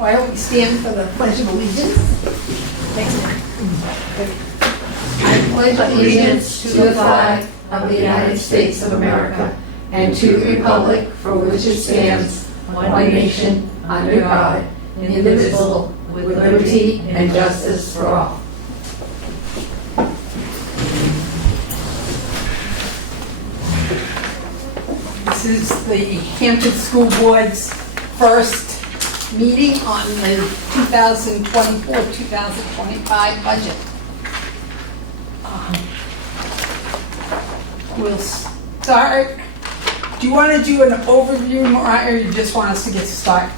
Why don't we stand for the Pledge of Allegiance? I pledge allegiance to the flag of the United States of America and to the republic for which it stands, one nation, under God, indivisible, with liberty and justice for all. This is the Hampton School Board's first meeting on the 2024-2025 budget. We'll start. Do you want to do an overview, Mariah, or you just want us to get started?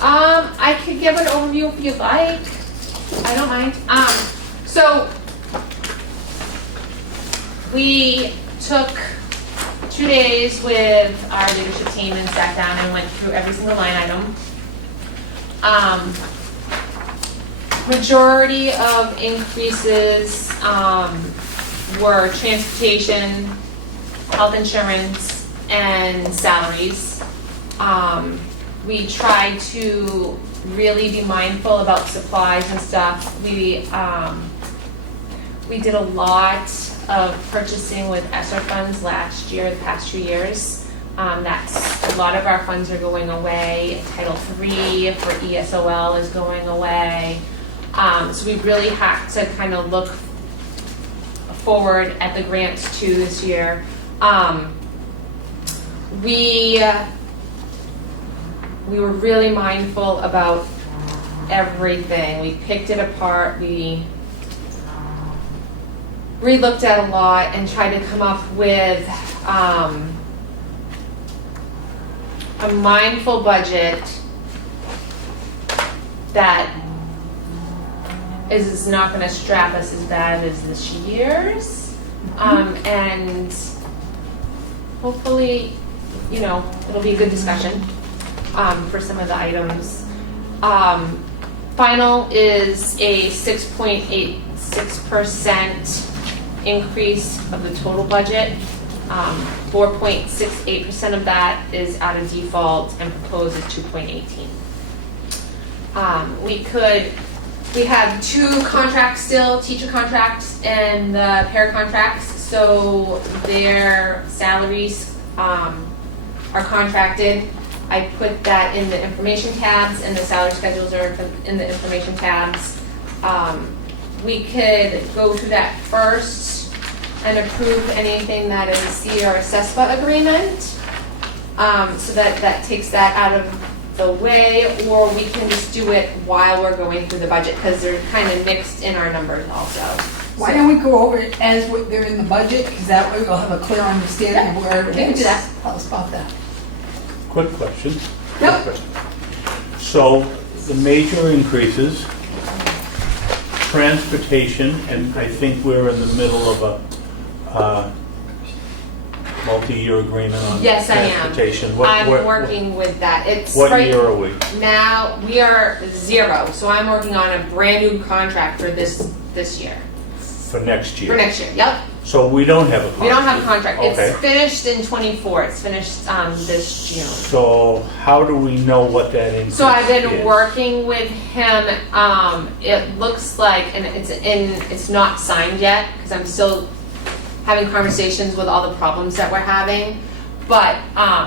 I could give an overview if you'd like. I don't mind. So we took 2 days with our leadership team and sat down and went through every single line item. Majority of increases were transportation, health insurance, and salaries. We tried to really be mindful about supplies and stuff. We did a lot of purchasing with ESSER funds last year, the past 2 years. That's a lot of our funds are going away. Title III for ESOL is going away. So we really have to kind of look forward at the grants too this year. We were really mindful about everything. We picked it apart. We re-looked at a lot and tried to come up with a mindful budget that is not going to strap us as bad as this year's, and hopefully, you know, it'll be a good discussion for some of the items. Final is a 6.86% increase of the total budget. 4.68% of that is out of default, and proposed is 2.18. We have 2 contracts still, teacher contracts and pair contracts, so their salaries are contracted. I put that in the information tabs, and the salary schedules are in the information tabs. We could go through that first and approve anything that is CR CESPA agreement, so that takes that out of the way, or we can just do it while we're going through the budget, because they're kind of mixed in our numbers also. Why don't we go over it as what they're in the budget, because that way we'll have a clear understanding of where it is. We can do that. Tell us about that. Quick question. Yep. Quick question. So the major increases, transportation, and I think we're in the middle of a multi-year agreement on Yes, transportation. I'm working with that. It's What right year are we? now. We are 0, so I'm working on a brand new contract for this year. For next year? For next year, yep. So we don't have a contract? We don't have a contract. Okay. It's finished in 24. It's finished this June. So how do we know what that increase is? So I've been working with him. It looks like, and it's not signed yet, because I'm still having conversations with all the problems that we're having. But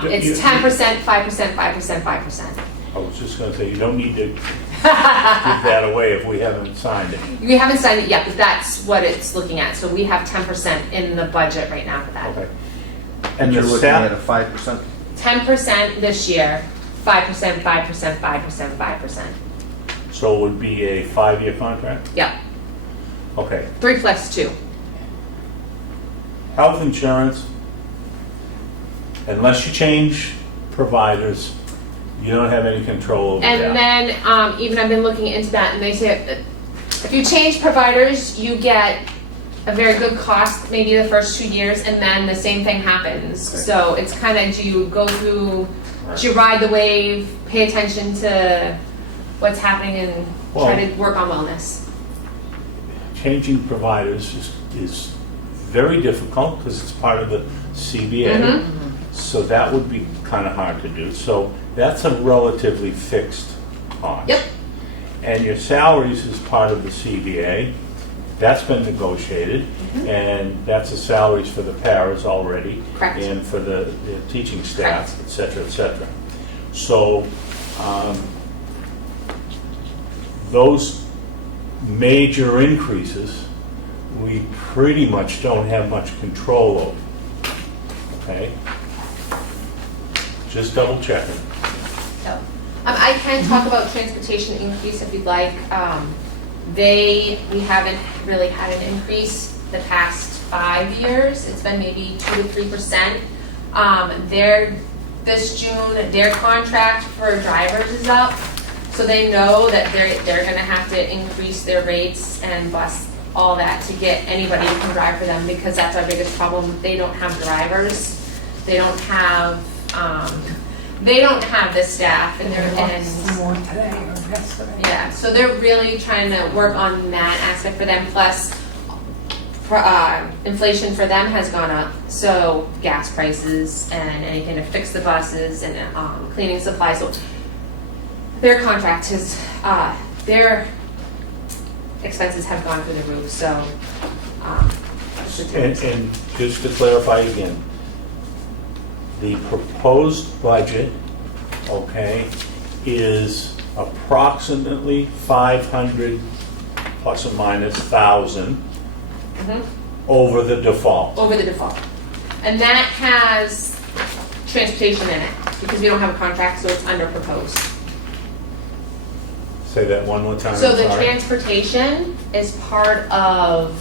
it's 10%, 5%, 5%, 5%. I was just going to say, you don't need to give that away if we haven't signed it. We haven't signed it yet, but that's what it's looking at. So we have 10% in the budget right now for that. Okay. And you're looking at a 5%? 10% this year, 5%, 5%, 5%, 5%. So it would be a 5-year contract? Yep. Okay. 3 plus 2. Health insurance, unless you change providers, you don't have any control over that. And then even I've been looking into that, and they say if you change providers, you get a very good cost maybe the first 2 years, and then the same thing happens. Okay. So it's kind of, do you go through, do you ride the wave, pay attention to what's happening, and try to work on wellness? Changing providers is very difficult because it's part of the CBA. Mm-hmm. So that would be kind of hard to do. So that's a relatively fixed cost. Yep. And your salaries is part of the CBA. That's been negotiated, Mm-hmm. and that's the salaries for the paras already. Correct. And for the teaching staff, Correct. et cetera, et cetera. So, those major increases, we pretty much don't have much control over. Okay? Just double checking. Yep. I can talk about transportation increase if you'd like. We haven't really had an increase the past 5 years. It's been maybe 2 to 3%. This June, their contract for drivers is up, so they know that they're gonna have to increase their rates and bus all that to get anybody to come drive for them, because that's our biggest problem. They don't have drivers. They don't have the staff, and More today or yesterday. yeah, so they're really trying to work on that aspect for them. Plus, inflation for them has gone up, so gas prices and anything to fix the buses and cleaning supplies. So their contract has, their expenses have gone through the roof. So, And just to clarify again, the proposed budget, okay, is approximately 500 plus or minus thousand over the default. over the default, and that has transportation in it because we don't have a contract, so it's under proposed. Say that one more time. So I'm the sorry. transportation is part of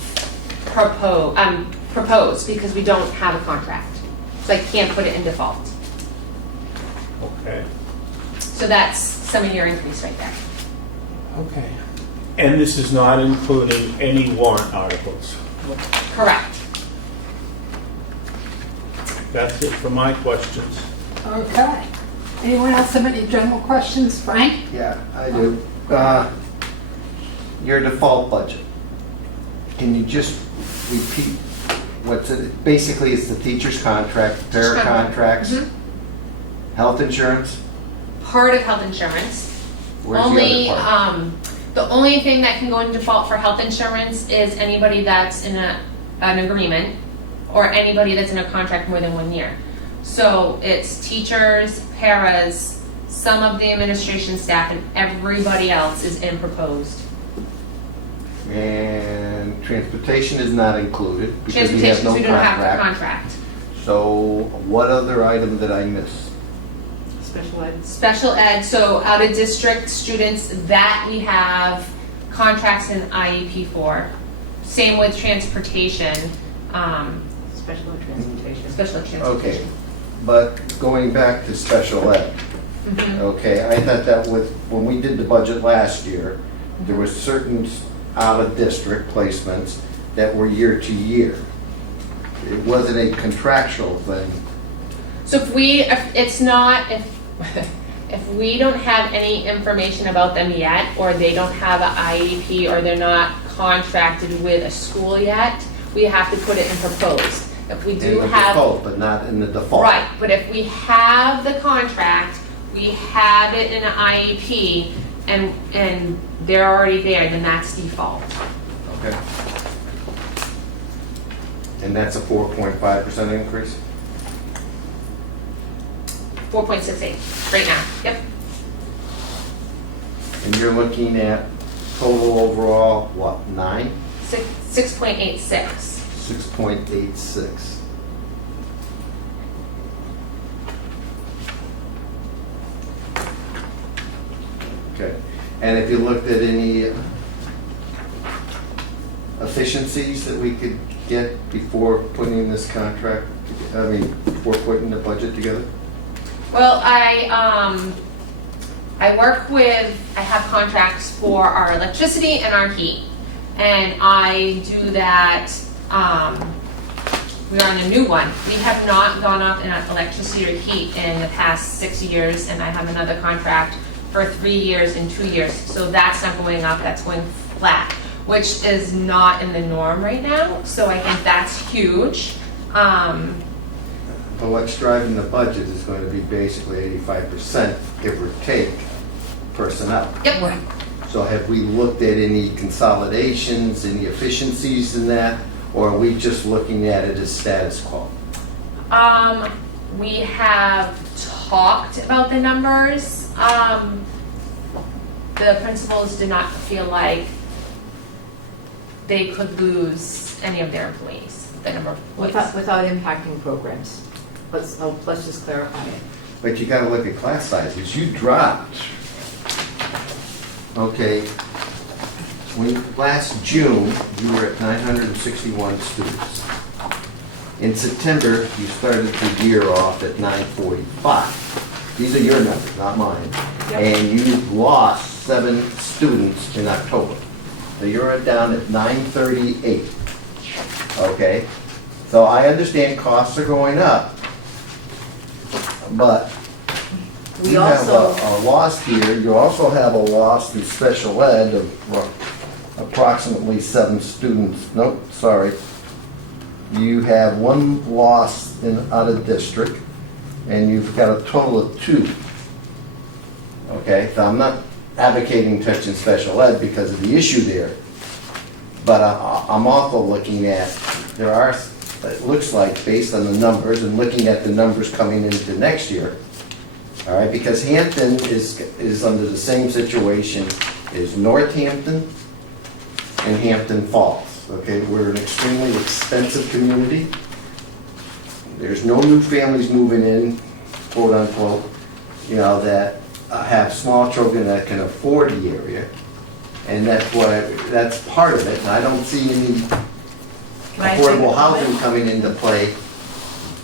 proposed because we don't have a contract. So I can't put it in default. Okay. So that's some of your increase right there. Okay. And this is not including any warrant articles. Correct. That's it for my questions. Okay. Anyone else have any general questions? Frank? Yeah, I do. Your default budget, can you just repeat what's it? Basically, it's the teacher's contract, para contracts, Mhm. health insurance. Part of health insurance. Where's Only, the other part? the only thing that can go in default for health insurance is anybody that's in an agreement or anybody that's in a contract more than 1 year. So it's teachers, paras, some of the administration staff, and everybody else is in proposed. And transportation is not included because we have Transportation, no we don't have the contract. contract. So what other item did I miss? Special ed. Special ed, so out of district students that we have contracts in IEP for. Same with transportation, Special ed transportation. special ed Okay, transportation. but going back to special ed, Mhm. okay, I thought that when we did the budget last year, there was certain out-of-district placements that were year to year. It wasn't a contractual thing. So if we don't have any information about them yet, or they don't have an IEP, or they're not contracted with a school yet, we have to put it in proposed. If we In do the have. default, but not in the default. Right, but if we have the contract, we have it in an IEP, and they're already there, then that's default. Okay. And that's a 4.5% increase? 4.68 right now, yep. And you're looking at total overall, what, 9? 6.86. 6.86. Okay, and if you looked at any efficiencies that we could get before putting this contract, before putting the budget together? Well, I have contracts for our electricity and our heat. And I do that, we're on a new one. We have not gone up in electricity or heat in the past 6 years, and I have another contract for 3 years and 2 years. So that's not going up, that's going flat, which is not in the norm right now. So I think that's huge. But what's driving the budget is going to be basically 85%, give or take, personnel. Yep. So have we looked at any consolidations, any efficiencies in that? Or are we just looking at it as status quo? We have talked about the numbers. The principals did not feel like they could lose any of their employees, the number of employees. Without impacting programs. Let's just clarify it. But you gotta look at class sizes. You dropped, okay, last June, you were at 961 students. In September, you started the year off at 945. These are your numbers, not mine. Yep. And you lost 7 students in October. So you're down at 938. Okay? So I understand costs are going up, but We you have also, a loss here. You also have a loss in special ed of approximately 7 students. Nope, sorry. You have 1 loss out of district, and you've got a total of 2. Okay, so I'm not advocating touching special ed because of the issue there, but I'm also looking at, there are, it looks like, based on the numbers and looking at the numbers coming into next year, all right, because Hampton is under the same situation as Northampton and Hampton Falls. Okay, we're an extremely expensive community. There's no new families moving in, quote unquote, you know, that have small children that can afford the area. And that's part of it. And I don't see any affordable housing coming into play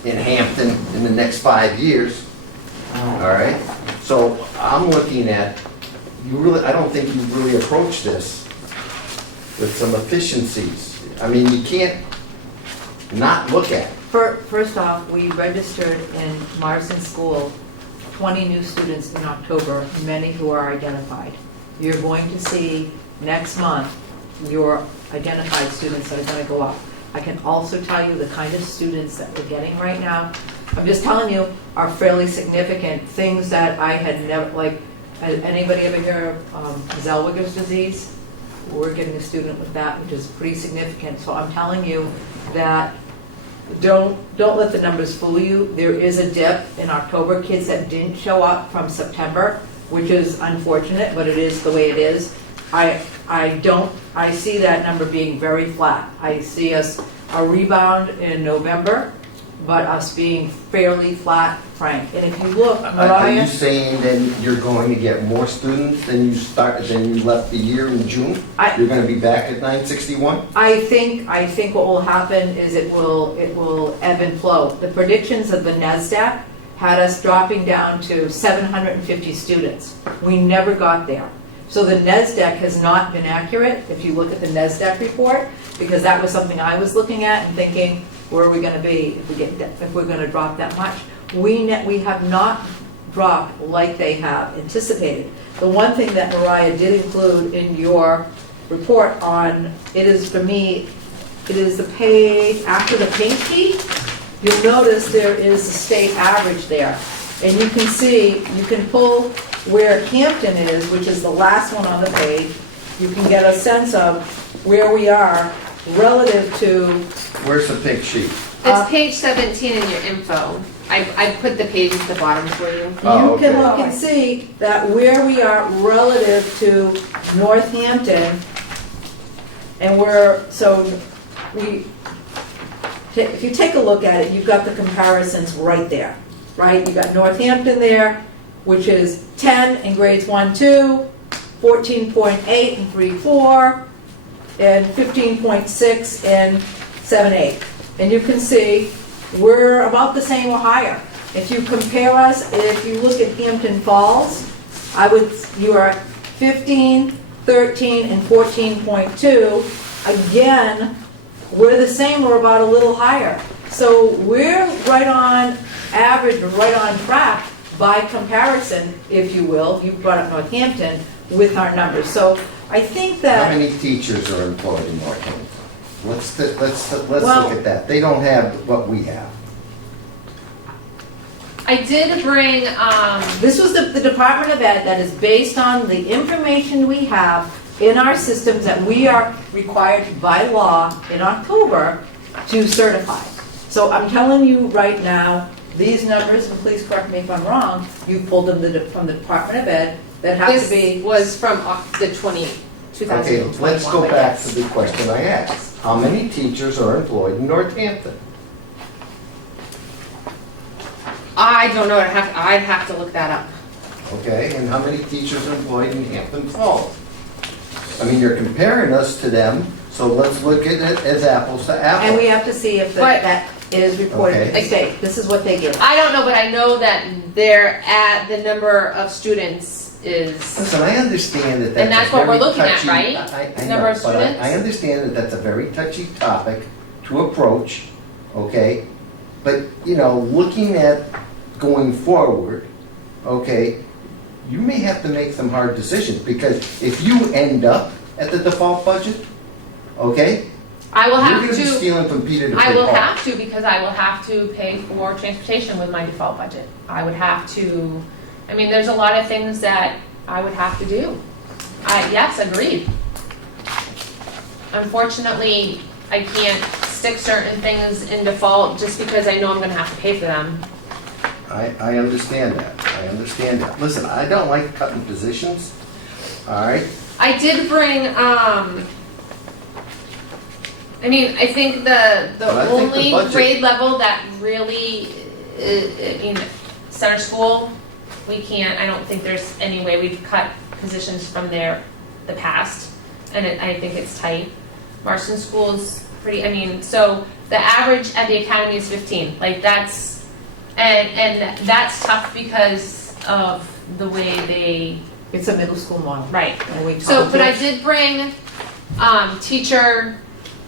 in Hampton in the next 5 years. All right? So I'm looking at, I don't think you really approach this with some efficiencies. I mean, you can't not look at it. first off, we registered in Marston School 20 new students in October, many who are identified. You're going to see next month your identified students that are going to go up. I can also tell you the kind of students that we're getting right now, I'm just telling you, are fairly significant. Things that I had never, like, anybody ever hear of Zellweger's disease? We're getting a student with that, which is pretty significant. So I'm telling you that don't let the numbers fool you. There is a dip in October, kids that didn't show up from September, which is unfortunate, but it is the way it is. I see that number being very flat. I see us a rebound in November, but us being fairly flat, Frank. And if you look, Are Mariah, you saying then you're going to get more students than you left the year in June? You're going to be back at 961? I think what will happen is it will ebb and flow. The predictions of the NASDAQ had us dropping down to 750 students. We never got there. So the NASDAQ has not been accurate, if you look at the NASDAQ report, because that was something I was looking at and thinking, where are we going to be if we're going to drop that much? We have not dropped like they have anticipated. The one thing that Mariah did include in your report on, it is for me, it is the page after the pink sheet. You'll notice there is a state average there. And you can see, you can pull where Hampton is, which is the last one on the page. You can get a sense of where we are relative to. Where's the pink sheet? It's page 17 in your info. I put the page at the bottom for you. Oh, You can okay. look and see that where we are relative to Northampton, and if you take a look at it, you've got the comparisons right there, right? You've got Northampton there, which is 10 in grades 1, 2, 14.8 in 3, 4, and 15.6 in 7, 8. And you can see we're about the same or higher. If you compare us, if you look at Hampton Falls, you are 15, 13, and 14.2. Again, we're the same or about a little higher. So we're right on average, right on track by comparison, if you will, if you brought up Northampton, with our numbers. So I think that. How many teachers are employed in Northampton? Let's Well, look at that. They don't have what we have. I did bring, This was the Department of Ed that is based on the information we have in our systems that we are required by law in October to certify. So I'm telling you right now, these numbers, and please correct me if I'm wrong, you pulled them from the Department of Ed that have to this be. was from the 2021. Okay, let's go but back yes. to the question I asked. How many teachers are employed in Northampton? I don't know, I'd have to look that up. Okay, and how many teachers are employed in Hampton Falls? I mean, you're comparing us to them, so let's look at it as apples to apples. And we have to see if But- that is reported to the Okay. state. This is what they give. I don't know, but I know that they're at the number of students is, Listen, I understand that that's And that's a what we're very looking at, touchy- right? I Number know, of but students? I understand that that's a very touchy topic to approach, okay? But, you know, looking at going forward, okay, you may have to make some hard decisions, because if you end up at the default budget, okay, I will you're have gonna be to, stealing from Peter to I pay will Paul. have to, because I will have to pay for transportation with my default budget. I would have to, I mean, there's a lot of things that I would have to do. Yes, agreed. Unfortunately, I can't stick certain things in default just because I know I'm gonna have to pay for them. I understand that, I understand that. Listen, I don't like cutting positions, all right? I did bring, I mean, I think the But I think the only budget- grade level that really, I mean, center school, we can't, I don't think there's any way we've cut positions from there, the past, and I think it's tight. Marston School's pretty, I mean, so the average at the academy is 15, like that's, and that's tough because of the way they, It's a middle school model. right. And we So, talked but I to- did bring, teacher,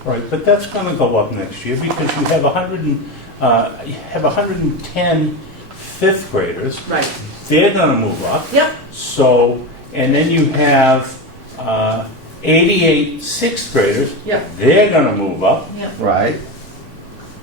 Right, but that's gonna go up next year because you have 110 fifth graders. Right, They're gonna move up. yep, So, and then you have 88 sixth graders. yep, They're gonna move up. yep. Right,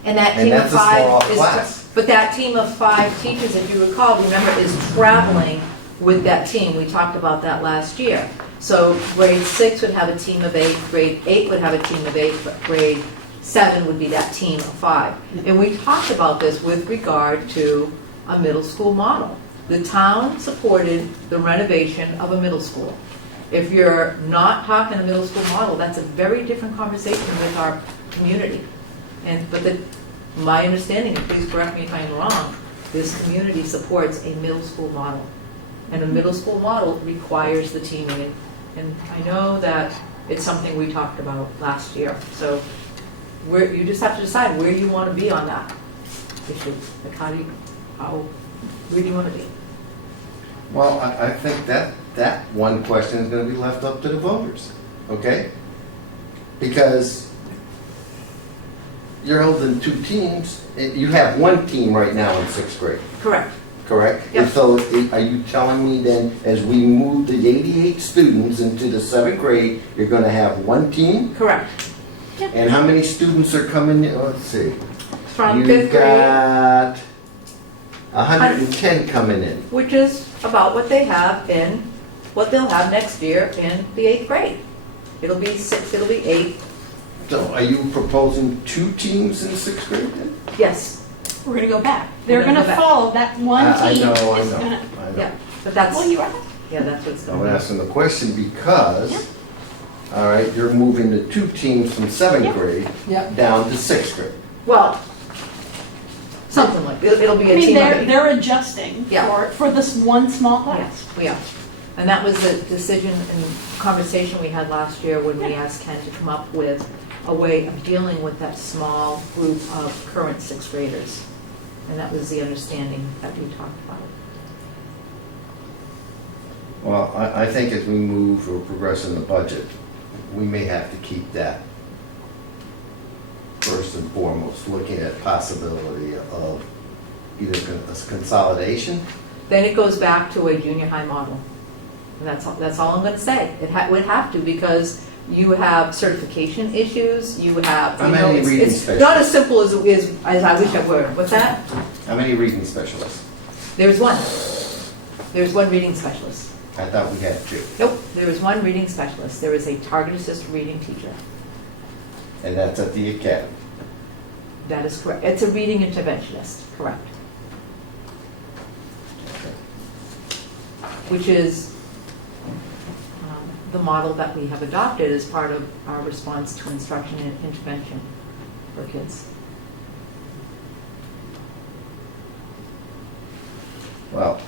And that And team of that's a small five is, class. but that team of 5 teachers, if you recall, remember, is traveling with that team. We talked about that last year. So grade 6 would have a team of 8, grade 8 would have a team of 8, but grade 7 would be that team of 5. And we talked about this with regard to a middle school model. The town supported the renovation of a middle school. If you're not talking a middle school model, that's a very different conversation with our community. My understanding, and please correct me if I'm wrong, this community supports a middle school model. And a middle school model requires the teaming. And I know that it's something we talked about last year. So you just have to decide where you want to be on that issue. Like where do you want to be? well, I think that one question is gonna be left up to the voters, okay? Because you're holding 2 teams, you have 1 team right now in 6th grade, Correct. correct? Yep. And so are you telling me then, as we move the 88 students into the 7th grade, you're gonna have 1 team? Correct. And how many students are coming, let's see. From You've 5th grade, got 110 coming in. which is about what they'll have next year in the 8th grade. It'll be 6, it'll be 8, So are you proposing 2 teams in 6th grade then? yes. We're gonna go back. They're We're gonna gonna go back. follow that one I team know, is I gonna. know. Yeah, but that's, Well, you are. yeah, that's what's I'm going on. asking the question because, all right, you're moving the 2 teams from 7th Yeah. grade Yeah. down to 6th grade. Well, something like, it'll be I a mean, team of 8. they're adjusting Yeah. for this one small class. Yes, we are. And that was the decision and conversation we had last year when we asked Ken to come up with a way of dealing with that small group of current 6th graders. And that was the understanding that we talked about. Well, I think as we move or progress in the budget, we may have to keep that first and foremost, looking at possibility of either a consolidation. Then it goes back to a junior high model. And that's all I'm going to say. It would have to, because you have certification issues, you have, How you know, many reading it's not as simple as I wish it were. What's that? How many reading specialists? There's one. There's one reading specialist. I thought we had two, Nope, there is one reading specialist. There is a target assisted reading teacher. and that's at the academy. That is correct. It's a reading interventionist, correct. Which is the model that we have adopted as part of our response to instruction and intervention for kids. Well,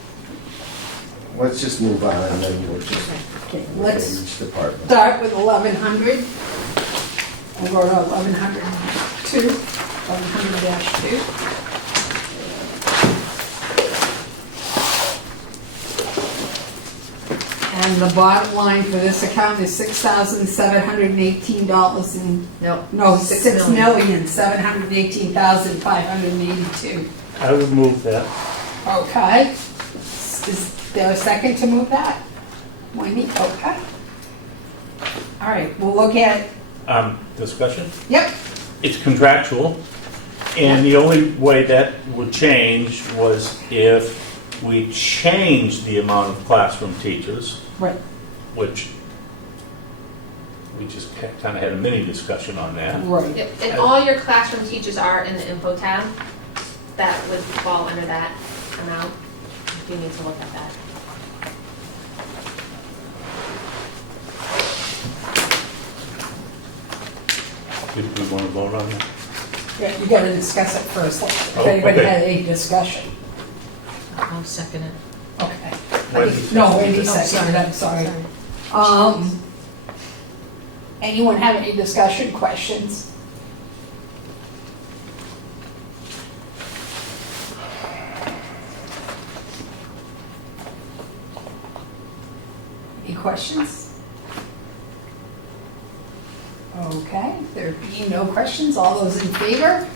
let's just move on and then we'll just Okay. look at Let's each department. start with 1100. We'll go to 1102, 1100-2. And the bottom line for this account is $6,718 and, no, $6,718,582. I would move that. Okay. Is there a second to move that? Wendy, okay. All right, we'll look at, Discussion? yep, It's contractual, and the only way that would change was if we changed the amount of classroom teachers, right. which we just kind of had a mini discussion on that. Right. Yep, and all your classroom teachers are in the info tab. That would fall under that amount, if you need to look at that. Did we want to vote on that? Yeah, you gotta discuss it first, if Oh, anybody okay. had any discussion. I'll second it. Okay. Wendy No, Wendy Oh, seconded, I'm sorry. Anyone have any discussion, questions? Any questions? Okay, there being no questions, all those in favor?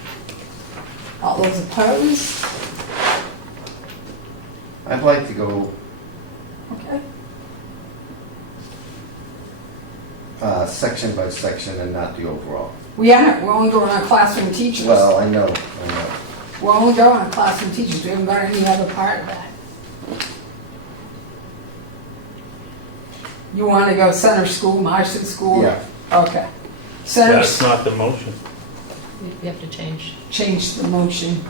All those opposed? I'd like to go Okay. section by section and not the overall. We aren't, we're only going on classroom teachers. Well, I know. We're only going on classroom teachers, we haven't got any other part of that. You want to go center school, Marston school? Yeah. Okay. Center, That's not the motion. You have to change. change the motion.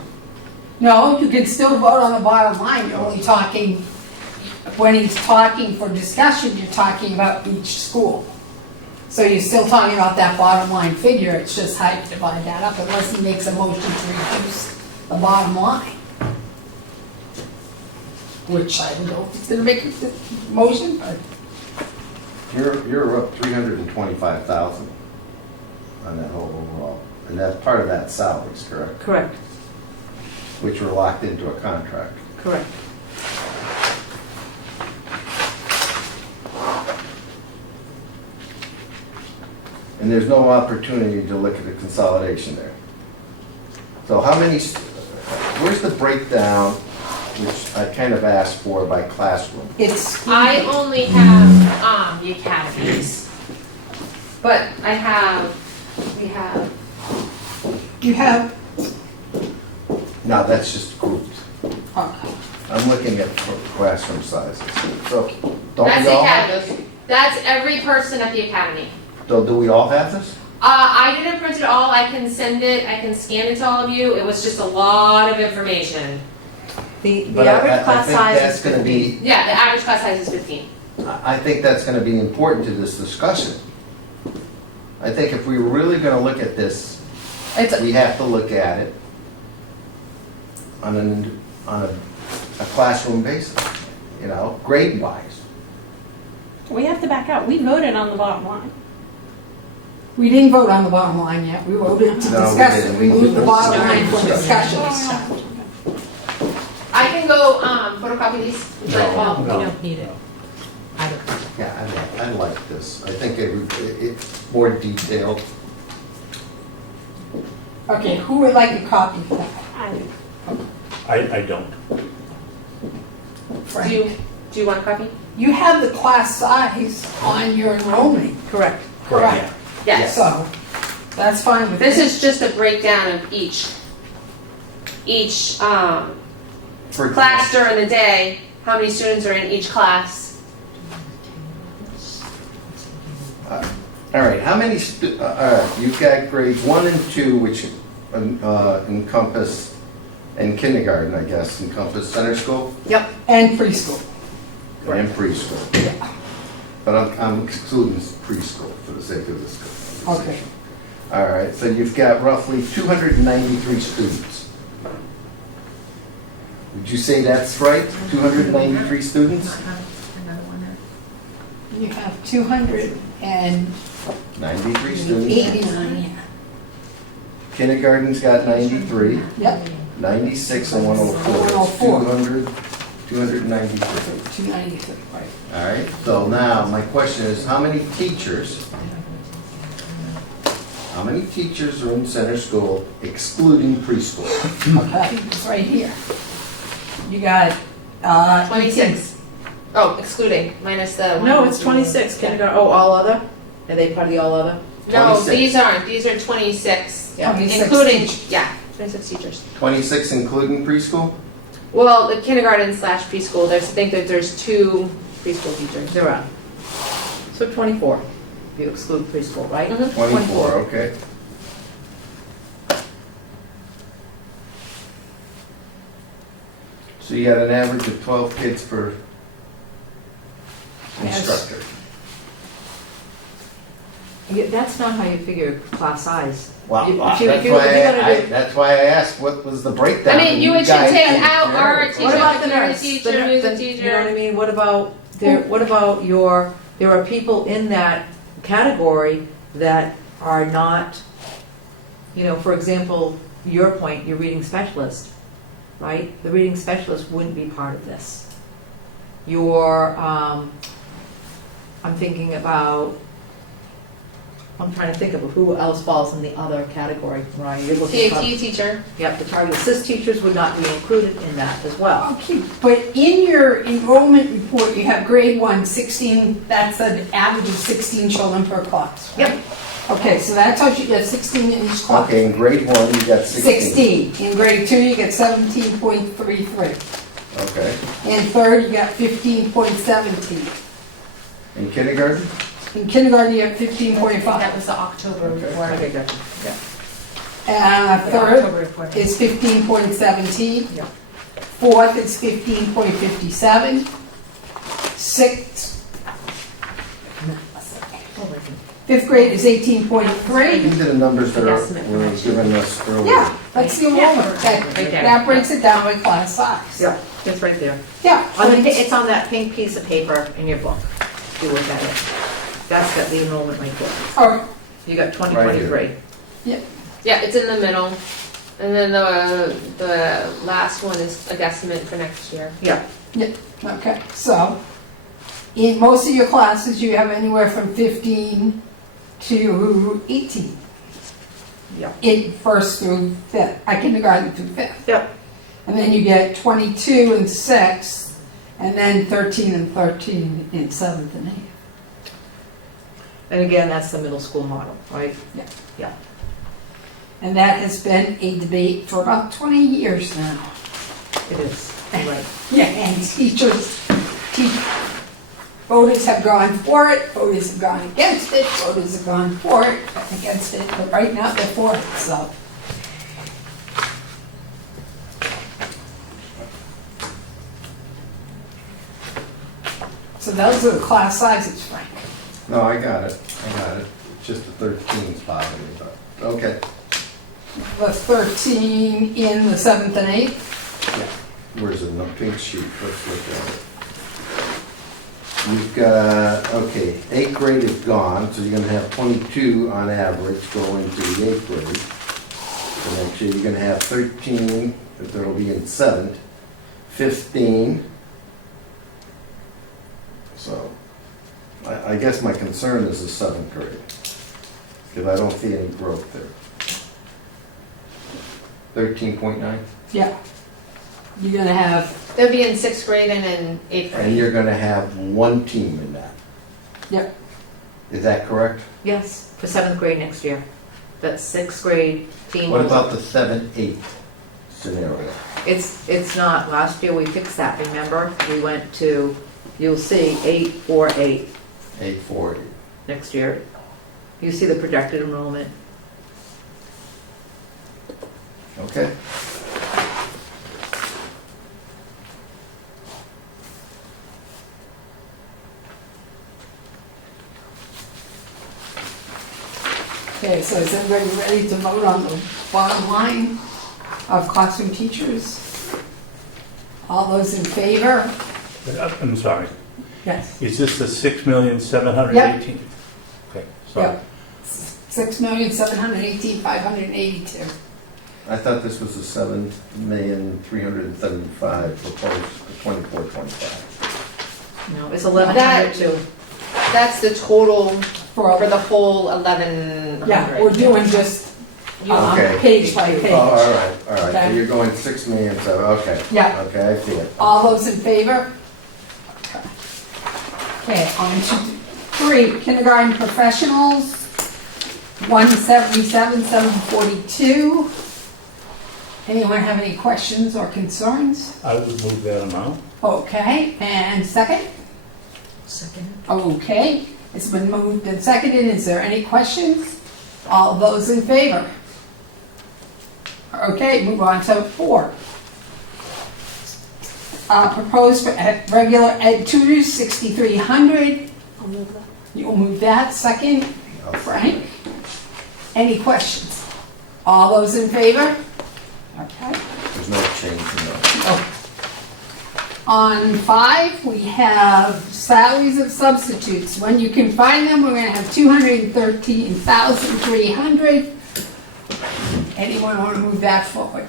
No, you can still vote on the bottom line, you're only talking, when he's talking for discussion, you're talking about each school. So you're still talking about that bottom line figure, it's just how you divide that up, unless he makes a motion to reduce the bottom line. Which I don't know if he's gonna make a motion, but You're up 325,000 on that whole overall. And that's part of that salaries, correct? correct, Which were locked into a contract. correct. And there's no opportunity to look at the consolidation there. So how many, where's the breakdown, which I kind of asked for by classroom? It's. I only have, the academies. But we have, You have, No, that's just grouped. okay. I'm looking at classroom sizes. So don't that's we the all have academies. this? That's every person at the academy. So do we all have this? I didn't print it all, I can send it, I can scan it to all of you, it was just a lot of information. The But I average class think size that's is gonna 15. be, Yeah, the average class size is 15. I think that's gonna be important to this discussion. I think if we're really gonna look at this, It's, we have to look at it on a classroom basis, you know, grade-wise. We have to back out. We voted on the bottom line. we didn't vote on the bottom line yet, we voted to No, we discuss it, didn't. we moved the bottom No, line for no. discussion. I can go, photocopy these, would you like, No. Paul? You don't need it. I don't. Yeah, I like this. I think it's more detailed. Okay, who would like a copy of that? I don't. Frank? Do you want a copy? You have the class size on your enrollment. Correct. Correct. Yes. So, that's fine with This me. is just a breakdown of each For class during the day, how many students are in each class? All right, how many, you've got grades 1 and 2, which encompass, and kindergarten, I guess, encompass center school Yep, and preschool. and preschool. But I'm excluding preschool for the sake of this conversation. Okay. All right, so you've got roughly 293 students. Would you say that's right? 293 students? You have 289, 93 students. yeah. Kindergarten's got 93, Yep, 96 and 104. 104. 293. 293, right. All right, so now my question is, how many teachers are in center school excluding preschool? Okay, it's right here. You got, 26. Oh, excluding, minus the one. No, it's 26, kindergarten, oh, all other? Are they part of the all other? No, 26. these aren't, these are 26, Yeah. 26 including, teachers. yeah, 26 teachers. 26 including preschool? Well, the kindergarten slash preschool, I think that there's 2 preschool teachers. There are. So 24, if you exclude preschool, right? Mhm. 24, okay. So you got an average of 12 kids per instructor. Yeah, that's not how you figure class size. Well, If you- that's if you- if you're gonna do- that's why I asked what was the breakdown. I mean, you should guys take think out generic. art, What teacher, about the you're a nurse? teacher, The nur- who's a the- teacher. You know what I mean? What about, what about your, there are people in that category that are not, you know, for example, your point, your reading specialist, right? The reading specialist wouldn't be part of this. Your, I'm thinking about, I'm trying to think of who else falls in the other category, Ryan. You're looking at- TAT teacher. Yep, the target assist teachers would not be included in that as well. Okay, but in your enrollment report, you have grade 1, 16, that's an average of 16 children per class. right? Yep. Okay, so that tells you you have 16 in each class. Okay, in grade 1, you got 16. 16. In grade 2, you get 17.33. Okay. In third, you got 15.17. In kindergarten? In kindergarten, you have That 15.5. was the October Okay. report. Okay, gotcha. Yeah. And The third October report. is 15.17. Yeah. Fourth is 15.57. Sixth, fifth grade is 18.3. These are the numbers that Estimate were given us earlier. Yeah, that's the enrollment. That, Right there. that breaks it down by class size. Yeah, it's right there. Yeah. It's on that pink piece of paper in your book. You look at it. That's got the enrollment right there. Oh, You got Right here. 2023. Yeah, it's in the middle. And then the last one is a guesstimate for next year. Yeah. okay, so in most of your classes, you have anywhere from 15 to 18. Yeah. In first through fifth, kindergarten through fifth. Yep. And then you get 22 in sixth, and then 13 and 13 in seventh and eighth. And again, that's the middle school model, right? And that has been a debate for about 20 years now. It is. You're right. Yeah, and voters have gone for it, voters have gone against it, voters have gone for it, against it, but right now they're for it, so. So those are the class sizes, Frank. No, I got it. It's just the 13's bothering me, but, okay. The 13 in the seventh and eighth. Where's it, in the pink sheet? Let's look at it. You've got, okay, 8th grade is gone, so you're gonna have 22 on average going to the 8th grade. So next year, you're gonna have 13, that'll be in 7th, 15. So, I guess my concern is the 7th grade, because I don't see any growth there. 13.9? Yeah. You're gonna have, They'll be in 6th grade and in 8th And grade. you're gonna have one team in that. Yep. Is that correct? Yes, for 7th grade next year. That 6th grade team. What about the 7th, 8th scenario? It's not, last year we fixed that, remember? We went to, you'll see, 848 840. next year. You see the projected enrollment. Okay. Okay, so is everybody ready to vote on the bottom line of classroom teachers? All those in favor? I'm sorry, Yes. is this the 6,718,000? Okay, sorry. Yep. 6,718,582. I thought this was the 7,375,000 proposed for 24-25. No, it's 1,100 too. That's the total For for the whole 1,100. Yeah, we're doing just Okay. page by Oh, page. all right, so Okay. you're going 6 million, so, okay. Yeah. Okay, I see it. All those in favor? Okay, on to 3, kindergarten professionals, 177,742. Anyone have any questions or concerns? I would move that amount. Okay, and second? Second. Okay, it's been moved and seconded. Is there any questions? All those in favor? Okay, move on to 4. Proposed for regular ed tutors, 6,300. I'll move that. You'll move that. Second, I'll- Frank? Any questions? All those in favor? Okay. There's no change in that. On 5, we have salaries of substitutes. When you can find them, we're gonna have 213,300. Anyone want to move that forward?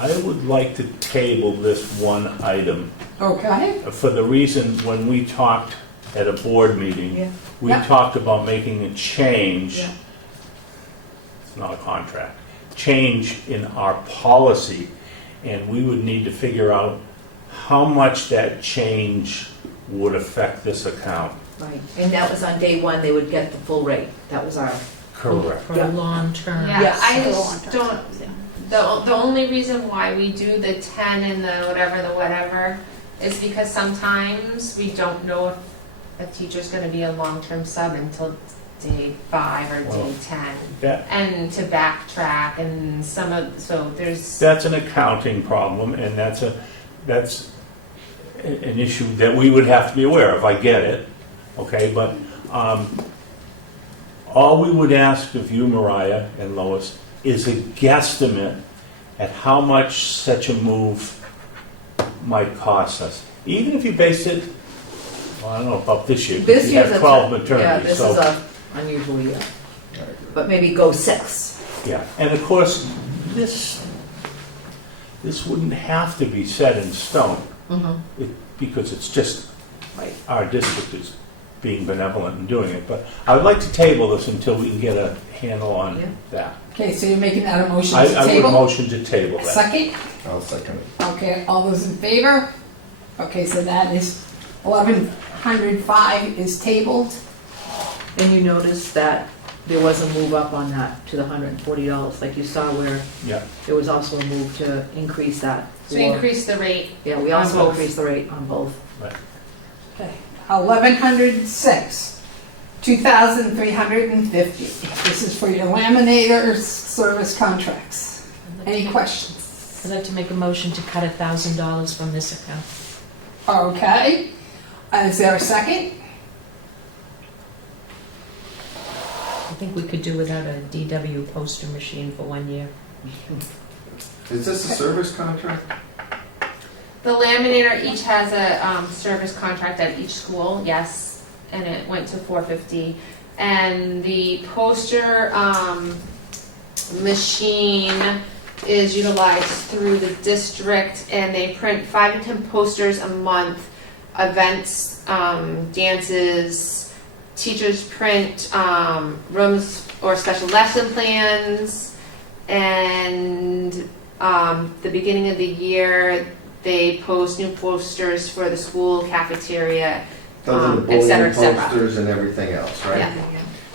I would like to table this one item Okay, for the reason when we talked at a board Yeah. meeting, we Yeah. talked about making a change. Yeah. It's not a contract, change in our policy, and we would need to figure out how much that change would affect this account. Right, and that was on day 1, they would get the full rate. That was our, Correct. For a long term. Yeah, Yes. I just don't, the only reason why we do the 10 and the whatever is because sometimes we don't know if a teacher's gonna be a long-term sub until day 5 or Well, day 10. That, And to backtrack and so there's, that's an accounting problem, and that's an issue that we would have to be aware of. I get it, okay, but all we would ask of you, Mariah and Lois, is a guesstimate at how much such a move might cost us. Even if you based it, well, I don't know about this year, this because you year's have a, 12 yeah, maternities, this is so, a unusual year. But maybe go 6. yeah. And of course, this wouldn't have to be set in stone, Mm-hmm. because it's just, Right. our district is being benevolent in doing it. But I would like to table this until we can get a handle Yeah. on that. okay, so you're making that a motion I to would table? motion to table that. Second? I'll second it. Okay, all those in favor? Okay, so that is 1,105 is tabled. And you notice that there was a move up on that to the $140, like you saw where Yeah. there was also a move to increase that. so we increase the rate. Yeah, we on also both. increased the rate on both. Okay, 1,106, 2,350. This is for your laminators service contracts. Any questions? I'd like to make a motion to cut $1,000 from this account. Okay, is there a second? I think we could do without a DW poster machine for 1 year. Is this a service contract? The laminator each has a service contract at each school, yes, and it went to $450. And the poster machine is utilized through the district, and they print 5 to 10 posters a month, events, dances, teachers print rooms or special lesson plans, and the beginning of the year, they post new posters for the school cafeteria, Those are the et cetera, bulletin et cetera. posters and everything else, right? Yeah.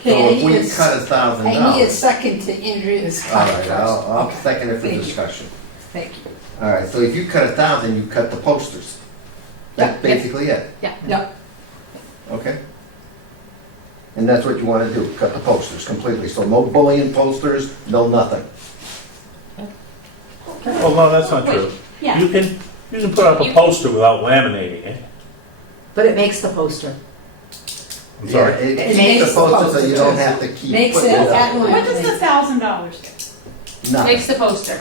So Okay, I if need we a- cut $1,000. I need a second to Andrea's All comment right, first. I'll Okay, second it for thank you. discussion. Thank you. All right, so if you cut 1,000, you cut the posters. That's Yeah. basically it, Yep. okay? And that's what you want to do, cut the posters completely. So no bullying posters, no nothing. Well, no, that's not true. Yeah. You can put up a poster without laminating it. But it makes the poster. I'm sorry. Yeah, It it makes makes the the poster so you don't posters. have to keep Makes putting it it at up. What does the $1,000 do? Nothing. Makes the poster.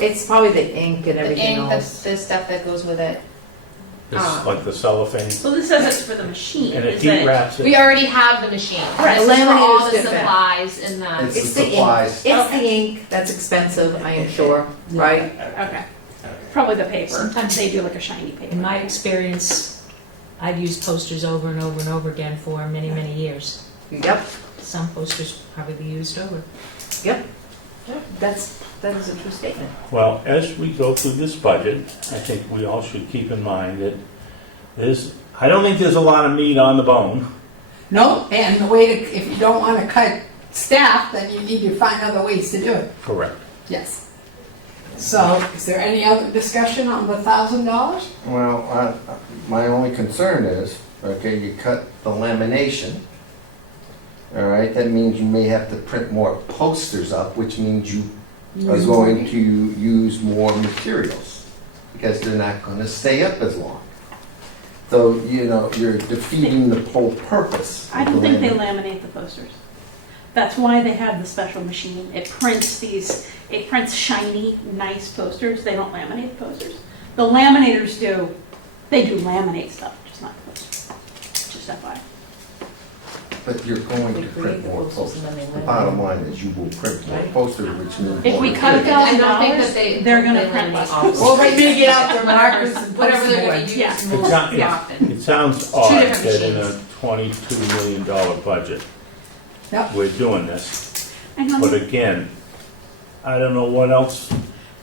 It's probably the ink and The everything ink, else. the stuff that goes with it. It's like the cellophane, So this says it's for the machine, and it is heat it? wraps We it. already have the machine. Right, This is for all laminator's the different. supplies in the. It's the It's the ink. supplies. It's the ink that's expensive, I am sure, right? Okay. Probably the paper. Sometimes They do like a shiny paper. In my experience, I've used posters over and over and over again for many, many years. Yep, Some posters probably be used over. yep. That is a true statement. Well, as we go through this budget, I think we all should keep in mind that I don't think there's a lot of meat on the bone. No, and the way to, if you don't want to cut staff, then you need to find other ways to do it. Correct. Yes. So, is there any other discussion on the $1,000? Well, my only concern is, okay, you cut the lamination. All right, that means you may have to print more posters up, which means you are going to use more materials because they're not going to stay up as long. So, you know, you're defeating the whole purpose. I of don't the think they laminate. laminate the posters. That's why they have the special machine. It prints shiny, nice posters. They don't laminate the posters. The laminators do, they do laminate stuff, just not posters. Just FYI. But you're going They to create print the more posters posters. and then they The laminate. bottom line is you will print more Right. posters, which means. If more we cut material. I don't think that $1,000, they're gonna they print laminate less. all of Well, them. they may get out their markers and Whatever post they're more. gonna use Yeah. more It's often. It sounds odd different that in a machines. $22 million budget, Yep. we're doing this. I don't But know. again, I don't know what else.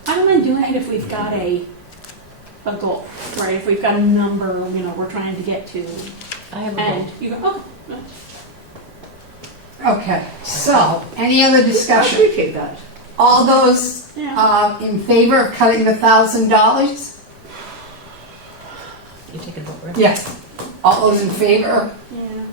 I don't mind doing it if we've got a goal, right? If we've got a number, we're trying to get to, I have a goal. and you go, oh, no. Okay, so, any other I discussion? appreciate that. All those Yeah. in favor of cutting the $1,000? You take a vote, right? Yes. All those in favor? Yeah.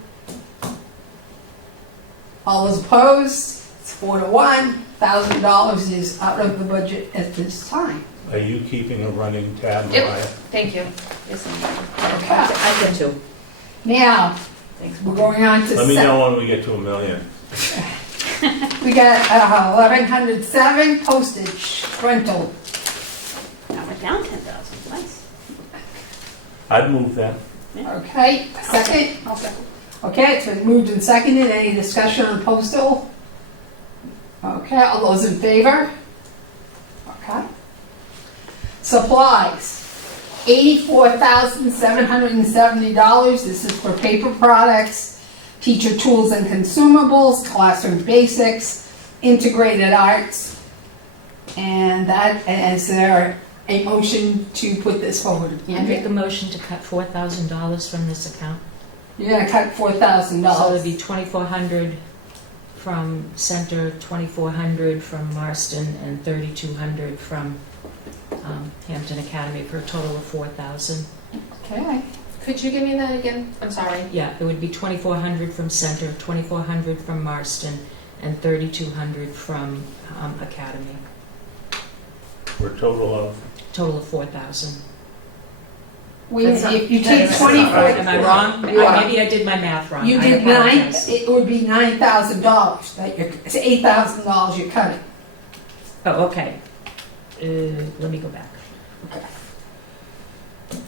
All those opposed? It's 4-1. $1,000 is out of the budget at this time. Are you keeping a running tab, Yep. Mariah? Thank you. Yes, I'm- Okay. I can too. Now, Thanks. we're going on to Let me know when we get to $1 million. We got 1,107 postage rental. Now we're down 10,000, nice. I'd move that. Okay, second? I'll second. Okay, it's been moved and seconded. Any discussion on postal? Okay, all those in favor? Okay. Supplies, $84,770. This is for paper products, teacher tools and consumables, classroom basics, integrated arts. And is there a motion to put this forward? I make a motion to cut $4,000 from this account. You're gonna cut So it'd $4,000. be 2,400 from Center, 2,400 from Marston, and 3,200 from Hampton Academy for a total of 4,000. Okay. Could you give me that again? I'm sorry. Yeah, it would be 2,400 from Center, 2,400 from Marston, and 3,200 from Academy. For a total Total of 4,000. Wait, That's not- if you that's take not 24, right. Am I wrong? You are. Maybe I did my math wrong. you I did 9, apologize. it would be $9,000. It's $8,000 you're cutting. Oh, okay. Let me go back. Okay.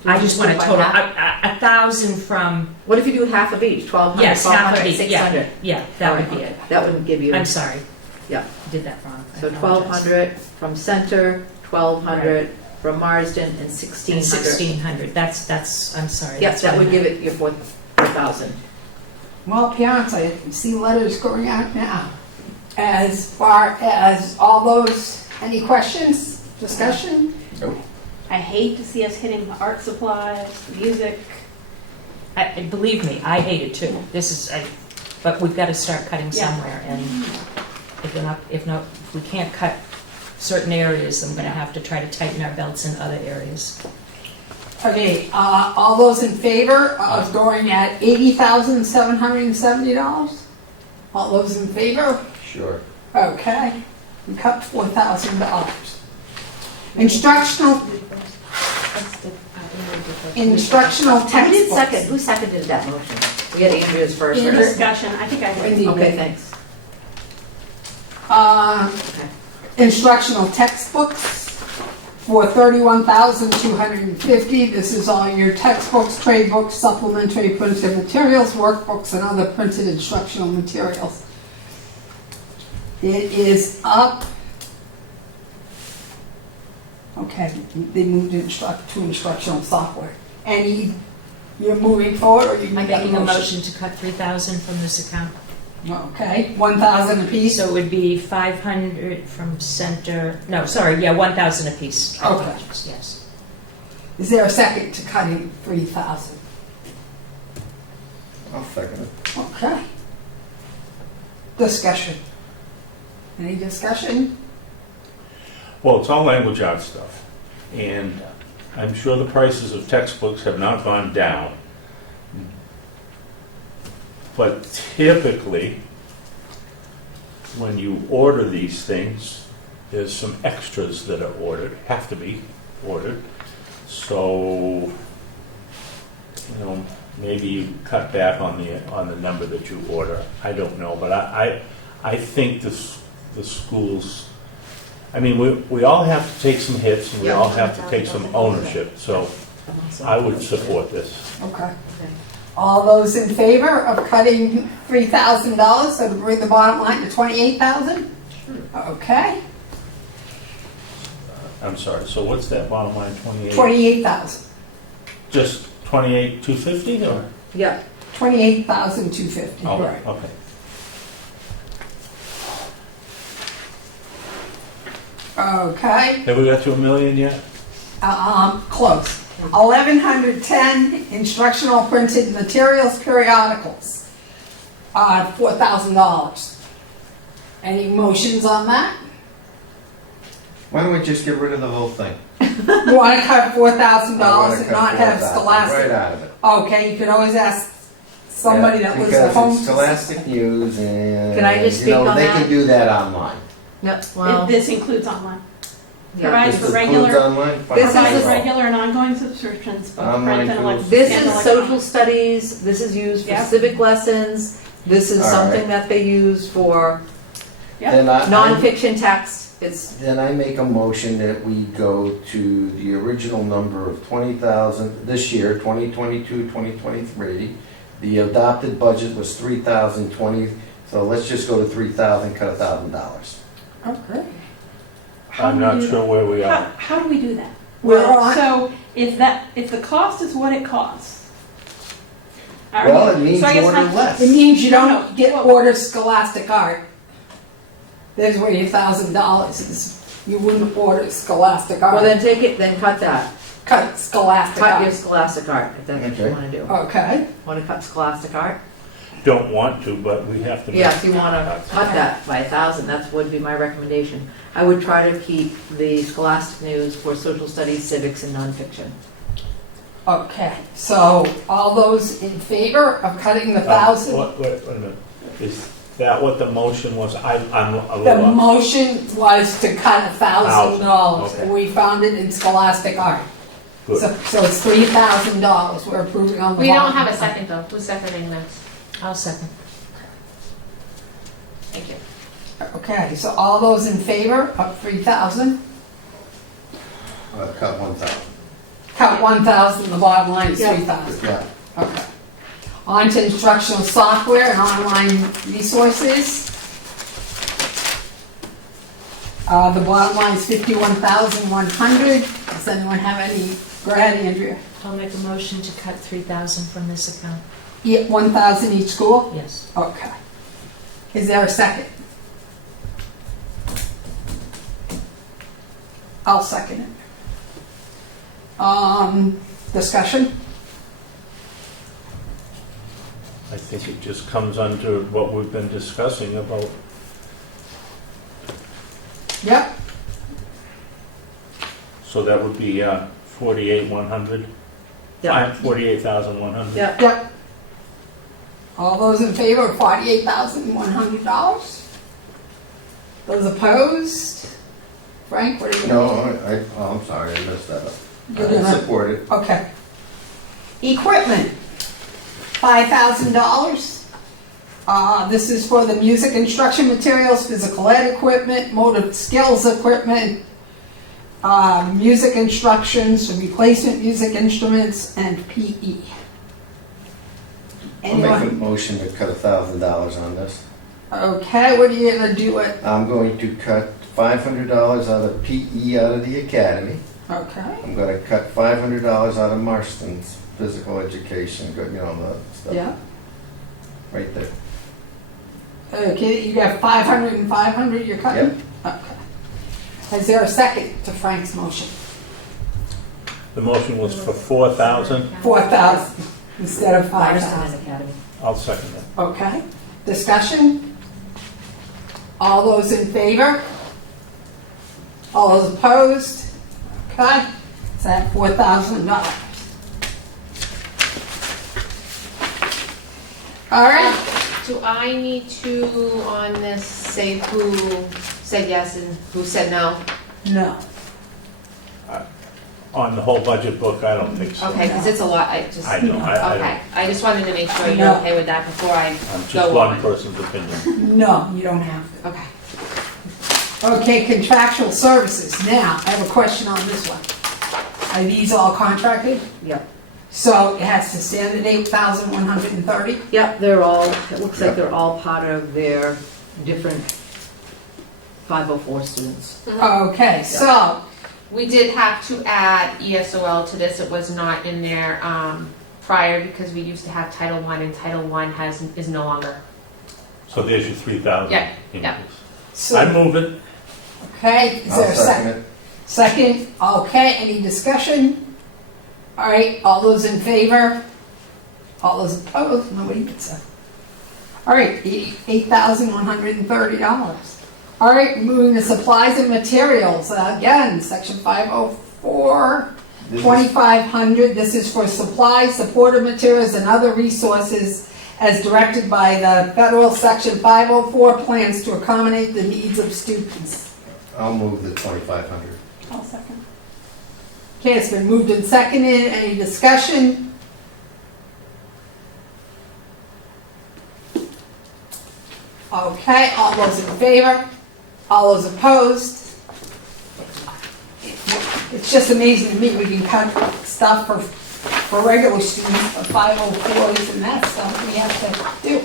I just want a By total, half? 1,000 from, What if you do half of each, 1,200, yes, half of 1,200, each, yeah, 600? yeah, that would be it. That wouldn't give you, I'm sorry. Yeah. Did that wrong. I so apologize. 1,200 from Center, 1,200 from Marsden, and And 1,600. 1,600, that's, I'm sorry. Yes, that's that what I would give meant. it your 4,000. Well, parents, I see letters going out now. As far as all those, any questions, discussion? I hate to see us hitting the art supplies, music. Believe me, I hate it too. But we've got to start cutting Yeah. somewhere, and if we can't cut certain areas, I'm gonna have to try to tighten our belts in other areas. Okay, all those in favor of going at $80,770? All those in favor? Sure. Okay, we cut $4,000. Instructional textbooks. Who seconded that motion? We had Andrea's first. In right? Discussion, I think I did. Wendy Okay, did. thanks. Okay. Instructional textbooks for $31,250. This is all your textbooks, trade books, supplementary printed materials, workbooks, and other printed instructional materials. It is up. Okay, they moved to instructional software. You're moving forward, or you I'm making a motion to cut 3,000 from this account. Okay, 1,000 apiece. So it would be 500 from center, no, sorry, yeah, 1,000 apiece. Okay. Yes. Is there a second to cutting 3,000? I'll second it. Okay. Discussion. Any discussion? Well, it's all language arts stuff, and I'm sure the prices of textbooks have not gone down. But typically, when you order these things, there's some extras that are ordered, have to be ordered. So, maybe you cut back on the number that you order. I don't know, but I think the schools, I mean, we all have to take some hits, and we all have to take some ownership, so I would support this. Okay. All those in favor of cutting $3,000, so to bring the bottom line to $28,000? Okay, I'm sorry, so what's that bottom line, 28? $28,000. Just 28,250 or? Yeah. $28,250, Oh, right. okay. Okay, Have we got to $1 million yet? close. 1,110 instructional printed materials periodicals, $4,000. Any motions on that? Why don't we just get rid of the whole thing? You want to cut $4,000 I wanna and cut not have 4,000 Scholastic? Right out of it. Okay, you can always ask somebody that lives at home. Because it's Scholastic News and. Can I just speak on They that? can do that online. No, well, This includes online. yeah. Provides This for includes regular, online? Fine. This is provides a- regular and ongoing subscriptions, both Online print and too. electronic. This and is electronic. social studies, this is used for Yeah. civic lessons, this is All something right. that they use for Yep. Then nonfiction text. It's, Then I make a motion that we go to the original number of 20,000 this year, 2022, 2023. The adopted budget was 3,020, so let's just go to 3,000, cut $1,000. Okay. How I'm do we not do sure that? where we are. How do we do that? We're on, So if the cost is what it costs. all Well, right, it means so I guess order my- less. it means you No, don't get well- order Scholastic art. There's where your $1,000 is. You wouldn't order Scholastic well, art. then take it, then cut that. Cut Scholastic Cut your art. scholastic art, if that's what you Okay. wanna do. Okay, Wanna cut scholastic art? Don't want to, but we have to. Yeah, if you wanna cut that by 1,000, that would be my recommendation. I would try to keep the scholastic news for social studies, civics, and nonfiction. okay. So all those in favor of cutting the 1,000? Wait a minute. Is that what the motion was? I'm a The little. motion was to cut $1,000. Okay. We found it in Scholastic art. Good. So it's $3,000 we're approving on the We bottom. don't have a second though. Who's seconding this? I'll second. Thank you. Okay, so all those in favor of 3,000? Cut 1,000. Cut 1,000, the bottom line is Yeah. 3,000. Yeah. Okay. On to instructional software and online resources. The bottom line is 51,100. Does anyone have any? Go ahead, Andrea. I'll make a motion to cut 3,000 from this account. 1,000 each school? Yes. Okay. Is there a second? I'll second it. Discussion? I think it just comes under what we've been discussing about Yep. So that would be 48,100? Yeah. 48,100? Yeah. Yep. All those in favor of $48,100? Those opposed? Frank, what are you No, going to do? I'm sorry, I messed that up. You're I gonna- support it. Okay. Equipment, $5,000. This is for the music instruction materials, physical ed equipment, motor skills equipment, music instructions, replacement music instruments, and PE. I'll make a Anyone? motion to cut $1,000 on this. Okay, what are you gonna do it? I'm going to cut $500 out of PE out of the academy. Okay. I'm gonna cut $500 out of Marston's physical education, you know, the stuff. Yeah. Right there. Okay, you got 500 and 500 you're cutting? Okay. Is there a second to Frank's motion? The motion was for 4,000. 4,000 instead of Marston 5,000. Academy. I'll second that. Okay. Discussion? All those in favor? All those opposed? Okay. Is that $4,000? All right. Do I need to, on this, say who said yes and who said no? No. On the whole budget book, I don't think so. Okay, because it's a lot, I just, I know, I okay. I just wanted to make sure you're No. okay with that before I I'm just go one on. person's opinion. No, you don't have to. Okay. Okay, contractual services. Now, I have a question on this one. Are these all contracted? Yep. So it has to stand at 8,130? Yep, they're all, it looks like they're all part of their different 504 students. Okay, so, We did have to add ESOL to this, it was not in there prior because we used to have Title I and Title I is no longer. So there's your 3,000 Yeah, yeah. increase. so, I move it. okay, is there I'll a second second? it. Second, okay, any discussion? All right, all those in favor? All those opposed? Nobody gets it. All right, $8,130. All right, moving to supplies and materials. Again, section 504, This is- 2,500. This is for supplies, supportive materials, and other resources as directed by the federal section 504 plans to accommodate the needs of students. I'll move the 2,500. I'll second. Okay, it's been moved and seconded. Any discussion? Okay, all those in favor? All those opposed? It's just amazing to me, we can cut stuff for regular students, for 504s and that stuff we have to do.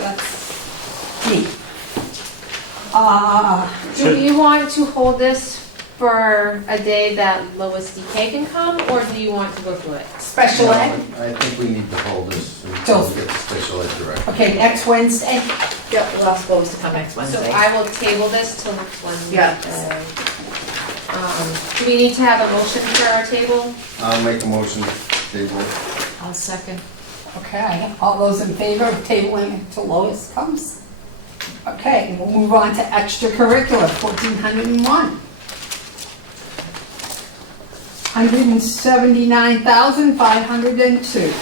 That's neat. Do you want to hold this for a day that Lois DK can come, or do you want to go through it? Special No, ed? I think we need to hold this until we get the special ed director. Okay, next Wednesday? Yep, we'll ask Lois to come next So Wednesday. I will table this till next Wednesday. Yeah. Do we need to have a motion for our table? I'll make a motion to table. I'll second. Okay, all those in favor of tabling until Lois comes? Okay, we'll move on to extracurricular, 1,401. $179,502.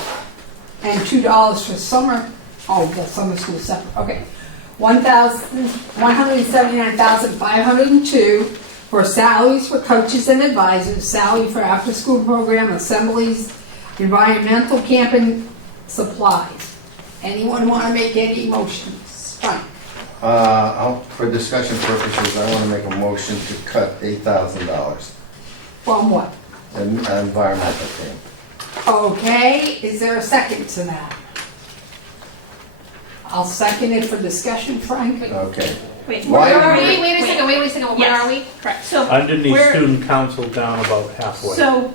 And $2 for summer, oh, the summer school separate, okay. $179,502 for salaries for coaches and advisors, salary for after-school program, assemblies, environmental camp and supplies. Anyone want to make any motions? Fine. For discussion purposes, I want to make a motion to cut $8,000 From what? in environmental thing. Okay, is there a second to that? I'll second it for discussion, Frank. Okay. Wait, Why where are are we- we? Wait a second, wait a second, where Yes. are we? Correct, so, Underneath Where- student council down about halfway. so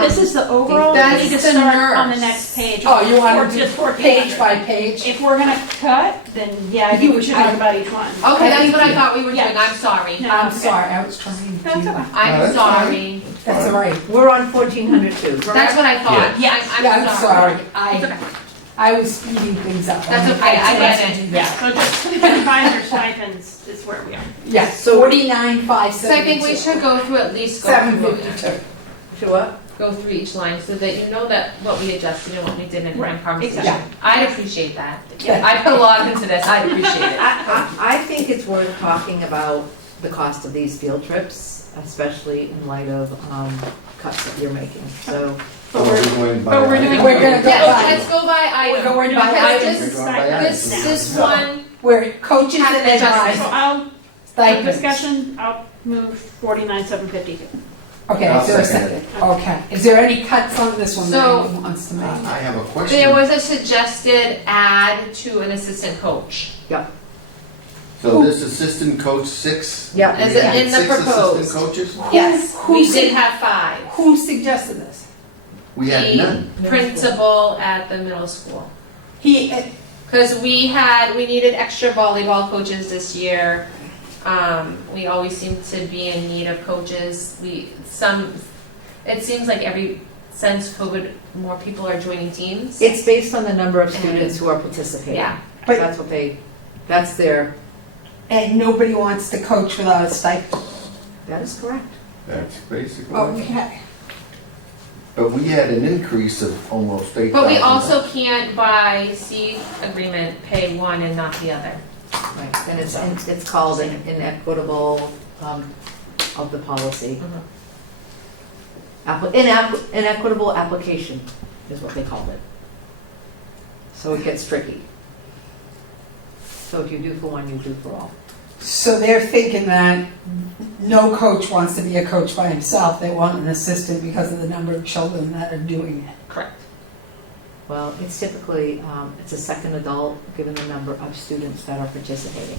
this is the overall, That's we need to the start on nurse. the next page. Oh, you want Or to do just page 1,400. by page? If we're gonna cut, then yeah, I think we should talk about each one. Okay, that's what I you. thought we were doing, Yeah. I'm sorry. No, I'm okay. sorry, I was trying That's okay. to. No, I'm that's sorry. That's all right. We're on 1,402, That's correct? what I thought. Yes. Yeah, I'm sorry. It's okay. I was speeding things up. That's okay, I get it. Yeah, so just supervisor stipends is where we are. Yes, So- 49,572. So I think we should go through at least go through, 752. To what? go through each line so that you know that what we adjusted and what we didn't in Right, conversation. exactly. I'd appreciate that. Yeah. I put a lot into this, I'd appreciate it. I think it's worth talking about the cost of these field trips, especially in light of cuts that you're making. So, But we're going by. But we're doing- We're gonna go Yeah, by, let's go by item. We're going by Because items. this- We're going by This, items. this No. one, where coaches and Have an adjustment. So advisors, I'll, for stipends. discussion, I'll move 49,752. Okay, I'll is there a second second? Okay, is there any cuts on this one that So- anyone wants to make? I have a question. there was a suggested add to an assistant coach. So this assistant coach 6? Yeah. Is it in the Six proposed? assistant coaches? Yes, who we said- did have 5. Who suggested this? We had The none. principal at the middle school. He, Because we needed extra volleyball coaches this year. We always seem to be in need of coaches. It seems like since COVID, more people are joining teams. it's based on the number of students who are participating. Yeah. But- That's their, and nobody wants to coach without a stipend. that is correct. That's basically. Okay. But we had an increase of almost 8,000. But we also can't by C agreement pay one and not the other. Right, and it's called an inequitable of the policy. Inequitable application is what they called it. So it gets tricky. So if you do for one, you do for all. So they're thinking that no coach wants to be a coach by himself. They want an assistant because of the number of children that are doing it. Correct. Well, it's typically, it's a second adult, given the number of students that are participating.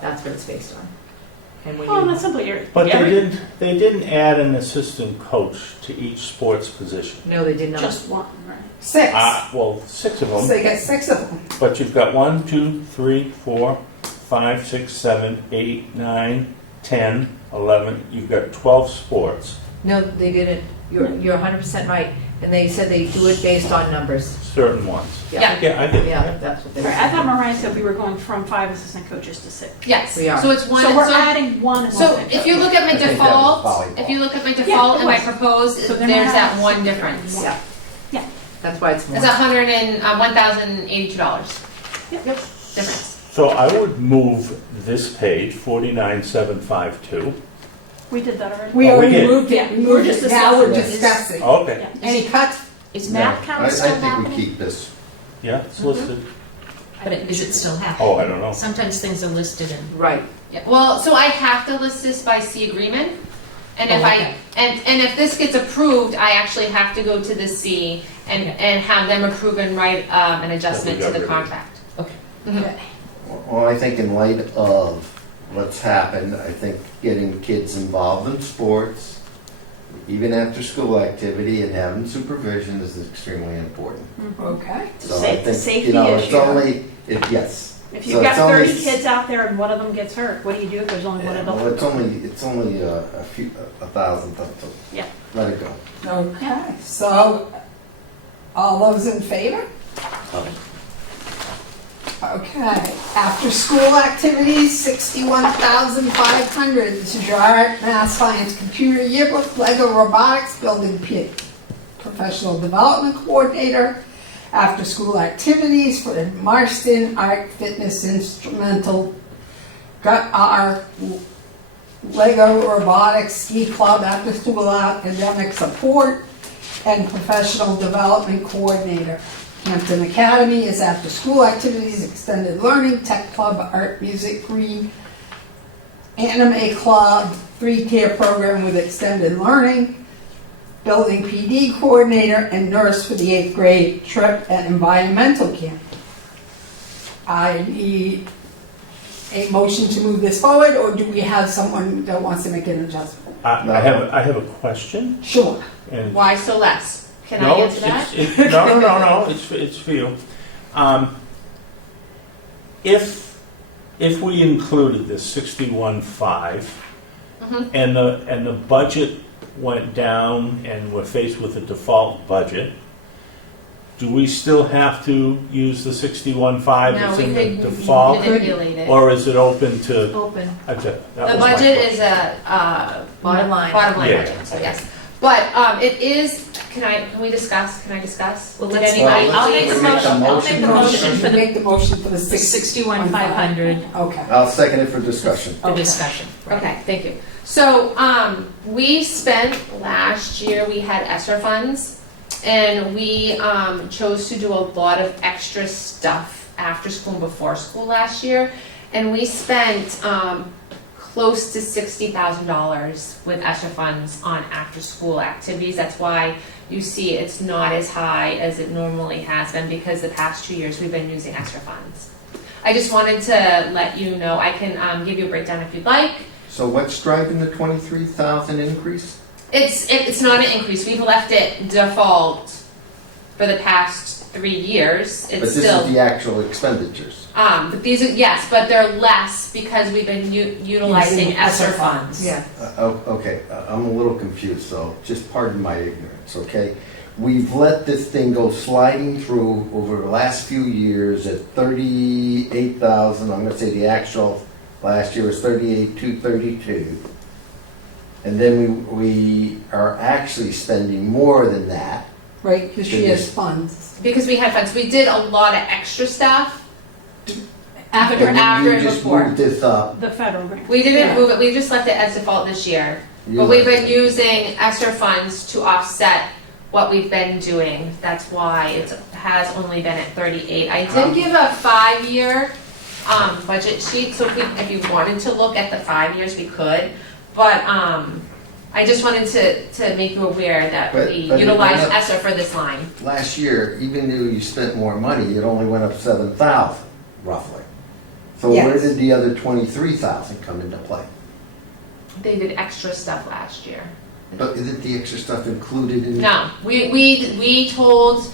That's what it's based on. And when Well, you, that's simply your. But every- they didn't add an assistant coach to each sports position. no, they did not. Just one, right? 6. Well, 6 of So them, they got 6 of them. but you've got 1, 2, 3, 4, 5, 6, 7, 8, 9, 10, 11, you've got 12 sports, No, they didn't. You're 100% right. And they said they do it based on numbers. certain ones. Yeah. Yeah, I get Yeah, that. that's what they Right, I thought said. Mariah said we were going from 5 assistant coaches to 6. Yes. We are. So it's one. So we're adding one So assistant if you coach. look at my I think that was default, volleyball. if you look at my Yeah, default it and my was. proposed, So they're there's not that adding one something. difference. Yeah. Yeah. That's why it's more. It's $1,082 Yep. difference. So I would move this page, 49752. We did that already. We Oh, we already did. moved it. Yeah, We we're moved just it. Now we're discussing discussing. Okay, Yeah. Any cuts? Is No, map I count still think we happening? keep this. yeah, it's listed. But is it still happening? Oh, I don't know. Sometimes things are listed in. Right. Yeah, well, so I have to list this by C agreement, and if Oh, I, okay. and if this gets approved, I actually have to go to the C and have them approve and write an adjustment to got the rid of it. contract. Okay. Mhm. Okay. Well, I think in light of what's happened, I think getting kids involved in sports, even after school activity and having supervision is extremely important. Okay. It's a So I sa- think, safety you know, it's issue. only, yes. If So you've got it's only 30 kids out there and one of them gets hurt, what do you do if there's only one Yeah, adult? well, it's only a thousand, so Yeah. let it go. Okay, so all those in favor? Okay, after-school activities, 61,500. This is your art, math, science, computer yearbook, Lego robotics, building professional development coordinator. After-school activities for the Marston Art Fitness Instrumental, got our Lego robotics, ski club, after-school academic support, and professional development coordinator. Hampton Academy is after-school activities, extended learning, tech club, art, music, green, anime club, 3-tier program with extended learning, building PD coordinator, and nurse for the 8th grade trip and environmental camp. I need a motion to move this forward, or do we have someone that wants to make an adjustment? I have a question. Sure. And Why so less? Can I no, answer that? no, it's for you. If we included this 61.5 Mhm. and the budget went down and we're faced with a default budget, do we still have to use the 61.5 No, that's we in the could default? manipulate it. Or is it open to? Open. Okay, that The was my budget question. is a, Bottom line. Bottom line Yeah. budget, so yes. But, it is, can I discuss? Well, Did let's- anybody? I'll make the we make motion, a I'll make the motion for the Make the motion for the 61,500 Okay. I'll second it for discussion. for discussion. Okay, thank you. So, we spent last year, we had ESSER funds, and we, chose to do a lot of extra stuff after school and before school last year. And we spent, close to $60,000 with ESSER funds on after-school activities. That's why you see it's not as high as it normally has been, because the past 2 years we've been using ESSER funds. I just wanted to let you know, I can give you a breakdown if you'd like. So what's driving the 23,000 increase? It's not an increase, we've left it default for the past 3 years. But It's this still, is the actual expenditures. but these are, yes, but they're less because we've been utilizing Using ESSER ESSER funds. Yeah. Okay, I'm a little confused, so just pardon my ignorance, okay? We've let this thing go sliding through over the last few years at 38,000. I'm gonna say the actual last year was 38,232. And then we are actually spending more than that. Right, because she has funds. Because we had funds, we did a lot of extra stuff after And and you just before. moved this up. The federal grant. We didn't Yeah. move it, we just left it as default this year. You But we've left been it. using ESSER funds to offset what we've been doing. That's why it has only been at 38. I did give a 5-year budget sheet, so if you wanted to look at the 5 years, we could. But I just wanted to make you aware that But- we but it utilized went up- ESSER for this line. Last year, even though you spent more money, it only went up 7,000 roughly. So where Yes. did the other 23,000 come into play? They did extra stuff last year. But isn't the extra stuff included in? No, we told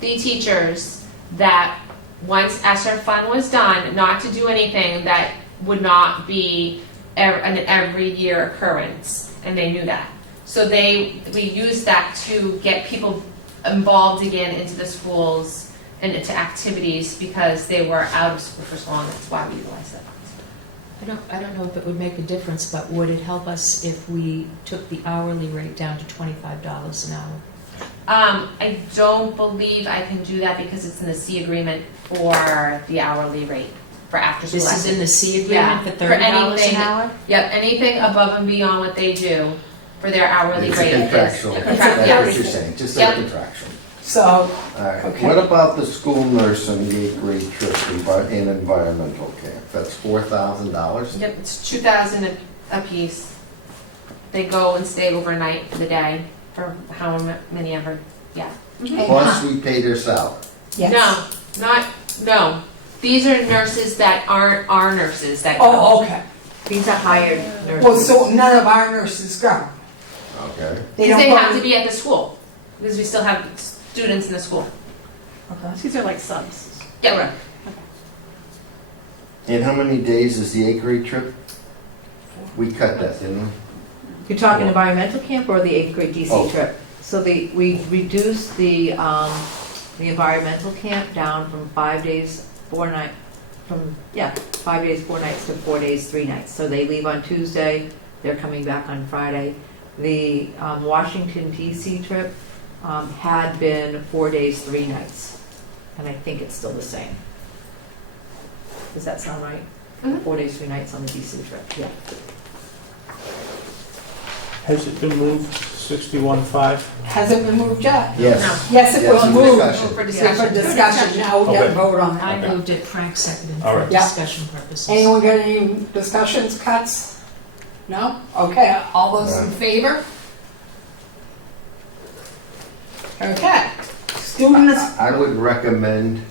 the teachers that once ESSER fund was done, not to do anything that would not be an every year occurrence, and they knew that. So we used that to get people involved again into the schools and into activities because they were out of school for so long, that's why we utilized that. I don't know if it would make a difference, but would it help us if we took the hourly rate down to $25 an hour? I don't believe I can do that because it's in the C agreement for the hourly rate for after school. This is in the C Yeah, agreement for for $30 anything- an hour? Yep, anything above and beyond what they do for their hourly It's rate a is. contractual, a that's contract- what you're yes. saying, just Yep. like contractual. So, All right, Okay. what about the school nurse and the 8th grade trip in environmental camp? That's $4,000? Yep, it's 2,000 a piece. They go and stay overnight for the day, for how many ever, yeah. Plus we pay their salary. yes. No. These are nurses that aren't our nurses that go. Oh, okay. These are hired Well, nurses. so none of our nurses go. Okay. They Because don't they go have to be at the school, because we still have students in the school. Okay. These are like subs. Yeah, And how many days is the 8th grade trip? We cut that, didn't we? You're talking environmental camp or the 8th grade DC Oh. trip? So we reduced the environmental camp down from 5 days, 4 nights, 5 days, 4 nights to 4 days, 3 nights. So they leave on Tuesday, they're coming back on Friday. The Washington DC trip had been 4 days, 3 nights. And I think it's still the same. Does that sound right? Mhm. 4 days, 3 nights on the DC trip, yeah. Has it been moved 61.5? Has it been moved yet? Yes. Yes, it Yes, was for moved. discussion. for For discussion. discussion, now we gotta Okay. vote on it. I Okay. moved it, Frank seconded All for right. Yeah. discussion purposes. Anyone got any discussions, cuts? No? Okay, all those in Right. favor? Okay. Students, I would recommend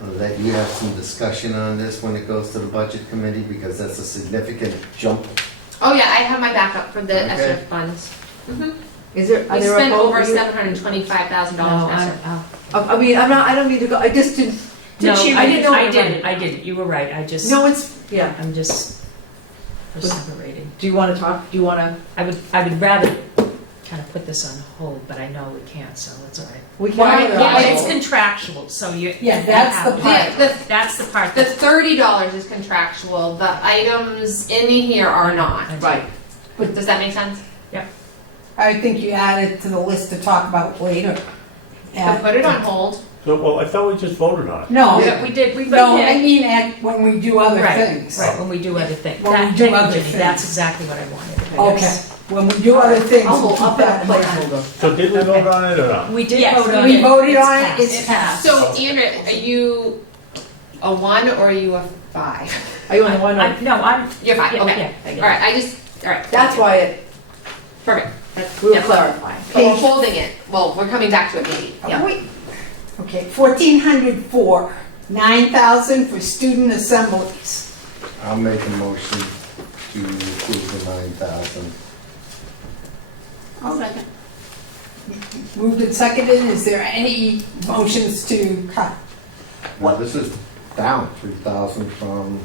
that you have some discussion on this when it goes to the budget committee, because that's a significant jump. Oh, yeah, I have my backup for the Okay. ESSER funds. Is there, are We there spent opposed- over $725,000 No, in ESSER. I mean, I don't mean to go, I just didn't. No, she I really didn't, know I the didn't, I didn't, you were right, I just, No, it's, yeah. I'm just perseverating. Do you want to talk, do you want to? I would rather kind of put this on hold, but I know we can't, so it's all right. We Why- can. yeah, It's contractual, so you. Yeah, that's the you part. have- That's the part The that. $30 is contractual, the items in here are not. Right. Does that make sense? I think you added to the list to talk about later. So put it on hold. So, well, I thought we just voted on it. No, Yeah, we did, we no, I voted. mean, when we do other Right, things. Right, when we do other things. When we That- do thank you, other Ginny, things. That's exactly what I wanted. Okay, Yes. when we do other things, I'll we'll put keep that in mind. placeholder. So did we vote on it or not? We did Yes, vote on it. We voted It's on it, passed. it's passed. So Andrea, are you a 1 or are you a 5? Are you on the one? No, I'm. You're 5, Yeah, okay. yeah, I get it. All right, all right. That's why it, Perfect. we were Yeah. clarifying. But we're holding it. Well, we're coming back to it maybe. Yeah. Wait. Okay, 1,404, 9,000 for student assemblies. I'll make a motion to approve the 9,000. I'll second. Moved and seconded, is there any motions to cut? Well, this is down 3,000 from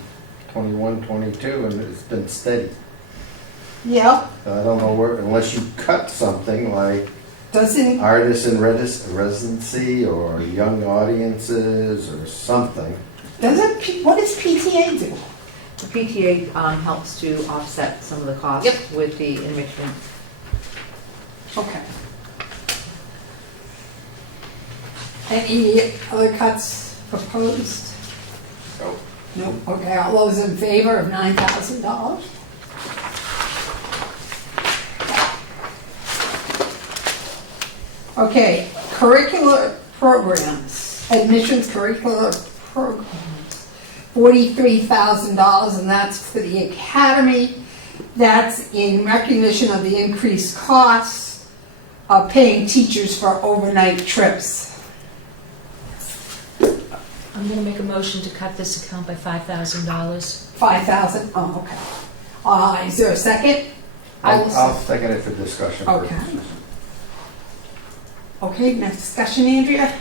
21, 22, and it's been steady. Yep, I don't know where, unless you cut something like doesn't, artists in residency or young audiences or something. what does PTA do? The PTA helps to offset some of the costs Yep. with the enrichment. Okay. Any other cuts proposed? Nope. No, okay, all those in favor of $9,000? Okay, curricular programs, admissions curricular programs, $43,000, and that's for the academy. That's in recognition of the increased costs of paying teachers for overnight trips. I'm gonna make a motion to cut this account by $5,000. 5,000, oh, okay. Is there a second? I'll second it for discussion Okay. purposes. Okay, next discussion, Andrea?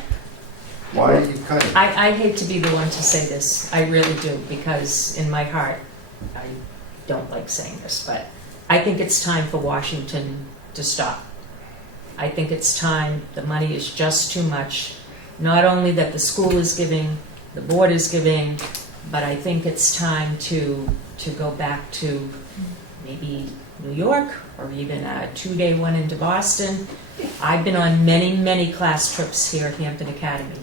Why are you cutting? I hate to be the one to say this, I really do, because in my heart, I don't like saying this, but I think it's time for Washington to stop. I think it's time, the money is just too much. Not only that the school is giving, the board is giving, but I think it's time to go back to maybe New York, or even a 2-day one into Boston. I've been on many, many class trips here at Hampton Academy.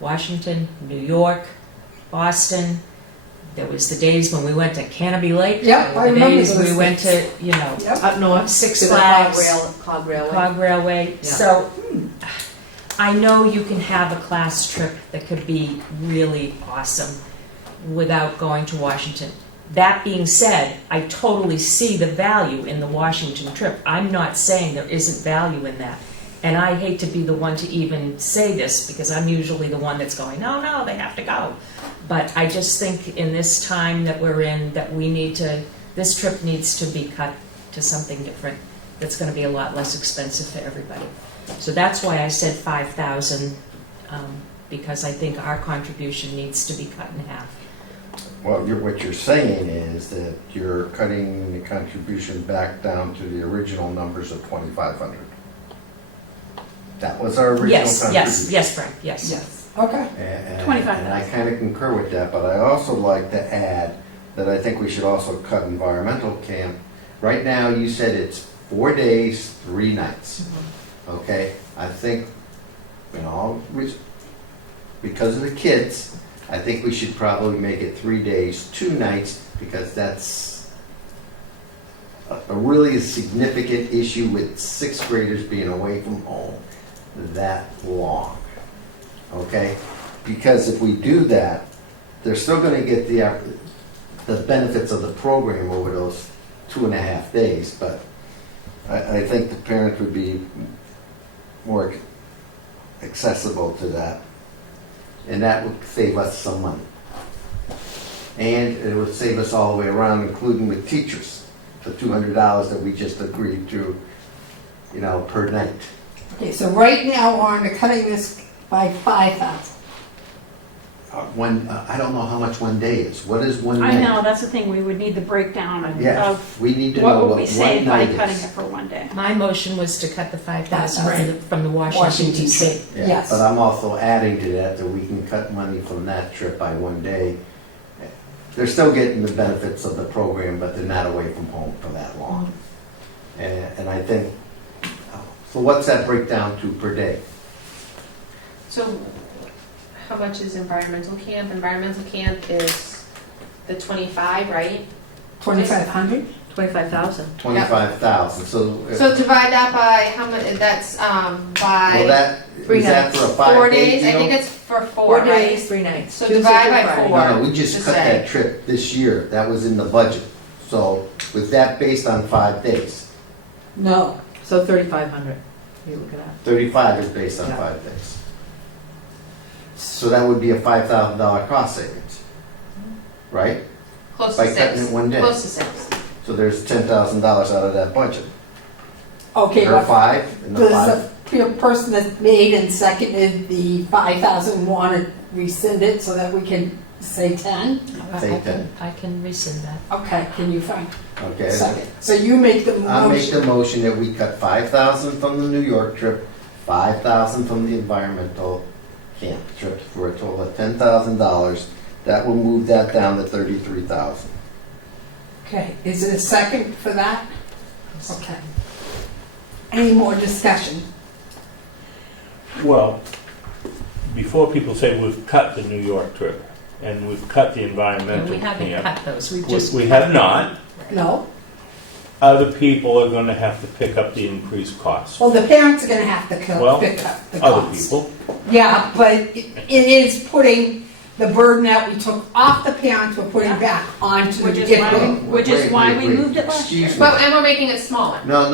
Washington, New York, Boston. There was the days when we went to Canopy Lake. Yep, There I were the remember days those we went to, days. you know, Yep. Up north. Six to the Flags. Cog Railway. Cog Railway. Yeah. So I know you can have a class trip that could be really awesome without going to Washington. That being said, I totally see the value in the Washington trip. I'm not saying there isn't value in that. And I hate to be the one to even say this, because I'm usually the one that's going, no, they have to go. But I just think in this time that we're in, that we need to, this trip needs to be cut to something different that's going to be a lot less expensive for everybody. So that's why I said 5,000, because I think our contribution needs to be cut in half. Well, what you're saying is that you're cutting the contribution back down to the original numbers of 2,500. That was our original Yes, contribution. yes, Frank, yes. Yes. Okay. And 25,000. I kind of concur with that, but I also like to add that I think we should also cut environmental camp. Right now, you said it's 4 days, 3 nights. Okay? I think, because of the kids, I think we should probably make it 3 days, 2 nights, because that's a really significant issue with 6th graders being away from home that long. Okay? Because if we do that, they're still going to get the benefits of the program over those 2.5 days, but I think the parents would be more accessible to that. And that would save us some money. And it would save us all the way around, including with teachers, the $200 that we just agreed to, per night. Okay, so right now we're on to cutting this by 5,000. I don't know how much one day is. What is one night? I know, that's the thing, we would need the breakdown Yeah, of we need to know what would what we one save by night cutting it is. for one day. My motion was to cut the 5,000 Right. from the Washington DC. trip. Yeah, Yes. but I'm also adding to that we can cut money from that trip by one day. They're still getting the benefits of the program, but they're not away from home for that long. And I think, so what's that break down to per day? So how much is environmental camp? Environmental camp is the 25, right? 2,500? 25,000. 25,000, so. So divide that by how much, that's, Well, by that, Three is that nights. for a 4 5-day days? I think deal? it's for 4, 4 right? days, 3 nights. So Tuesday divide through by Friday. 4. No, we just to cut say. that trip this year, that was in the budget. So was that based on 5 days? No. So 3,500, you look at that. 35 is based on Yeah. 5 days. So that would be a $5,000 cost savings, right? Close by to cutting 6. it one day. Close to 6. So there's $10,000 out of that budget. Okay, Or but 5, and the 5. does the person that made and seconded the 5,000 want to rescind it so that we can say 10? I can rescind that. Okay, can you find Okay. a second? So you make the I make the motion. motion that we cut 5,000 from the New York trip, 5,000 from the environmental camp trip, for a total of $10,000. That will move that down to 33,000. Okay, is it a second for that? Okay. Any more discussion? Well, before people say we've cut the New York trip and we've cut the And environmental we haven't camp, cut those, we've we just. we have not. No? Other people are going to have to pick up the increased costs. Well, the parents are gonna have to Well, pick up the Other cost. people. Yeah, but it is putting the burden that we took off the parents, we're putting back onto Which the is why giving. Which is why we moved it last Excuse year. me. But, and we're making it smaller. No,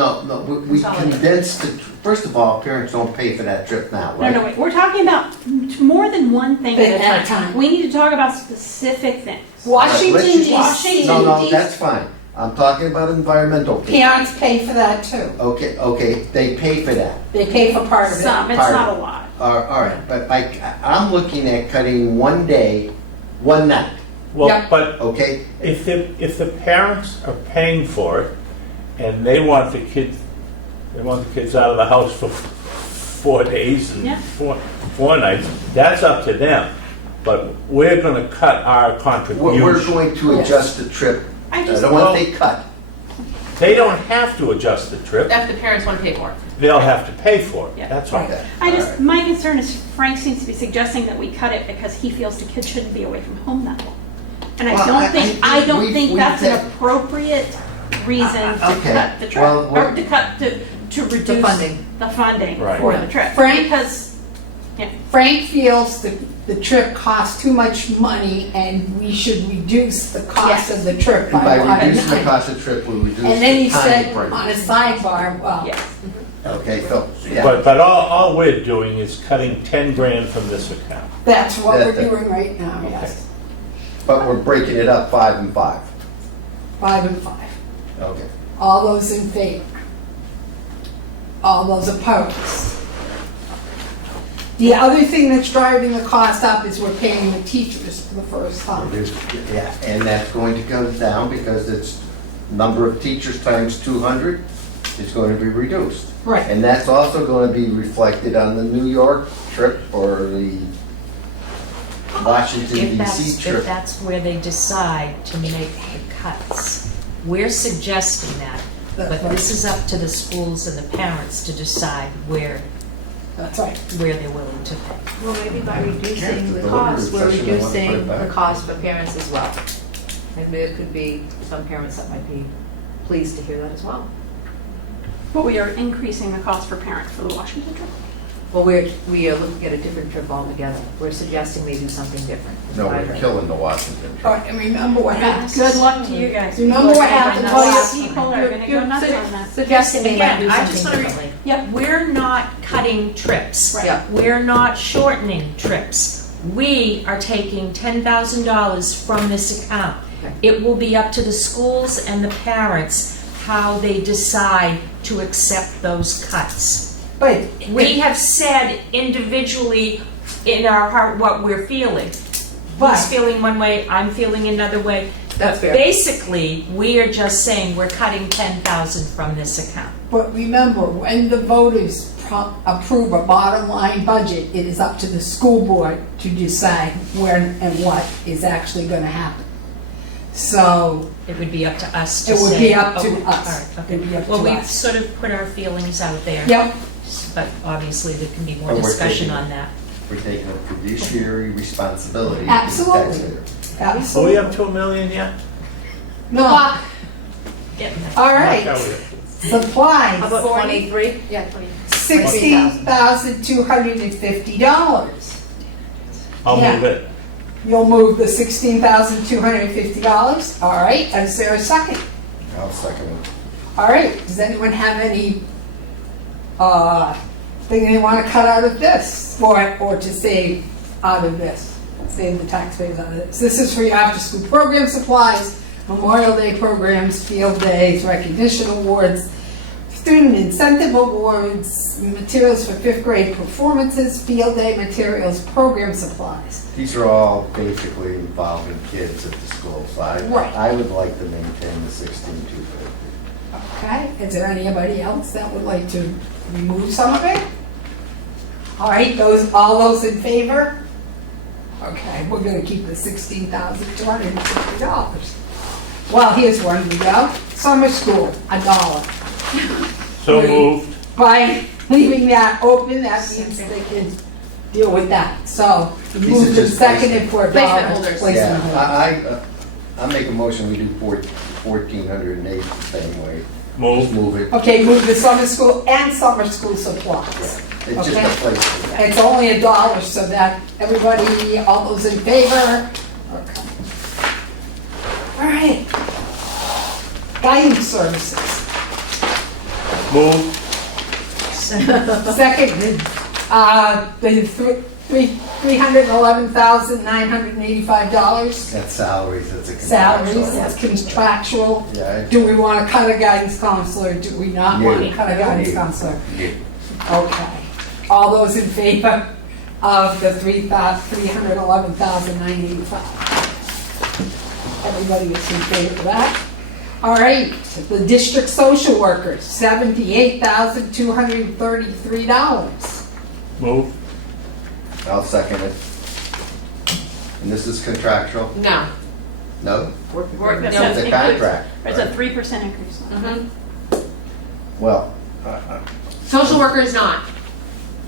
we Consolidated. condensed it. First of all, parents don't pay for that trip now, No, right? no, wait, we're talking about more than one thing Thing at a time. We need to talk about specific things. Washington Let's just- DC. No, that's fine. I'm talking about environmental. Parents pay for that too. Okay, they pay for that. They pay for part of it. Some, it's Part not of a lot. All right, but I'm looking at cutting one day, one night, Well, Yep. but okay? if the parents are paying for it and they want the kids out of the house for 4 days and Yeah. four nights, that's up to them. But we're going to cut our We're contribution. going to adjust the trip. I I just, don't want they cut. They don't have to adjust the trip. If the parents want to pay for it. They'll have to pay for it. Yeah. That's all. Okay. I just, All right. my concern is Frank seems to be suggesting that we cut it because he feels the kids shouldn't be away from home that long. And Well, I don't we've- think we've that's said- an appropriate reason to Okay. cut the trip, Well, or to cut, to reduce funding. the funding Right. for the trip. Frank- Because, Frank feels the trip costs too much money and we should reduce the cost of the trip And by by one reducing the night. cost of trip, we reduce And then he the time said frame. on a sidebar, well, yes. Okay, so, yeah. But all we're doing is cutting 10 grand from this account. that's what we're That- doing right now, yes. But we're breaking it up 5 and 5. 5 and 5. Okay. All those in favor? All those opposed? The other thing that's driving the cost up is we're paying the teachers for the first time. Yeah, and that's going to go down because it's number of teachers times 200 is going to be reduced. Right. And that's also going to be reflected on the New York trip or the Washington If DC trip. that's where they decide to make the cuts. We're suggesting that, but this is up to the schools and the parents to decide where That's right. they're willing to pay. Well, maybe by Yeah, reducing the the cost, we're session, I want to put it reducing back. the cost for parents as well. And there could be some parents that might be pleased to hear that as well. But we are increasing the cost for parents for the Washington trip. Well, we are looking at a different trip altogether. We're suggesting they do something different. is No, what I we're heard. killing the Washington All trip. right, and remember what happened. Good luck to you guys. Remember what happened A lot of last- people are gonna go You're nuts su- on that. Suggesting they might do Again, I just something wanna differently. Yep. We're not cutting trips. Right. Yeah. We're not shortening trips. We are taking $10,000 from this account. Okay. It will be up to the schools and the parents how they decide to accept those cuts. But We have said individually in our heart what we're feeling. he's feeling one way, I'm feeling another way. That's fair. Basically, we are just saying we're cutting 10,000 from this account. But remember, when the voters approve a bottom line budget, it is up to the school board to decide when and what is actually gonna happen. So, It would be up to us to it say. would be up oh, to all us. right, okay. It would be up Well, to we've us. sort of put our feelings out there. Yep, But obviously, there can be more But we're discussion taking- on that. We're taking a fiduciary responsibility. to the Absolutely. taxpayer. Are we absolutely. up to $1 million yet? No, Yeah. all right. How about Supplies, How about 23? Yeah, 20. $16,250. I'll Yeah. move it. You'll move the $16,250, all right, is there a second? I'll second it. All right, does anyone have any, thing they wanna cut out of this, or to save out of this? Save the taxpayers out of this. This is for your after-school program supplies, Memorial Day programs, field days, recognition awards, student incentive awards, materials for fifth grade performances, field day materials, program supplies. These are all basically involving kids at the school, so Right. I would like to maintain the 16,250. Okay, is there anybody else that would like to remove some of it? All right, all those in favor? Okay, we're gonna keep the $16,250. Well, here's one to go. Summer school, $1. So Wait. moved. By leaving that open, that means they can deal with that. So, you These moved are and just seconded for $1. Placement holders. Placement holders. Yeah, I make a motion, we do 1,408 the same way. Just Move. move it. Okay, move the summer school and summer school supplies. It's just a Okay. placement. It's only $1, so that everybody, all those in favor? Okay. All right. Guidance services. Move. Second, the $311,985 That's salaries, that's a salaries, contractual. that's contractual. Yeah. Do we want to cut a guidance counselor? Do we not want to Yeah. cut a guidance counselor? Yeah. Okay. All those in favor of the $311,985? Everybody is in favor of that? All right, the district social workers, $78,233. Move. I'll second it. And this is contractual? No. No? We're- That's no. It's a contract. It's a 3% increase. Mhm. Well, Social worker is not.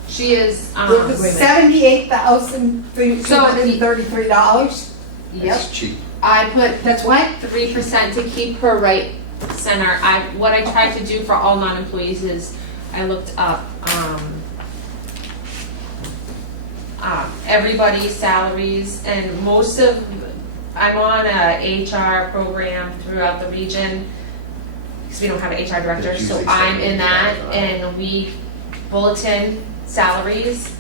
She is, $78,233. yep. it's cheap. I put That's what? 3% to keep her right center. What I tried to do for all non-employees is I looked up, everybody's salaries and I'm on a HR program throughout the region because we don't have an HR director, There's so usually I'm in that somebody. and we bulletin salaries.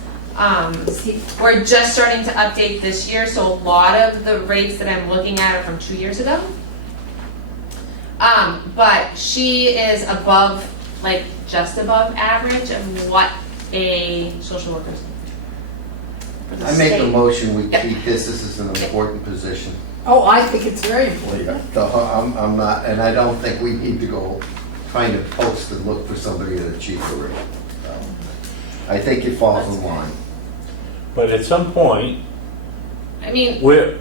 We're just starting to update this year, so a lot of the rates that I'm looking at are from 2 years ago. But she is above, like, just above average of what a social worker is. For the I make a state. motion, we Yep. keep this is an important position. Oh, I think it's very important. I'm not, and I don't think we need to go trying to post and look for somebody at a cheaper rate. So, I think it falls in line. But at some point, I mean, we're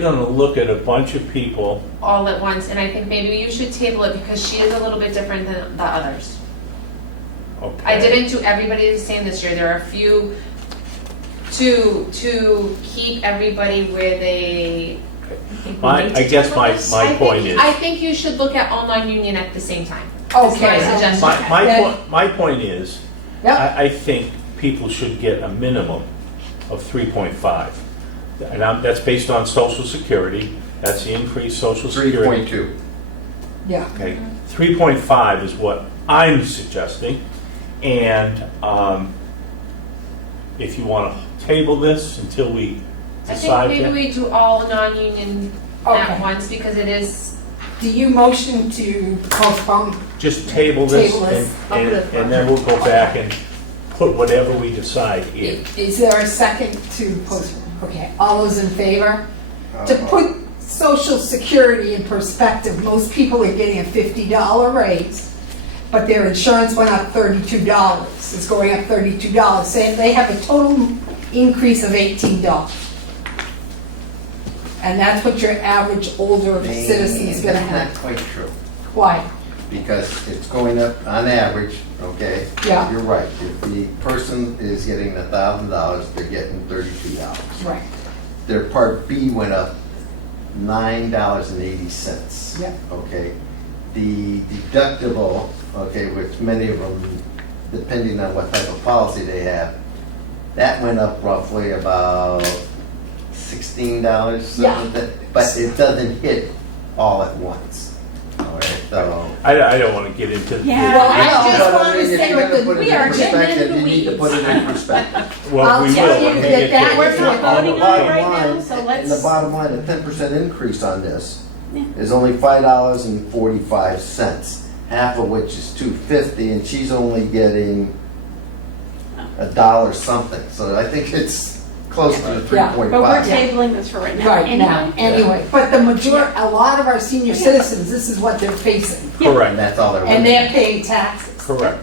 gonna look at a bunch of people. all at once, and I think maybe you should table it because she is a little bit different than the others. Okay. I didn't do everybody the same this year. There are a few to keep everybody where they. I guess my point is, I think you should look at all non-union at the same time. That's my Okay. suggestion. my point is, Yep. I think people should get a minimum of 3.5. And that's based on Social Security, that's the increased Social Security. 3.2. Yeah. Okay, 3.5 is what I'm suggesting, and if you want to table this until we I think decide maybe that. we do all non-union Okay. at once because it is, Do you motion to postpone? Just table this, Table this. and then we'll go back and put whatever we decide in. Is there a second to postpone? Okay, all those in favor? To put Social Security in perspective, most people are getting a $50 raise, but their insurance went up $32. It's going up $32, saying they have a total increase of $18. And that's what your average older citizen is gonna That's have. not quite true, Why? because it's going up on average, okay? Yeah. You're right, if the person is getting $1,000, they're getting $32. Right. Their Part B went up $9.80. Yeah. Okay, the deductible, okay, which many of them, depending on what type of policy they have, that went up roughly about $16, Yeah. but it doesn't hit all at once. All right, so. I don't want to get into. Yeah. Well, I No, just but wanted to if say you're what gonna the, put it we in are getting perspective, into the you need to weeds. put it in perspective. Well, I'll we will. tell you when we that get that to was it. not voting on it Bottom right now, line, so and let's- the bottom line, a 10% increase on this Yeah. is only $5.45, half of which is $2.50, and she's only getting $1 something. So I think it's close to the Yeah, But we're 3.5. tabling this for right now. right now, Anyway. anyway. But the a lot of our senior citizens, this is what they're facing. And Correct, that's all they're. And they're paying taxes. correct.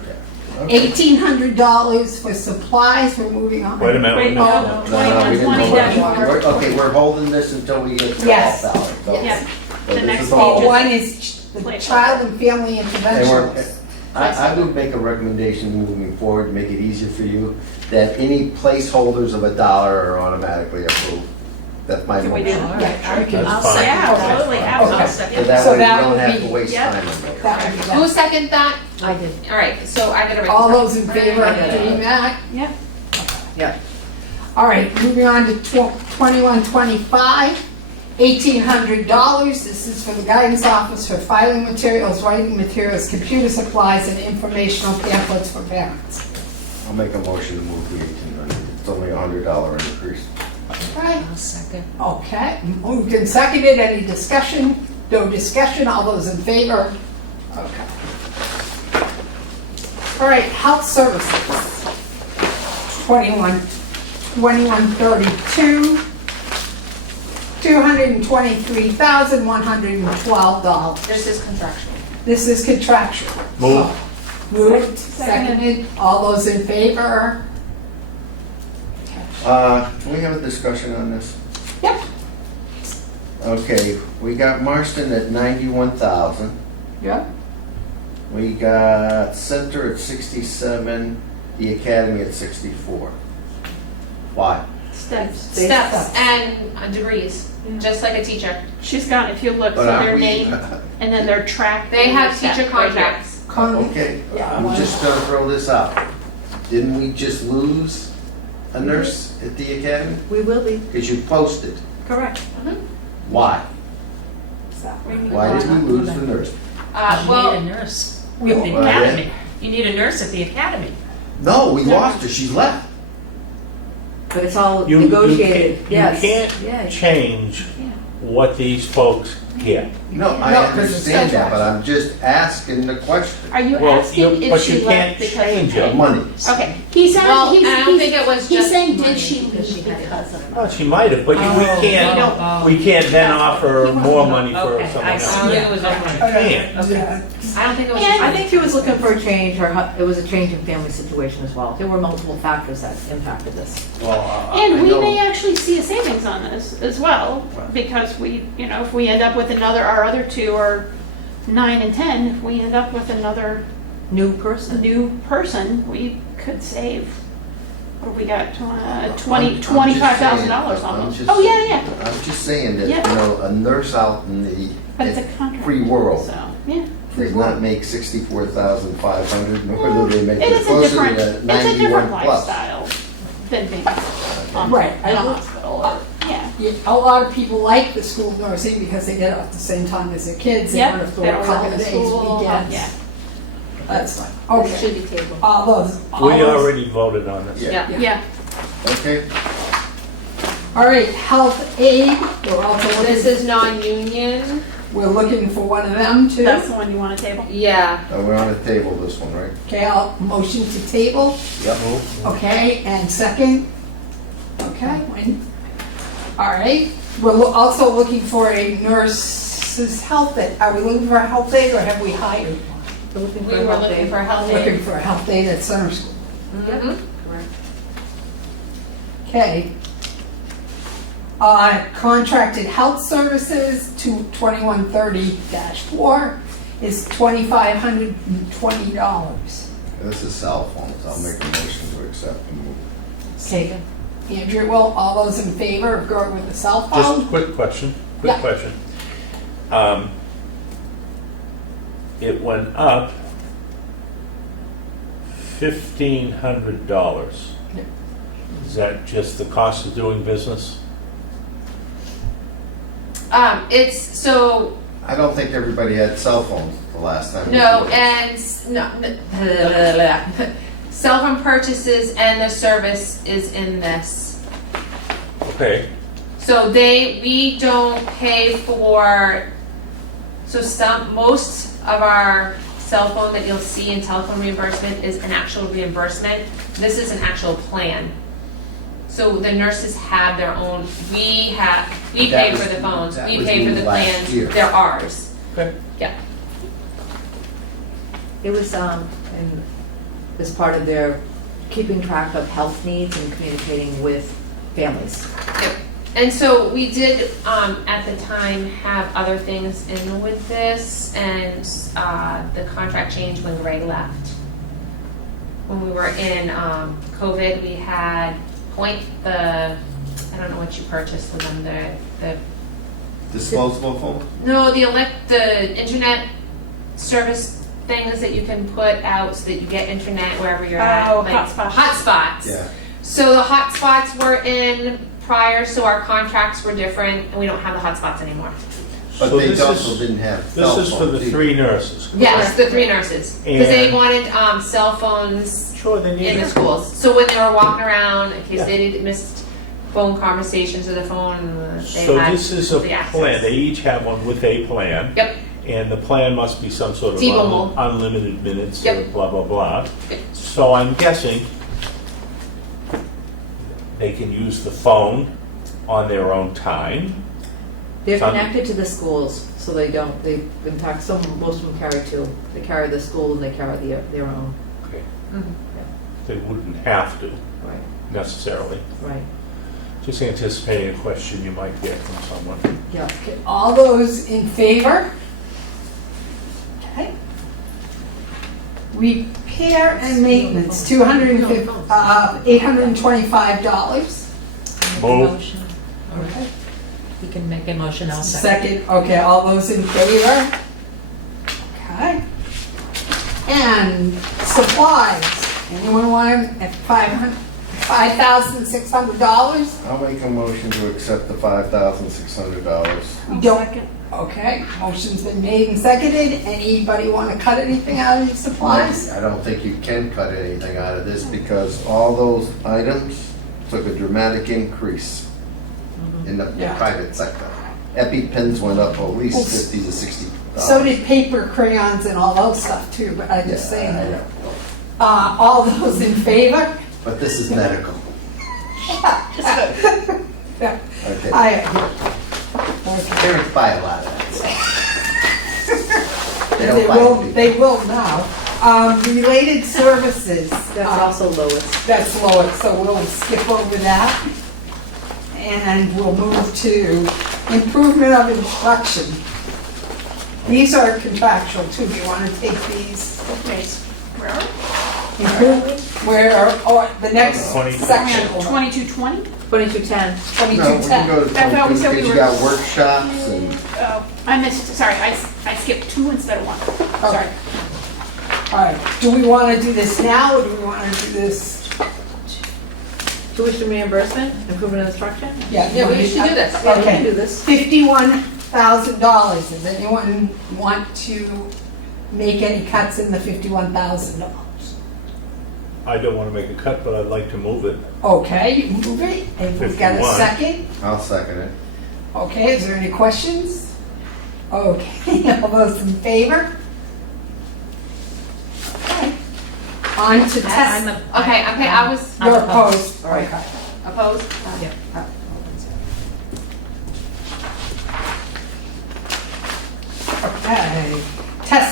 Okay. $1,800 for supplies, we're moving on. Wait a minute. Wait, no. no, No, we didn't 2120 vote. dash one. Okay, we're holding this until we get to the Yes. off ballot. So- Yeah. so The this next is page all- is- One is the child and family And intervention. I would make a recommendation moving forward, to make it easier for you, that any placeholders of $1 are automatically approved. That's my Can we do motion. that? Yeah, we can- That's fine. Yeah, absolutely, Okay. absolutely. So So that way we that don't would have be- to waste Yep. time on it. That would be Who that. seconded that? I did. All right, so I gotta write. All this those in favor of Yeah. doing that? Yeah. Yeah. All right, moving on to 2125, $1,800. This is for the guidance office for filing materials, writing materials, computer supplies, and informational pamphlets for parents. I'll make a motion to move the 1,800. It's only a $100 increase. Right. I'll second. Okay, moved and seconded, any discussion? No discussion, all those in favor? Okay. All right, health services. 2132, $223,112. This is contractual. This is contractual. Move. Moved, seconded, all those in favor? Can we have a discussion on this? Yep. Okay, we got Marston at 91,000. Yep. We got Center at 67, the Academy at 64. Why? Steps. Steps and degrees, just like a teacher. She's got, if you look, so But aren't their we- name and then their track. They and have their teacher step right here. contracts. Okay, Yeah, I'm why just gonna throw this out. Didn't we just lose a nurse at the Academy? We will be, Because you posted. correct. Why? What do you mean? Why did we lose the nurse? You Well, need a nurse We- at the Well, academy. You need a nurse at the academy. No, we lost her, she left. But it's all You negotiated, can't- yes. You can't Yeah. change what these folks get. No, No, I 'cause it's understand that, but contract. I'm just asking the question. Are you Well, asking if but she you left can't because change of it. pay? Money. Okay, he's well, asking, I don't think it was he's just. saying, money. did she leave because of it? Well, she might have, but we Oh, can't, oh, we can't then offer more money for Okay, someone I else. see. I don't think it was. Can't. I don't think it was. I think she was looking for a change, it was a change in family situation as well. There were multiple factors that impacted this. Well, And I we know- may actually see a savings on this as well, because we, you know, if we end up with another, our other two are 9 and 10, if we end up with another New person. new person, we could save, what have we got, I'm $25,000 just saying- almost. I'm just- Oh, yeah, yeah, I'm just saying that, Yeah. you know, a nurse out in the but it's a contract. free world So, yeah. does not make 64,500, nor do they make It it is a closer different, to it's a 91 different plus. lifestyle than being Right, in a hospital, or, yeah. Yeah, a lot of people like the school nursing because they get it at the same time as their kids. They Yep, don't have to they work don't work in the holidays, school, weekends. yeah. That's fine. It Okay. should be tabled. All those. We already voted on this. Yeah, Yeah, okay. All right, health aid, we're also This looking, is non-union. we're looking for one of them too. that's the one you want to table? Yeah. We're on the table, this one, right? Okay, I'll motion to table. Yep. Okay, and second? Okay, Wayne? All right, we're also looking for a nurse's health aide. Are we looking for a health aide or have we hired one? We're looking We for a were help looking aide. for a health Looking aide. for a health aide at center school. Mhm. Correct. Okay. Contracted health services to 2130-4 is $2,520. This is cell phones. I'll make a motion to accept and move. Okay, Andrew, will all those in favor of going with the cell Just a phone? quick question, Yeah. It went up $1,500. Yeah. Is that just the cost of doing business? It's, so, I don't think everybody had cell phones the last time. we no, did it. and, no, cell phone purchases and the service is in this. Okay, So we don't pay for, most of our cell phone that you'll see in telephone reimbursement is an actual reimbursement. This is an actual plan. So the nurses have their own, we That pay was- for the phones, that we was pay for the last plans, year. they're ours. okay. Yeah. It was, as part of their keeping track of health needs and communicating with families. And so we did, at the time, have other things in with this, and the contract changed when Greg left. When we were in COVID, we had Point, I don't know what you purchased with them, the Disposable phone? no, the internet service things that you can put out so that you get internet wherever you're at. Oh, like hotspots. Hotspots. Yeah. So the hotspots were in prior, so our contracts were different, and we don't have the hotspots anymore. But So they this also is- didn't have This cell is for phones the either. 3 nurses. Yes, the 3 nurses, because they And- wanted cell phones Sure, they need in the it. schools. So when they were walking around, in case Yeah. they missed phone conversations or the phone, they So had this is a the access. plan, they each have one with a plan. Yep. And the plan must be some sort of T-Mobile. unlimited minutes, Yep. or blah, blah, blah. Yep. So I'm guessing they can use the phone on their own time. They're Some- connected to the schools, so they don't, in fact, most of them carry 2. They carry the school and they carry their own. Okay. Mhm. They wouldn't have to Right, necessarily. right. Just anticipating a question you might get from someone. Yeah. Okay, all those in favor? Okay. Repair and maintenance, $825. Move. Motion. Okay. You can make a motion, I'll second. Second, okay, all those in favor? Okay. And supplies, anyone want at $5,600? I'll make a motion to accept the $5,600. We don't, okay, motion's been made and seconded. Anybody want to cut anything out of your supplies? I don't think you can cut anything out of this because all those items took a dramatic increase in the Yeah. private sector. EpiPens went up at least Well, 50 to 60. So did paper, crayons, and all those stuff too, but I just saying Yeah, I that. know. All those in favor? But this is medical. Yeah, Okay. I, Parents buy a lot of that stuff. They they don't buy will, it. they will now. Related services. That's also lowest. That's lower, so we'll skip over that. And we'll move to improvement of instruction. These are contractual too. Do you want to take these? Okay, where are Where, or the next 22. section? we? 2220? 2210. No, we can go to 2210. I thought we said 22 we because you were- got workshops and Oh, I missed, sorry, I skipped 2 instead of 1. Sorry. All right, do we want to do this now, or do we want to do this? Tuition reimbursement, improvement of instruction? Yeah, we should do this. Yeah, we can Okay. do this. $51,000. Does anyone want to make any cuts in the $51,000? I don't want to make a cut, but I'd like to move it. Okay, you move it, and we've got a 51. second. I'll second it. Okay, is there any questions? Okay, all those in favor? Okay. On to I'm test. Okay, I was You're opposed. All right. Okay. opposed. Yep.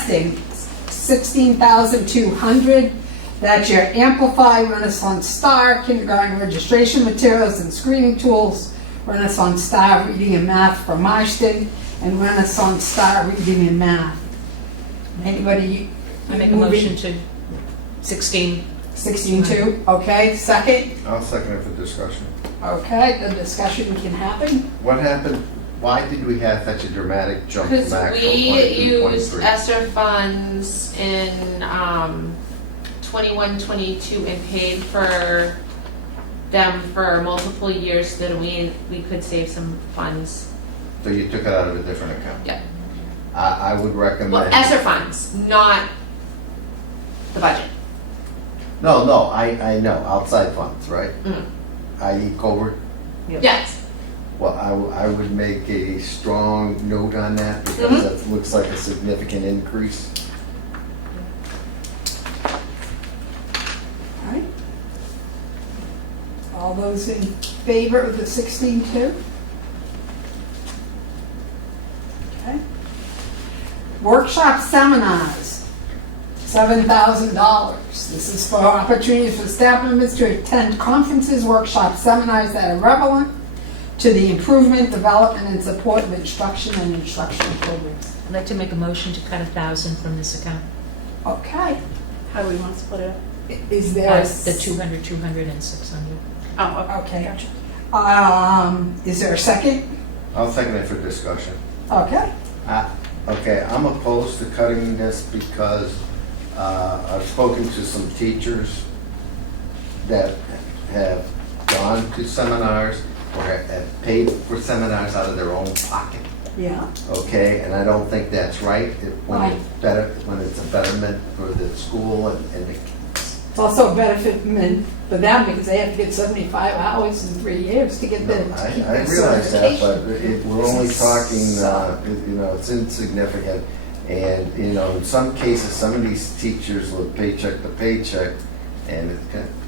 requesting $16,200. That's your Amplify, Renaissance Star, kindergarten registration materials and screening tools, Renaissance Star Reading and Math for Marston, and Renaissance Star Reading and Math. Anybody? I make a motion to 16. 16.2, okay, second? I'll second it for discussion. Okay, the discussion can happen. What happened, why did we have such a dramatic jump from Because actual we 22, used 23? ESSER funds in 21, 22 and paid for them for multiple years so that we could save some funds. So you took it out of a different account? Yeah. I would recommend. Well, ESSER funds, not the budget. No, I know, outside funds, right? Mm. I.e. Covert? Yes. Well, I would make a strong note on that because Mhm. that looks like a significant increase. All right. All those in favor of the 16.2? Okay. Workshop seminars, $7,000. This is for opportunities for staff members to attend conferences, workshops, seminars that are relevant to the improvement, development, and support of instruction and instructional programs. I'd like to make a motion to cut 1,000 from this account. Okay. How do we want to split it up? Is there? The 200, 200, and 600. Oh, Okay. Is there a second? I'll second it for discussion. Okay. Okay, I'm opposed to cutting this because I've spoken to some teachers that have gone to seminars or have paid for seminars out of their own pocket, Yeah. okay? And I don't think that's right when Right. when it's a betterment for the school and the It's also a benefit for them because they have to get 75 hours in 3 years to get the I realize that, but certification. we're only talking, So- it's insignificant. And, in some cases, some of these teachers live paycheck to paycheck, and it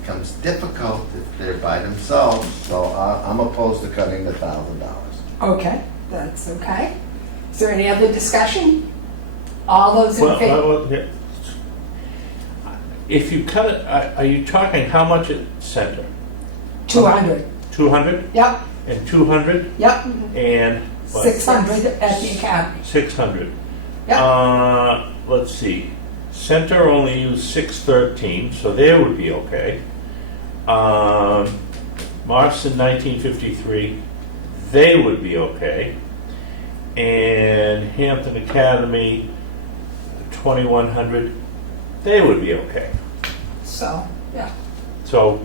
becomes difficult if they're by themselves. So I'm opposed to cutting the $1,000. Okay, that's okay. Is there any other discussion? All those in favor? Well, yeah. If you cut it, are you talking how much at center? 200. 200 Yep, and 200 yep. and what? 600 at the academy. 600. Yep. Let's see. Center only used 613, so there would be okay. Marston 1953, they would be okay. And Hampton Academy 2100, they would be okay. So, yeah. So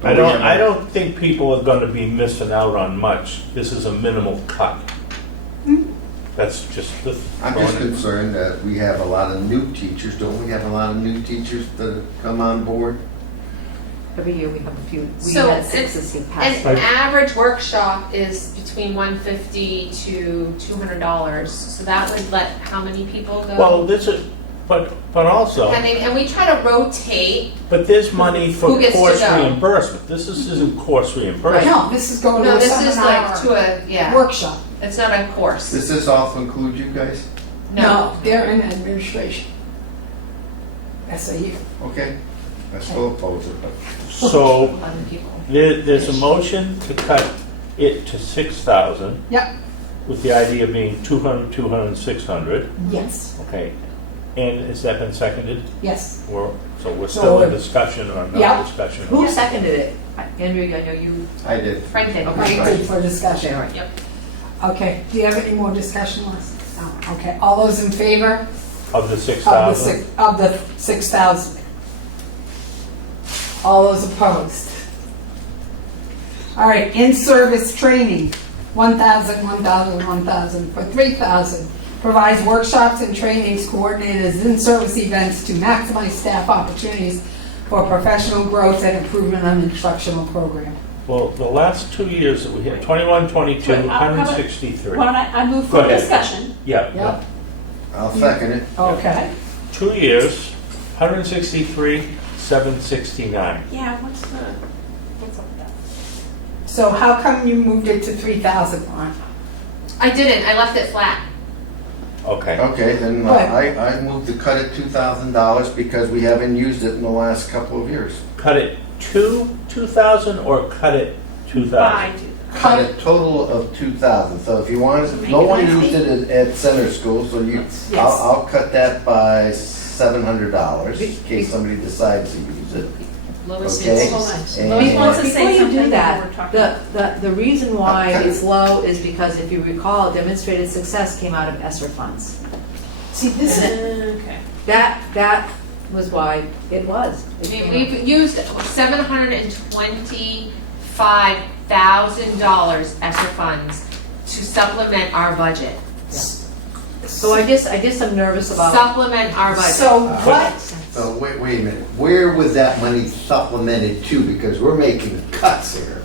But I we don't have a- think people are going to be missing out on much. This is a minimal cut. That's just the. I'm just concerned that we have a lot of new teachers. Don't we have a lot of new teachers that come on board? Every year we have a few, we So had 6 this past. An average workshop is between $150 to $200, so that would let how many people go? Well, this is, but also, Depending, and we try to rotate. but there's money for Who gets to course go? reimbursement. This isn't course reimbursement. No, this is going to No, a this is like seminar to a, yeah, workshop. it's not a course. Does this also include you guys? No. They're in administration. SAU. Okay, I still oppose it, but. So 11 people. there's a motion to cut it to 6,000 Yep, with the idea being 200, 200, and 600. yes, Okay. And has that been seconded? yes. So we're still in So, discussion or yeah. not discussion? Who seconded it? Andrew, I know you. I did. Frank did. Okay. Right, good for Okay, discussion. all right. Yep. Okay, do you have any more discussion, Les? No, okay, all those in favor Of the of 6,000? the 6,000? All those opposed? All right, in-service training, 1,000, 1,000, 1,000, for 3,000. Provides workshops and trainings coordinated as in-service events to maximize staff opportunities for professional growth and improvement on instructional program. Well, the last 2 years that we had, 21, 22, Wait, how about- 163. Why don't I move Go for ahead. discussion? Yeah, Yep, I'll second it. okay. 2 years, 163, 769. Yeah, what's up with that? So how come you moved it to 3,000, Ron? I didn't, I left it flat. Okay. Okay, then But- I move to cut it $2,000 because we haven't used it in the last couple of years. Cut it to 2,000 or cut it 2,000? By Cut a total of 2,000. So if you want, Make no it one nice. used it at center school, so you, Yes. I'll cut that by $700 in case somebody decides to use it. Lois Okay. needs Hold on. And- Lois wants to Before say you something do that, before we're talking. the reason why it's low is because if you recall, demonstrated success came out of ESSER funds. See, this is, Okay. That was why it was. It came out. We've used $725,000 ESSER funds to supplement our budget. So I just am nervous about. Supplement our budget. so what, So wait a minute, where was that money supplemented to? Because we're making cuts here.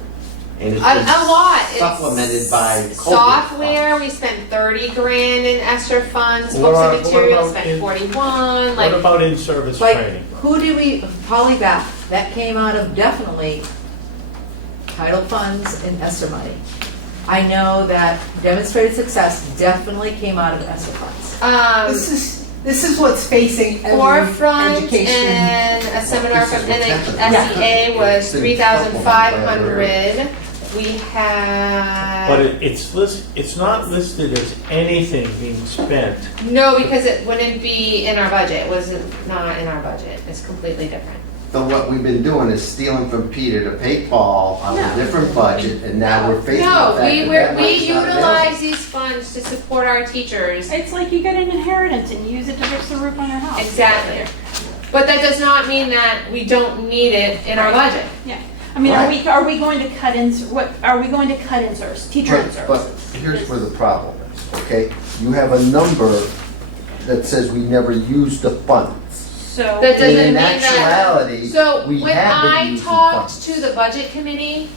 And it's been A lot. It's supplemented by COVID software. funds. We spent 30 grand in ESSER funds. What Books and about materials spent in- 41. What Like about in-service Like, training? who did we, polyback, that came out of definitely title funds and ESSER money. I know that demonstrated success definitely came out of ESSER funds. this is what's facing every Forefront education. and a seminar This is from, and what's then happening. SEA was It's been supplemented by other 3,500. We had. But it's not listed as anything being spent. No, because it wouldn't be in our budget. It wasn't not in our budget. It's completely different. So what we've been doing is stealing from Peter to pay Paul on a different budget, and now we're facing the No, fact we that were, that we money's not available. utilize these funds to support our teachers. It's like you get an inheritance and you use it to fix the roof on your house. Exactly. But that does not mean that we don't need it in our budget. Yeah. I mean, are we going to cut in, what, are we going to cut in service, teacher in But services? here's where the problem is, okay? You have a number that says we never used the funds. So, That doesn't In mean that. actuality, So we when have been I using talked funds. to the budget committee,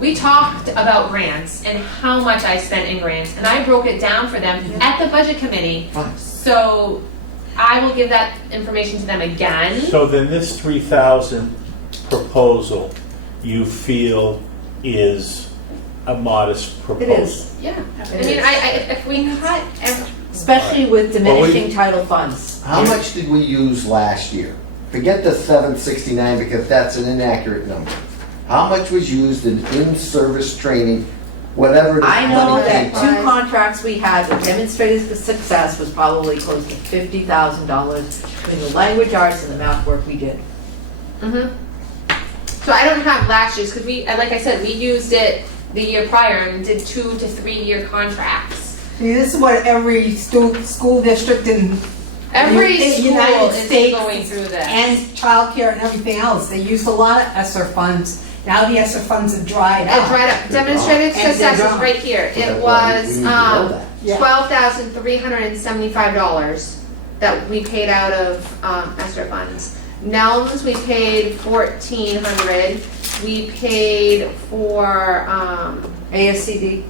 we talked about grants and how much I spent in grants, and I broke it down for them at the budget committee. Fine. So I will give that information to them again. So then this 3,000 proposal, you feel is a modest proposal? It is, Yeah, I It mean, is. if we cut especially with diminishing title funds. How much did we use last year? Forget the 769 because that's an inaccurate number. How much was used in in-service training, whatever the I know money that came two contracts we had with demonstrated success was probably close to $50,000 between the language arts and the math work we did. So I don't have last year's, because we, like I said, we used it the year prior and did 2 to 3 year contracts. See, this is what every school district in Every in the school United is States going through this. and childcare and everything else, they used a lot of ESSER funds. Now the ESSER funds have dried It up. dried up. Demonstrated And success they're is gone. right here. So It that's why we was need to know that. Yeah. $12,375 that we paid out of ESSER funds. Nelms, we paid $1,400. We paid for ASCD,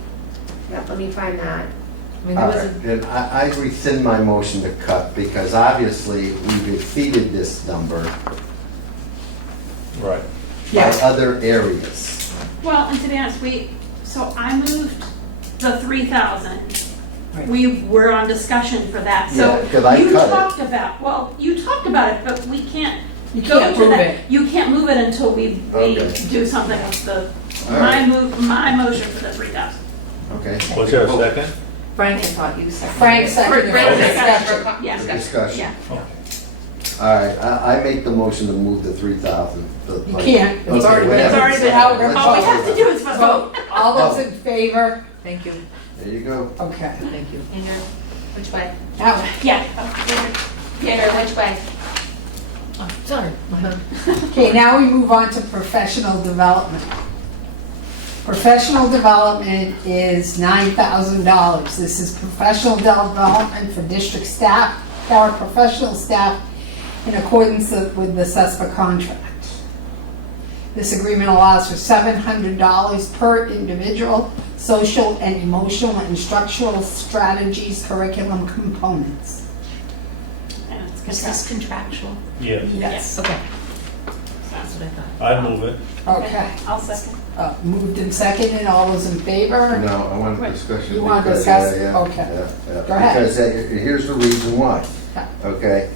yeah, let me find that. I mean, there All was right, then I rescind my motion to cut because obviously we've exceeded this number Right. by Yeah. other areas. well, and to be honest, so I moved the 3,000. Right. We were on discussion for that, Yeah, so 'cause I you cut it. talked about, well, you talked about it, but we can't You go can't to move that. it. You can't move it until we Okay. do something with the, All my right. my motion for the 3,000. Okay. Was there a second? Frank had taught you second. Frank For seconded. Brent Okay. discussion. Yeah. Discussion. Discussion. Yeah. All right, I make the motion to move the 3,000. You can't. It's already been- It's already been out. All we have to do is vote. All those in favor? Thank you, There you go. Okay. thank you. Andrew, which way? Now, Yeah. Peter, which way? Oh, sorry. okay, now we move on to professional development. Professional development is $9,000. This is professional development for district staff, paraprofessional staff, in accordance with the CESPA contract. This agreement allows for $700 per individual, social and emotional and structural strategies, curriculum components. Is this contractual? Yes. Yes. Okay. That's what I thought. I'd move it. Okay. I'll second. Moved and seconded, all those in favor? No, I want a discussion. You want to because- discuss? yeah, Okay. yeah. Go ahead. Because here's the reason why, Yeah. okay?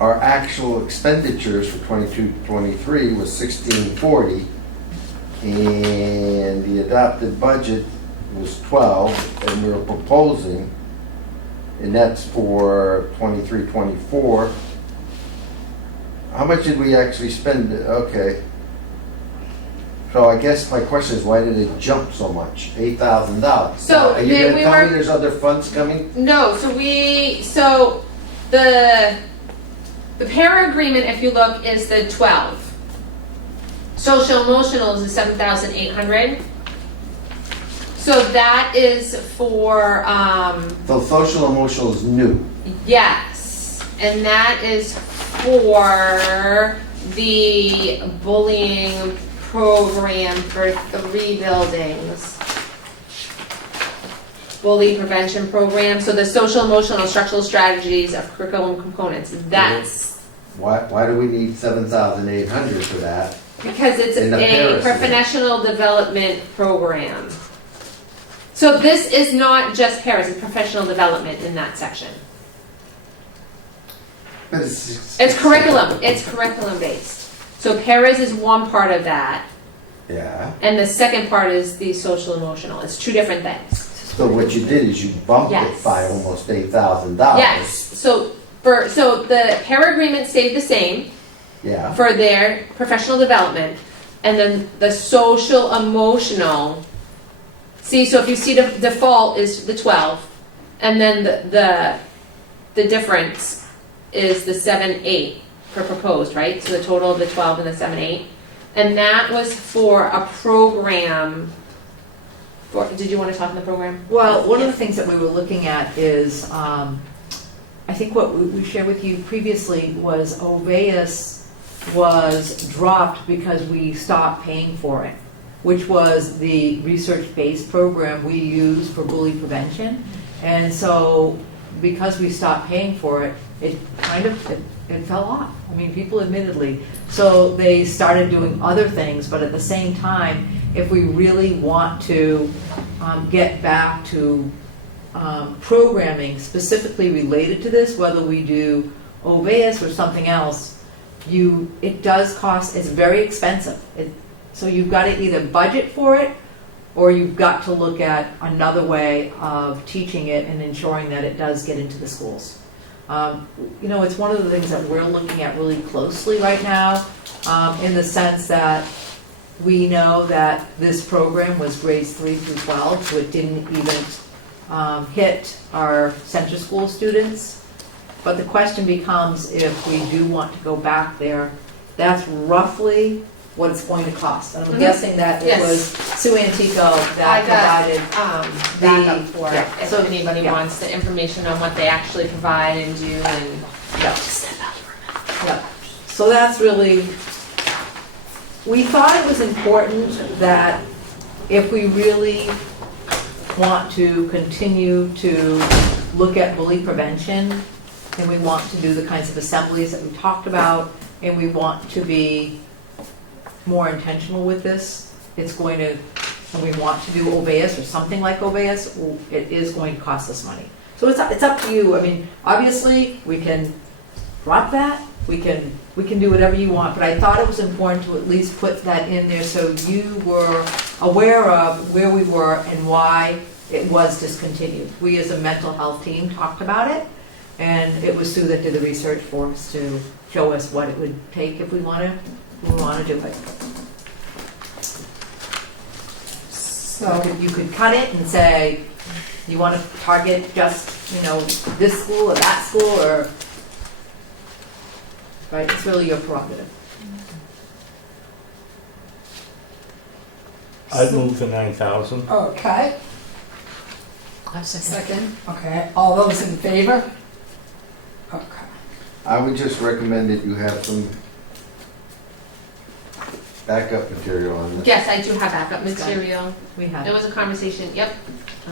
Our actual expenditures for 22-23 was 1640, and the adopted budget was 12, and we were proposing, and that's for 23-24. How much did we actually spend? Okay. So I guess my question is, why did it jump so much? $8,000. So, Are you we gonna tell were- me there's other funds coming? No, so the para agreement, if you look, is the 12. Social emotional is the 7,800. So that is for, So social emotional is new. yes, and that is for the bullying program for 3 buildings. Bully prevention program, so the social, emotional, and structural strategies of curriculum components, that's Why do we need 7,800 for that? because it's In the a Paris event. professional development program. So this is not just Paris, it's professional development in that section. But It's curriculum based. So Paris is one part of that, Yeah. and the second part is the social emotional. It's 2 different things. So what you did is you bumped Yes. it by almost $8,000. Yes, so the para agreement stayed the same Yeah. for their professional development, and then the social emotional. See, so if you see the default is the 12, and then the difference is the 7-8 for proposed, right? So the total of the 12 and the 7-8, and that was for a program. Did you want to talk in the program? Well, one of the things that we were looking at is, I think what we shared with you previously was Oveus was dropped because we stopped paying for it, which was the research-based program we use for bully prevention. And so because we stopped paying for it, it kind of, it fell off. I mean, people admittedly. So they started doing other things, but at the same time, if we really want to get back to programming specifically related to this, whether we do Oveus or something else, it does cost, it's very expensive. So you've got to either budget for it, or you've got to look at another way of teaching it and ensuring that it does get into the schools. You know, it's one of the things that we're looking at really closely right now, in the sense that we know that this program was grades 3 through 12, so it didn't even hit our center school students. But the question becomes, if we do want to go back there, that's roughly what it's going to cost. And I'm guessing that it Yes. was Sue Antico that I got provided. backup for it, yeah, if so- anybody yeah. wants the information on what they actually provide and do, and Yeah. Yeah. So that's really, we thought it was important that if we really want to continue to look at bully prevention, and we want to do the kinds of assemblies that we talked about, and we want to be more intentional with this, it's going to, and we want to do Oveus or something like Oveus, it is going to cost us money. So it's up to you. I mean, obviously, we can drop that, we can do whatever you want, but I thought it was important to at least put that in there so you were aware of where we were and why it was discontinued. We as a mental health team talked about it, and it was Sue that did the research for us to show us what it would take if we want to do it. So, You could cut it and say, you want to target just, this school or that school, or, right, it's really your prerogative. I'd move to 9,000. okay, I'll second. second, okay, all those in favor? Okay. I would just recommend that you have some backup material on this. yes, I do have backup material. We have. It was a conversation, yep.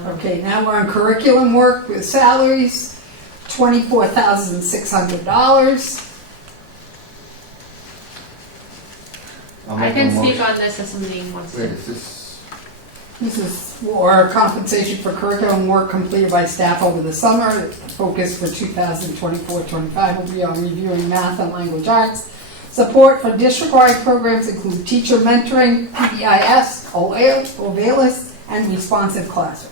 Okay, now we're on curriculum work with salaries, $24,600. I'll I I can speak on this if somebody wants Wait, to. is this, This is for compensation for curriculum work completed by staff over the summer. The focus for 2024-25 will be on reviewing math and language arts. Support for district-wide programs include teacher mentoring, PBIS, Ovalis, and responsive classroom.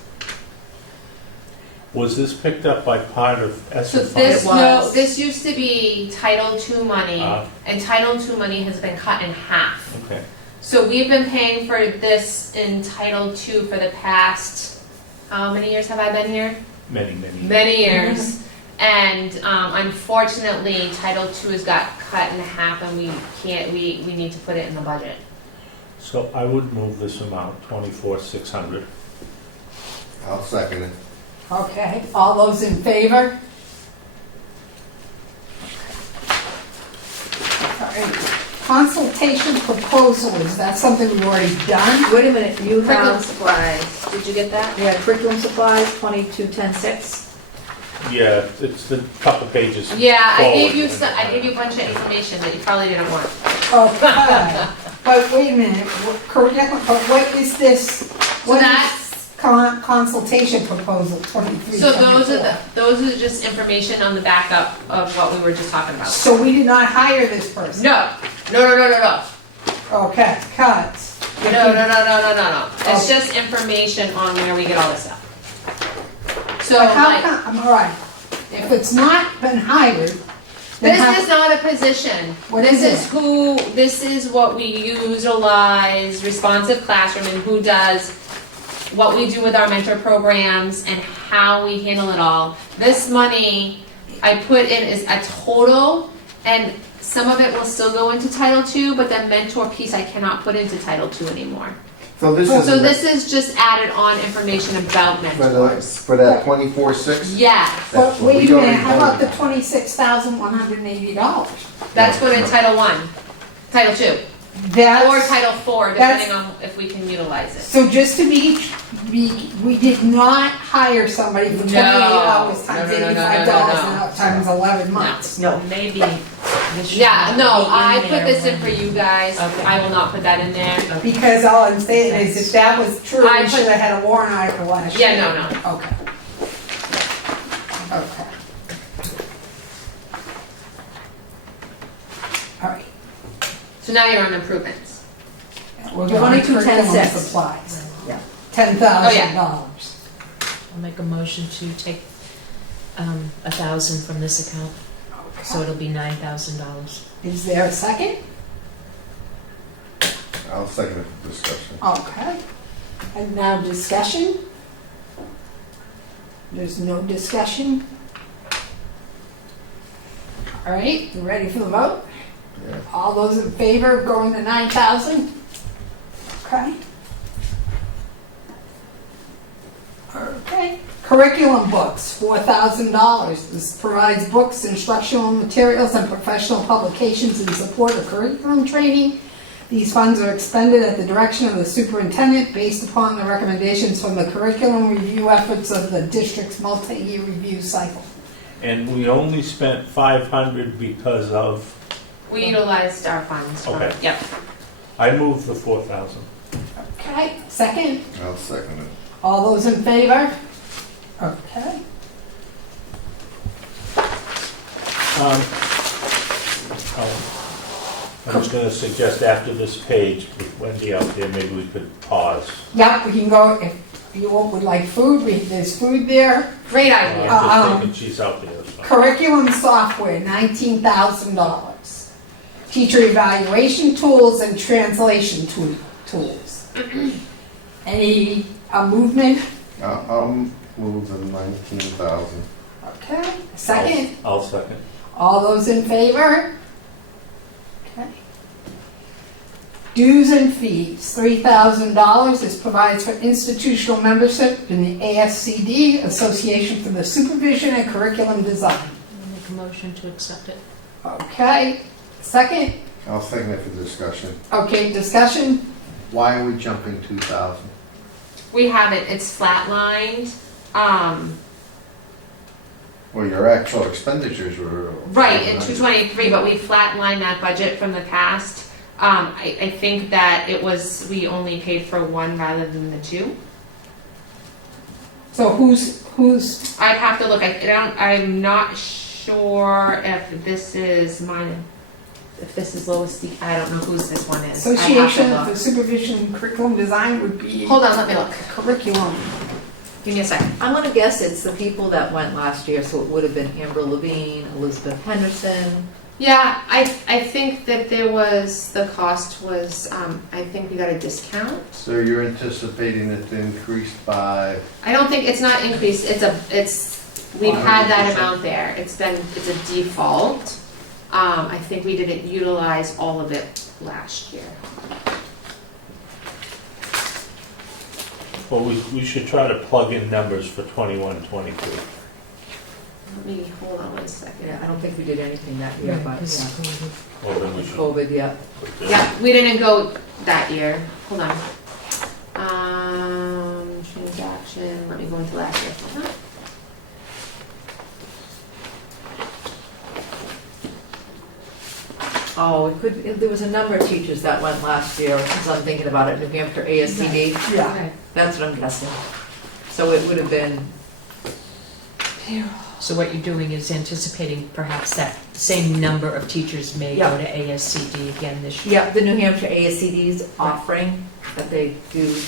Was this picked up by part of So SF? this, It no, was. this used to be Title II money, Ah. and Title II money has been cut in half. Okay. So we've been paying for this in Title II for the past, how many years have I been here? Many, many. Many years. And unfortunately, Title II has got cut in half and we can't, we need to put it in the budget. So I would move this amount, 24,600. I'll second it. Okay, all those in favor? All right. Consultation proposal, is that something we've already done? Wait a minute, you Curriculum have, supplies, did you get that? yeah, curriculum supplies, 2210-6. Yeah, it's the couple pages. Yeah, I gave forward. you some, I gave you a bunch of information that you probably didn't want. Okay, but wait a minute, curriculum, but what is this? So What is that's, consultation proposal 23? so those are just information on the backup of what we were just talking about. So we did not hire this person? No, no, no, no, no, no. Okay, cuts. No, no, no, no, no, no, no. It's Okay. just information on where we get all this stuff. So But how like, come, I'm all right, if it's not been hired, then how? this is not a position. What This is is who, this is what we utilize, responsive classroom, and who does what we do with our mentor programs and how we handle it all. This money I put in is a total, and some of it will still go into Title II, but the mentor piece I cannot put into Title II anymore. So this So is this is just added on information about mentors. for that 24,600? Yes, But That's what wait we a minute, already how about the voted $26,180? that's put in Title I, Title II, or That's, Title IV, that's- depending on if we can utilize it. so just to be, we did not hire somebody for 28 hours times No, no, no, no, $85 no, and times 11 months. No. Maybe this should Yeah, no, be in I put there this in when- for you guys, Okay. I will not put that in there. Because all I'm saying is if that was true, I we put- should have had a warrant article last year. Yeah, no, no. Okay. Okay. All right. So now you're on improvements. We're going to 22,10,6. curriculum supplies. Yeah. $10,000. I'll make a motion to take 1,000 from this account, so it'll be $9,000. Is there a second? I'll second it for discussion. Okay. And now discussion? There's no discussion? All right, you ready for the vote? Yeah. All those in favor of going to 9,000? Okay. Okay. Curriculum books, $4,000. This provides books, instructional materials, and professional publications in support of curriculum training. These funds are expended at the direction of the superintendent based upon the recommendations from the curriculum review efforts of the district's multi-year review cycle. And we only spent 500 because of, We utilized our funds. for- Okay. Yep. I moved the 4,000. Okay, second? I'll second it. All those in favor? Okay. I was gonna suggest after this page, with Wendy out there, maybe we could pause. Yep, we can go, if you would like food, there's food there. Great idea. I'm just thinking she's out there, so. Curriculum software, $19,000. Teacher evaluation tools and translation tools. Any movement? I'll move the 19,000. Okay, second? I'll second. All those in favor? Okay. Dues and fees, $3,000. This provides for institutional membership in the ASCD, Association for the Supervision and Curriculum Design. I'll make a motion to accept it. Okay, second? I'll second it for discussion. Okay, discussion? Why are we jumping 2,000? We haven't, it's flatlined. Well, your actual expenditures were. Right, in 223, but we flatlined that budget from the past. I think that we only paid for one rather than the two. So who's, I'd have to look, I'm not sure if this is mine, if this is Lois, I don't know whose this one is. I'd have to Association look. for Supervision Curriculum Design would be Hold on, let me look. curriculum. Give me a second. I'm gonna guess it's the people that went last year, so it would have been Amber Levine, Elizabeth Henderson. Yeah, I think that the cost was, I think we got a discount. So you're anticipating it to increase by, I don't think, it's not increased, we've had that amount there. It's a default. I think we didn't utilize all of it last year. Well, we should try to plug in numbers for 21, 22. Let me, hold on one second. Yeah, I don't think we did anything that year, but yeah. Well, then we should. COVID, yeah. Yeah, we didn't go that year. Hold on. Transaction, let me go into last year. Hold on. Oh, it could, there was a number of teachers that went last year, because I'm thinking about it, New Hampshire ASCD. Yeah. That's what I'm guessing. So it would have been, So what you're doing is anticipating perhaps that same number of teachers may go to ASCD again this year. yeah, the New Hampshire ASCD's offering that they do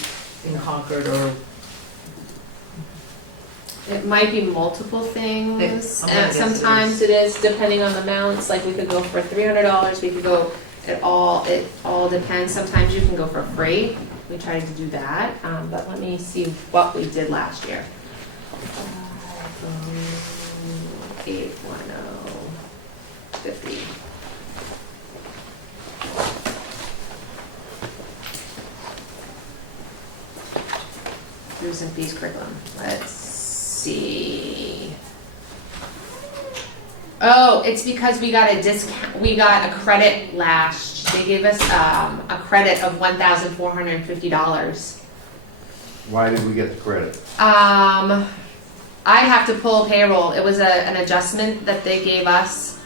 in Concord or, It might be multiple things. I'm gonna guess it Sometimes it is, depending on the amounts, like we could go for $300, we could go, it all depends. Sometimes you can go for free. We tried to do that, but let me see what we did last year. 81050. Dues and fees curriculum. Let's see. Oh, it's because we got a discount. We got a credit last. They gave us a credit of $1,450. why did we get the credit? I'd have to pull payroll. It was an adjustment that they gave us.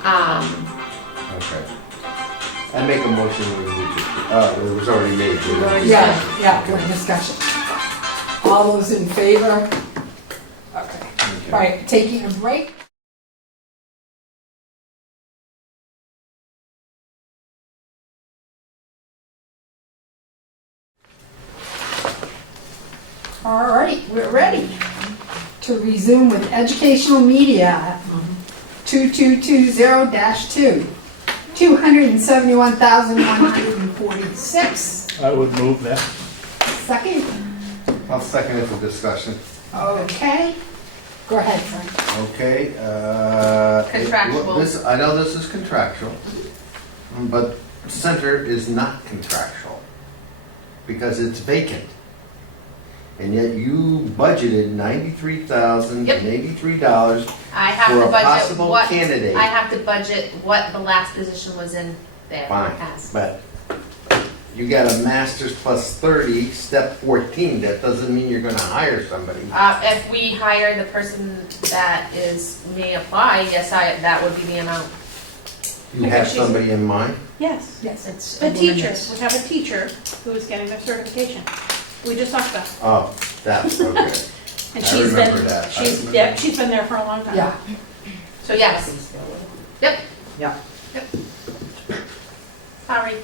Okay. I make a motion when we it was already made. Yeah, good discussion. All those in favor? Okay. All right, taking a break. All right, we're ready to resume with educational media. 2220-2, $271,146. I would move that. Second, I'll second it for discussion. okay. Go ahead, Frank. Okay. Contractual. I know this is contractual, but center is not contractual because it's vacant. And yet you budgeted $93,083 I have for to a budget possible what candidate. I have to budget what the last position was in there. Fine, as. but you got a master's plus 30, step 14. That doesn't mean you're gonna hire somebody. If we hire the person that may apply, yes, that would be the amount. You have somebody in mind? Yes. Yes. It's The a woman teacher, that's- we have a teacher who is getting their certification. We just talked about it. Oh, that's okay. And I she's remember been, that. I she's, remember. yeah, she's been there for a long time. Yeah. So yes. Yep. yeah. Sorry.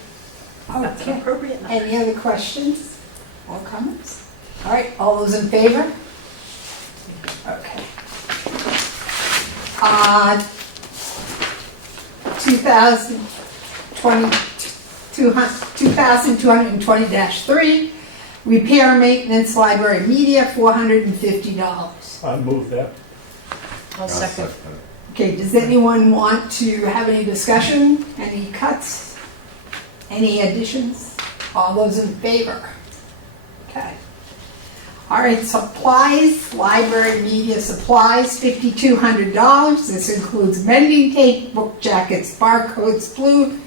That's an Okay. appropriate number. Any other questions or comments? All right, all those in favor? Okay. 2220-3, repair, maintenance, library media, $450. I move that. I'll second. Okay, does anyone want to have any discussion? Any cuts? Any additions? All those in favor? Okay. All right, supplies, library media supplies, $5,200. This includes mending tape, book jackets, barcodes, glue,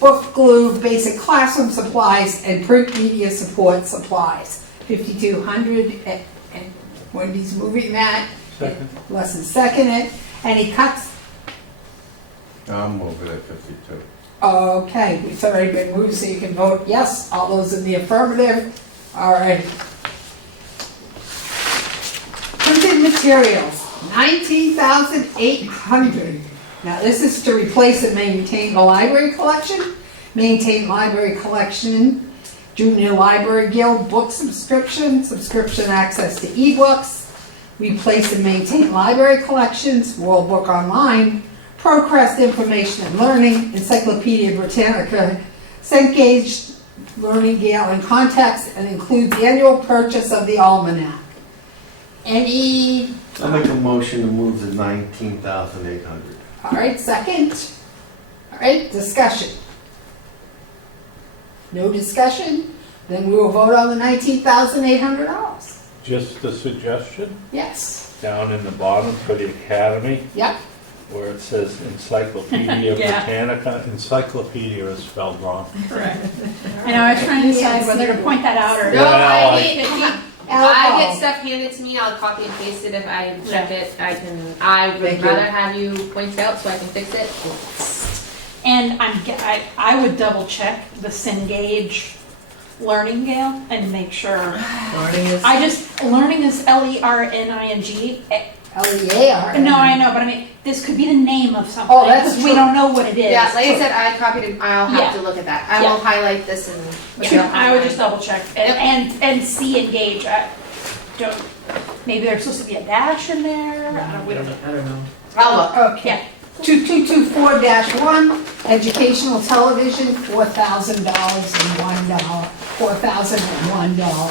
book glue, basic classroom supplies, and print media support supplies. $5,200, and Wendy's moving that. Second. Les is second it. Any cuts? I'm moving at 52. Okay, it's already been moved, so you can vote yes. All those in the affirmative? All right. Printed materials, 19,800. Now, this is to replace and maintain the library collection, maintain library collection, junior library guild book subscription, subscription access to ebooks, replace and maintain library collections, World Book Online, Procrest Information and Learning, Encyclopedia Britannica, Cengage Learning Gale and Context, and includes the annual purchase of the almanac. Any, I'll make a motion to move the 19,800. all right, second. All right, discussion. No discussion? Then we will vote on the $19,800. Just a suggestion, Yes. down in the bottom for the academy, Yep. where it says Encyclopedia Yeah. Britannica, encyclopedia is spelled wrong. Correct. I know, I was trying to decide whether to point that out or. No, Well, I I- mean, if I get stuff handed to me, I'll copy and paste it. If I check it, I Thank would you. rather have you point it out so I can fix it. And I would double check the Cengage Learning Gale and make sure. Learning is. Learning is LERNING. L-E-A-R. No, I know, but I mean, this could be the name of something. Oh, that's 'cause we true. don't know what it is. Yeah, like I said, I copied it. I'll have Yeah. to look at that. I Yeah. will highlight this and. I would just double check Yep. and see Engage. I don't, maybe there's supposed to be a dash in there. We don't know. I don't know. I'll look. Yeah. Okay. 2224-1, educational television, $4,000 and $1. $4,001.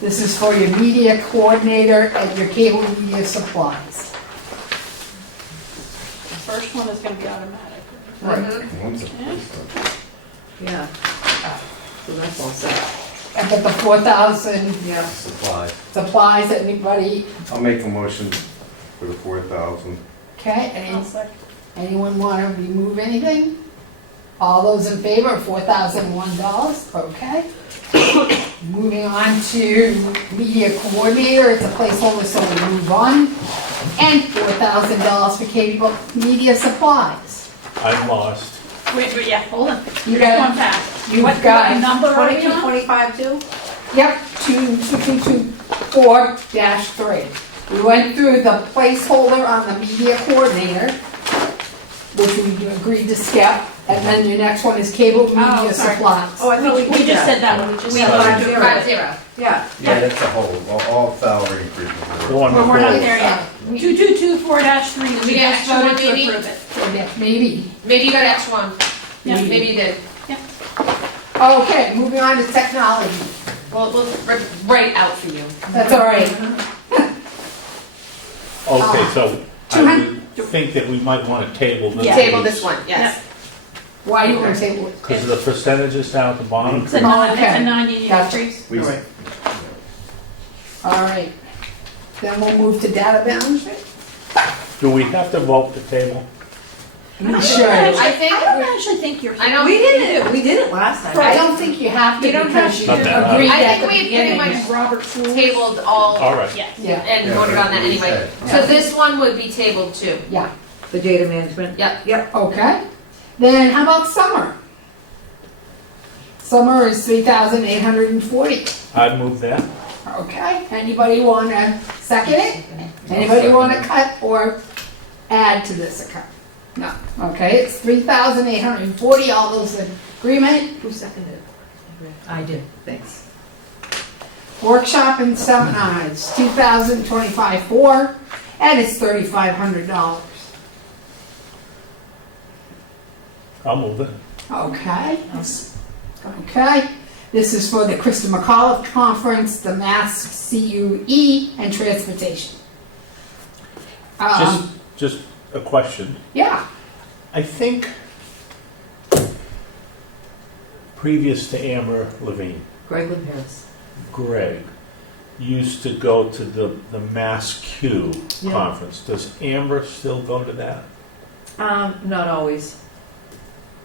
This is for your media coordinator and your cable media supplies. The first one is gonna be automatic. One's a policeman. Yeah. So that's all set. And but the 4,000 Yeah. Supplies. supplies, anybody, I'll make a motion for the 4,000. okay? I'll second. Anyone want to remove anything? All those in favor of $4,001, okay? Moving on to media coordinator, it's a placeholder, so we move on. And $4,000 for cable media supplies. I'm lost. Wait, yeah, hold on. You You're got- going fast. you've What got number are we 22, on? 25 too? Yep, 2224-3. We went through the placeholder on the media coordinator, which we agreed to skip, and then your next one is cable media sorry. supplies. Oh, I thought we We did just that. said that one. We just We said have that. 5-0. 5-0. Yeah. Yeah, that's a whole, all salary increases. The one Well, we're not before. there yet. 2224-3, Did we we get just extra voted one, to maybe? approve it. Maybe. Maybe you got extra one. Yeah. Maybe you did. Okay, moving on to technology. Well, we'll write out for you. That's all right. Okay, so I 200 would think that we might want to table this. Yeah. Table this one, yes. Why do you want to table it? Because of the percentages down at the bottom. It's a non-union Gotcha. increase. We- All right. All right. Then we'll move to data management. Do we have to vote the table? Sure. I think, I don't actually think you're. I know. We did it, we did it last time. I don't think you have to You don't because have you to. agreed I at think the we pretty beginning. much Robert's rules. tabled all All right. Yes. Yeah, and voted on that anyway. So this one would be tabled too. yeah, The data management? Yep. Yep. okay. Then how about summer? Summer is 3,840. I'd move that. Okay, anybody want to second it? Anybody want to cut or add to this account? No, okay, it's 3,840, all those in agreement? Who seconded it? I did. Thanks. Workshop and seminars, 2025-4, and it's $3,500. I'll move it. Okay, okay. This is for the Krista McAuliffe Conference, the Mass CUE, and transportation. Just a question. Yeah, I think previous to Amber Levine, Greg Paris. Greg used to go to the Mass Q Yeah. conference. Does Amber still go to that? Not always.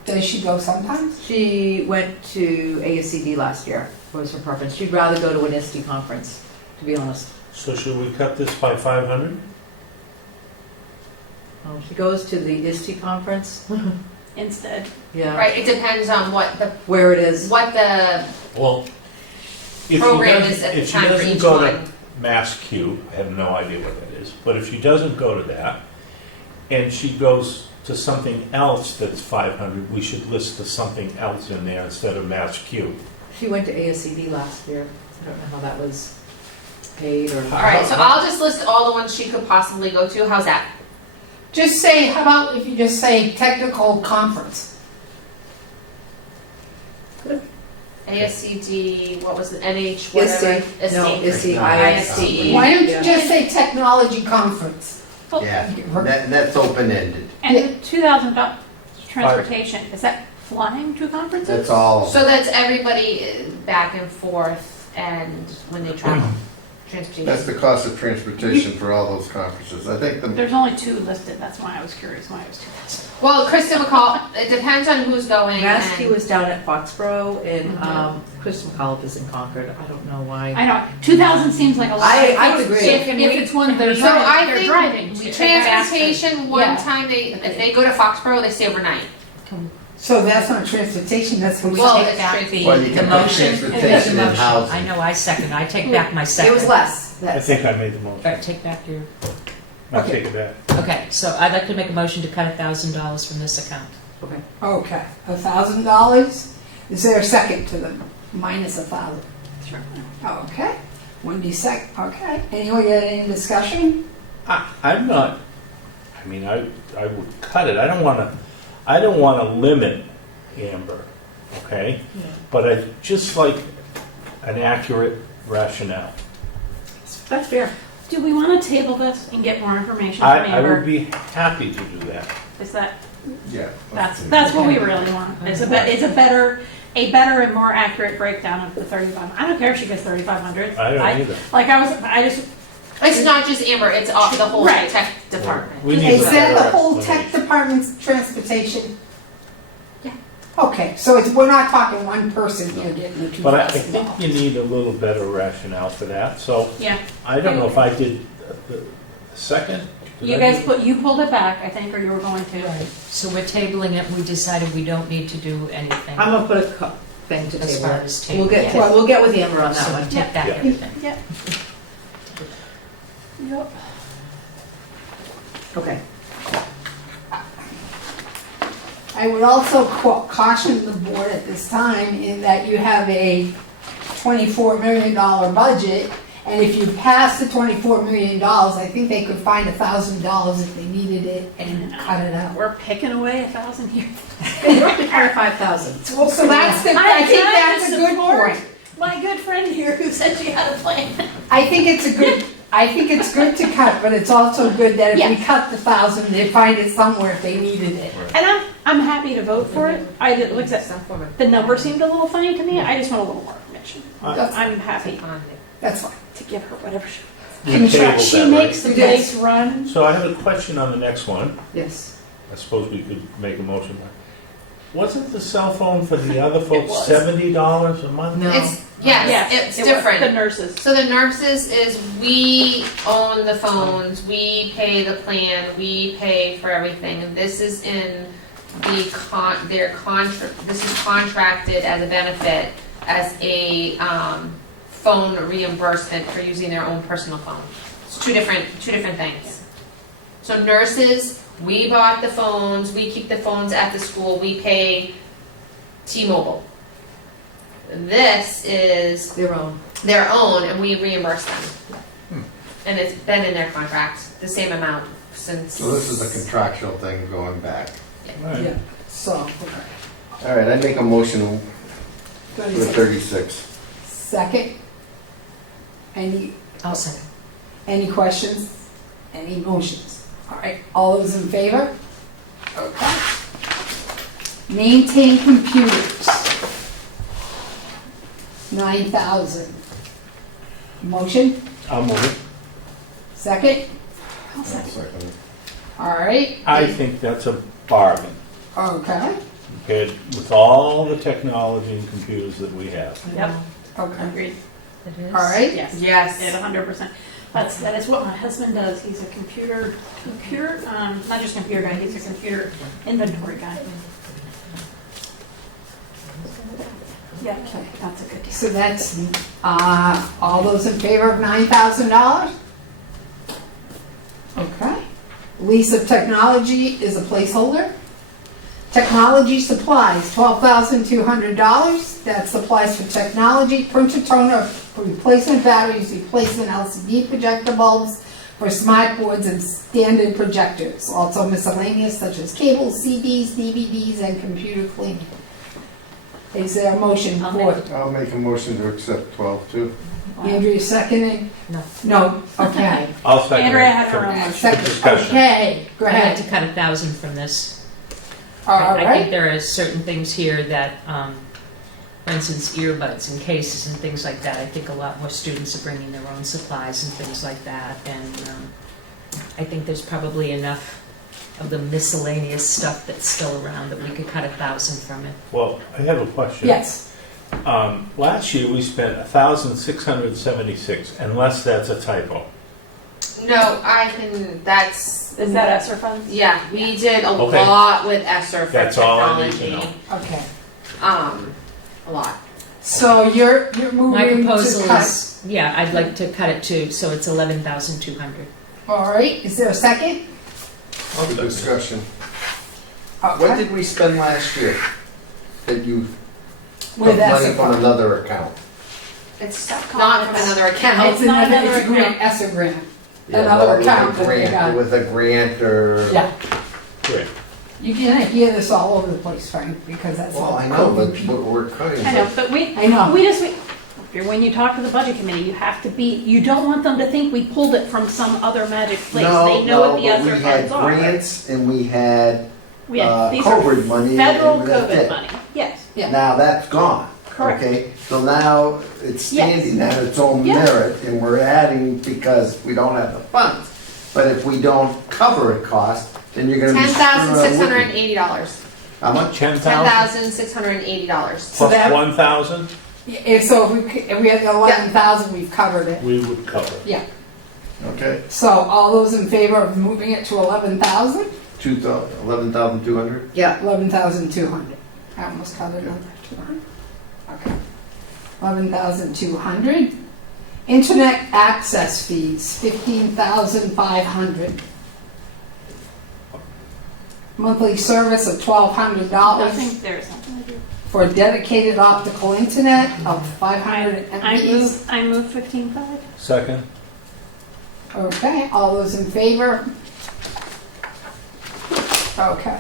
does she go sometimes? She went to ASCD last year, was her preference. She'd rather go to an ISTE conference, to be honest. So should we cut this by 500? She goes to the ISTE conference. instead. Yeah, Right, it depends on what the where it is. Well, if she Program doesn't- is at the if she time for doesn't each go to one. Mass Q, I have no idea what that is, but if she doesn't go to that, and she goes to something else that's 500, we should list the something else in there instead of Mass Q. She went to ASCD last year. I don't know how that was paid or. All right, so I'll just list all the ones she could possibly go to. How's that? Just say, how about if you just say technical conference? ASCD, what was it, NH, whatever? ISD. No, ISD, ISDE. Why don't you Yeah. just say technology conference? Yeah, and that's open-ended. And the $2,000 transportation, is that flying to conferences? That's all. So that's everybody back and forth and when they travel, transportation. That's the cost of transportation for all those conferences. I think the, There's only 2 listed, that's why I was curious why it was 2,000. Well, Kristen McCall, it depends on who's going. Mass Q and- was down at Foxborough and Kristen McAuliffe is in Concord. I don't know why. I know, 2,000 seems like a lot. I would agree. If it's one they're So I they're think driving to. transportation, one Yeah. time if they go to Foxborough, they stay overnight. So that's not transportation, that's Can we Well, take it's back trans- the Well, you can put motion? transportation and housing. I know, I second, I take back my second. It was less. I think I made the motion. All right, take back your, I Okay. take it back. okay, so I'd like to make a motion to cut $1,000 from this account. Okay. Okay, $1,000. Is there a second to the minus 1,000? Sure. Okay, Wendy okay. Anyone got any discussion? I'm not, I mean, I would cut it. I don't want to limit Amber, okay? But I just like an accurate rationale. That's fair. Do we want to table this and get more information from I would Amber? be happy to do that. Is that, yeah. that's what we really want. It's a better and more accurate breakdown of the 3,500. I don't care if she gets 3,500. I don't either. Like I just, It's not just Amber, it's all, the whole Right. tech department. We need Is a that better the whole tech explanation. department's transportation? Yeah. Okay, so we're not talking one person here getting the But I $2,000. think you need a little better rationale for that, so yeah. I don't know if I did the second. Did You I guys do- you pulled it back, I think, or you were going to. Right, so we're tabling it, we decided we don't need to do anything. I'm gonna put a thing to As table. far it. as We'll table. get, we'll get with Amber on that So one. take back Yeah. everything. Yep. Yep. Okay. I would also caution the board at this time in that you have a $24 million budget, and if you pass the $24 million, I think they could find $1,000 if they needed it and cut it out. We're picking away 1,000 here. They wrote the car 5,000. Well, so that's the, I think that's a good point. My good friend here who said she had a plan. I think it's good to cut, but it's also good that if we cut the 1,000, they find it somewhere if they needed it. And I'm happy to vote for it. I did, like I said, the number seemed a little funny to me. I just want a little more information. I'm happy That's fine. to give her whatever she We tabled She that, right? makes the You did. place run. So I have a question on the next one. Yes. I suppose we could make a motion. Wasn't the cell phone for the other folks was. $70 a month? No. Yes, it's it was different. The nurses. So the nurses is we own the phones, we pay the plan, we pay for everything. And this is in their contract, this is contracted as a benefit, as a phone reimbursement for using their own personal phone. It's two different things. So nurses, we bought the phones, we keep the phones at the school, we pay T-Mobile. This is Their own. their own and we reimburse them. And it's been in their contract, the same amount since. So this is a contractual thing going back. Right. Yeah, so, All right, I make a motion for 36. 36. Second? I'll second. Any questions? Any motions? All right, all those in favor? Okay. Maintain computers. 9,000. Motion? I'll move it. Second? I'll second. All right. I think that's a bargain, Okay, compared with all the technology and computers that we have. Yep. okay. Agreed. It is. All right. Yes. Yes. At 100%. That is what my husband does. He's a computer, not just computer guy, he's a computer inventory guy. Yeah, that's a good deal. So that's, all those in favor of $9,000? Okay. Lease of technology is a placeholder. Technology supplies, $12,200. That supplies for technology, printer toner, replacement batteries, replacement LCD projector bulbs for smart boards and standard projectors. Also miscellaneous such as cables, CDs, DVDs, and computer cleaning. Is there a motion I'll for? I'll make a motion to accept 12 too. Andrea seconding? No. No, okay. I'll second Andrea it had her for own motion. Second, discussion. okay, go I had to ahead. cut 1,000 from this. All I think right, there are certain things here that, for instance, earbuds and cases and things like that. I think a lot more students are bringing their own supplies and things like that. And I think there's probably enough of the miscellaneous stuff that's still around that we could cut 1,000 from it. Well, I have a question. yes. Last year, we spent 1,676, unless that's a typo. No, I can, that's, Is that ESSER funds? yeah, we did a Okay. lot with ESSER for That's all I need to technology. Okay, A lot. so you're My moving to proposal cut. is, yeah, I'd like to cut it to, so it's 11,200. All right, is there a second? Discussion. What Okay. did we spend last year that you With took money ESSER from funds. another account? It's Stop not calling from it another It's account. not another, another it's a grant, ESSER grant. Yeah, Another well, it was a account that we grant- got. With a grant or? Yeah, Great. you can hear this all over the place, Frank, because that's all. Well, I know, but people. we're cutting. I know, but we, I know. we just, when you talk to the budget committee, you have to be, you don't want them to think we pulled it from some other magic place. They know what the ESSER funds No, are. but we had grants and we had We had, these are COVID money. federal and that's COVID it. money, yes. Yeah. Now that's gone. Correct. Okay, so now it's Yes. standing on its own Yeah. merit and we're adding because we don't have the funds. But if we don't cover a cost, then you're gonna be. $10,680. How much? 10,000 $10,680. So that- plus 1,000, If so, if we had 11,000, we've covered it. we would cover. Yeah, Okay, so all those in favor of moving it to 11,000? 11,200? Yeah. 11,200. I almost covered another 200. Okay. 11,200. Internet access fees, 15,500. Monthly service of I $1,200 think there's something to do. for dedicated optical internet of 500 MBs. I move 15.5. Second? Okay, all those in favor? Okay.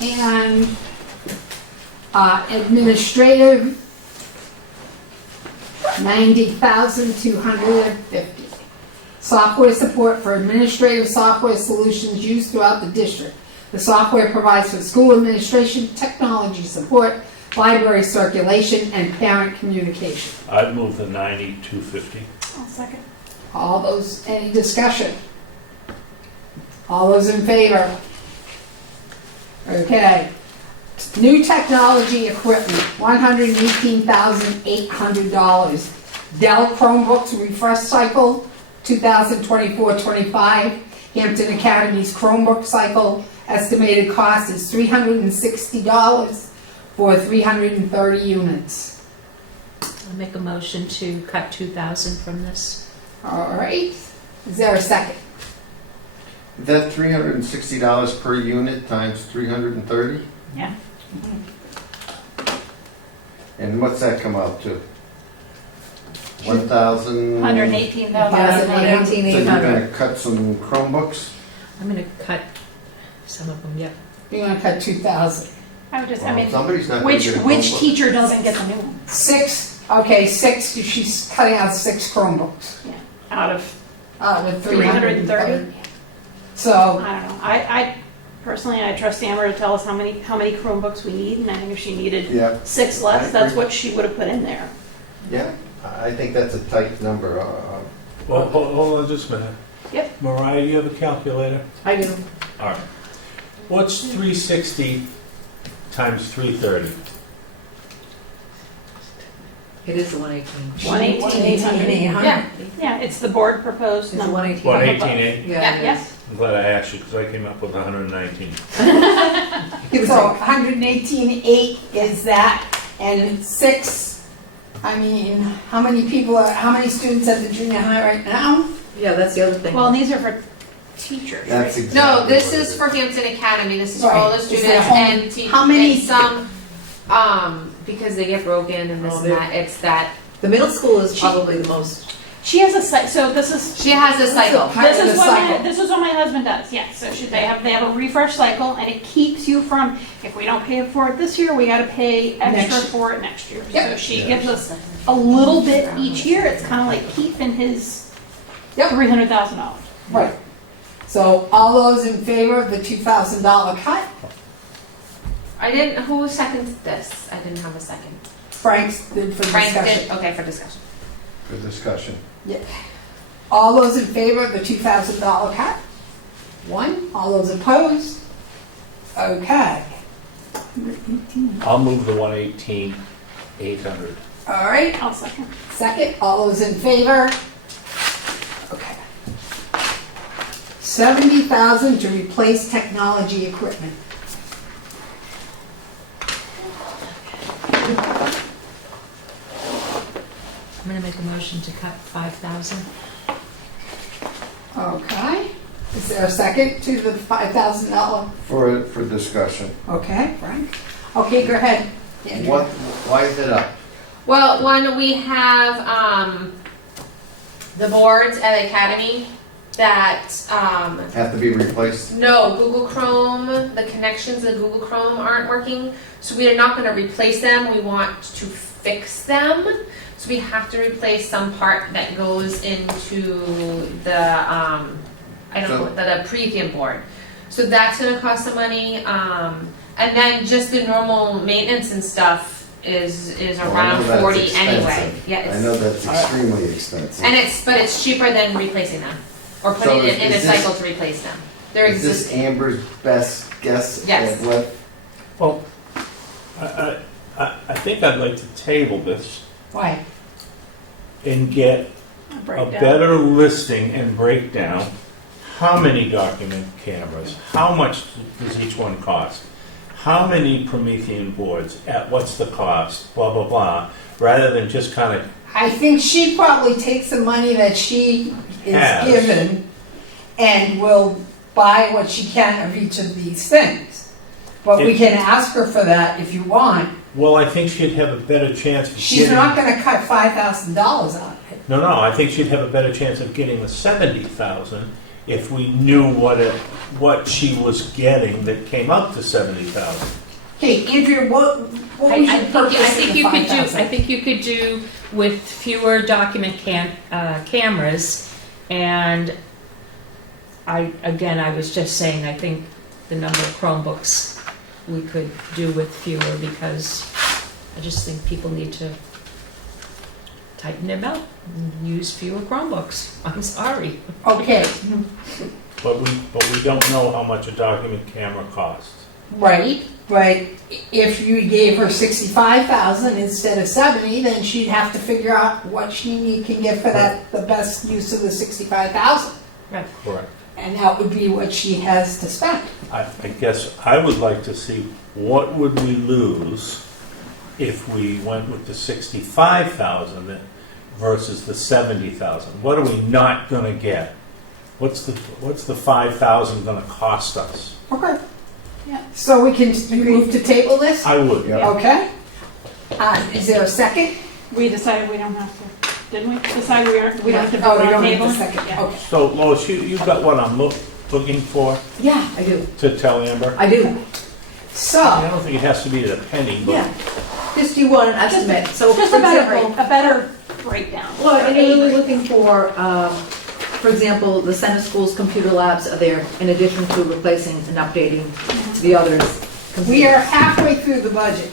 And administrative, 90,250. Software support for administrative software solutions used throughout the district. The software provides for school administration, technology support, library circulation, and parent communication. I'd move the 90,250. I'll second. All those, any discussion? All those in favor? Okay. New technology equipment, $118,800. Dell Chromebooks refresh cycle, 2024-25. Hampton Academy's Chromebook cycle, estimated cost is $360 for 330 units. I'll make a motion to cut 2,000 from this. All right, is there a second? Is that $360 per unit times 330? Yeah. And what's that come out to? 1,000? 118,000. So you're gonna cut some Chromebooks? I'm gonna cut some of them, yep. You're gonna cut 2,000. I would just, I Well, mean, somebody's not gonna which get a which Chromebook. teacher doesn't get the new one? 6, okay, 6, she's cutting out 6 Chromebooks. Out of, With 330? 330. So, I don't know. I personally, I trust Amber to tell us how many Chromebooks we need, and I think if she needed Yeah, 6 I less, that's agree. what she would have put in there. yeah, I think that's a tight number. Well, hold on just a minute. Yep. Mariah, do you have a calculator? I do. All right. What's 360 times 330? It is the 118. 118,800. Yeah, yeah, it's the board proposed It's the number. 118. What, 18.8? Yeah, it Yeah. is. I'm glad I asked you, because I came up with 119. He was So saying, 118.8 is that, and 6, I mean, how many students at the junior high right now? yeah, that's the other thing. Well, and these are for teachers, That's right? exactly. No, this what it is for Hampton Academy, this is for Right. all the Is it students home- and how many- and some, because they get broken and this Oh, and they're- that, it's that, The middle school is probably the most, She has a site, so this is, she has a cycle. Part this of is the what cycle. this is what my husband does, yes. So they have a refresh cycle, and it keeps you from, if we don't pay for it this year, we gotta pay extra Next- for it next year. Yep. So she gives us a little bit each year, it's kinda like keeping his Yep. $300,000. Right. So all those in favor of the $2,000 cut? Who seconded this? I didn't have a second. Frank's did for Frank discussion. did, okay, for discussion. For discussion. All those in favor of the $2,000 cut? 1. All those opposed? Okay. I'll move the 118,800. All right. I'll second. Second, all those in favor? Okay. 70,000 to replace technology equipment. I'm gonna make a motion to cut 5,000. Okay. Is there a second to the $5,000? For discussion. Okay, Frank? Okay, go ahead. Andrea. Why is it up? Well, one, we have, the boards at the academy that, Have to be replaced? no, Google Chrome, the connections to Google Chrome aren't working. So we are not gonna replace them, we want to fix them. So we have to replace some part that goes into the, I don't know, the preview board. So that's gonna cost some money, and then just the normal maintenance and stuff is Well, I around know that's 40 anyway. expensive. Yeah, I it's, know that's extremely expensive. but it's cheaper than replacing them, or So putting it in a is this- cycle to replace them. They're Is this existing. Amber's best guess Yes. at what? Well, I think I'd like to table this Why? and get a Breakdown. better listing and breakdown. How many document cameras? How much does each one cost? How many Promethean boards? At what's the cost? Blah, blah, blah. Rather than just kind of, I think she probably takes the money that she is Has. given and will buy what she can of each of these things. But we If- can ask her for that if you want. well, I think she'd have a better chance of She's getting. not gonna cut $5,000 out of it. No, I think she'd have a better chance of getting the 70,000 if we knew what she was getting that came up to 70,000. Okay, Andrea, what was your I purpose think in the you could do, 5,000? I think you could do with fewer document cameras, and I was just saying, I think the number of Chromebooks we could do with fewer, because I just think people need to tighten their belt and use fewer Chromebooks. I'm sorry. Okay, But we don't know how much a document camera costs. right, but if you gave her 65,000 instead of 70, then she'd have to figure out what she can get for that, the best use of the 65,000. Correct. And that would be what she has to spend. I guess I would like to see what would we lose if we went with the 65,000 versus the 70,000. What are we not going to get? What's the 5,000 going to cost us? Okay. Yeah. So we can move to table this? I would. Yeah. Okay. Is there a second? We decided we don't have to, didn't we? Decide we don't have to Oh, vote we on don't need table? the second, Yeah. okay. So Lois, you've got what I'm looking for Yeah, I do, to tell Amber? I do. I so, don't think it has to be to the penny, but Yeah. Just you want an estimate, so Just for a example. better breakdown. Well, and you're really looking for example, the center school's computer labs are there in addition to replacing and updating the others. we are halfway through the budget.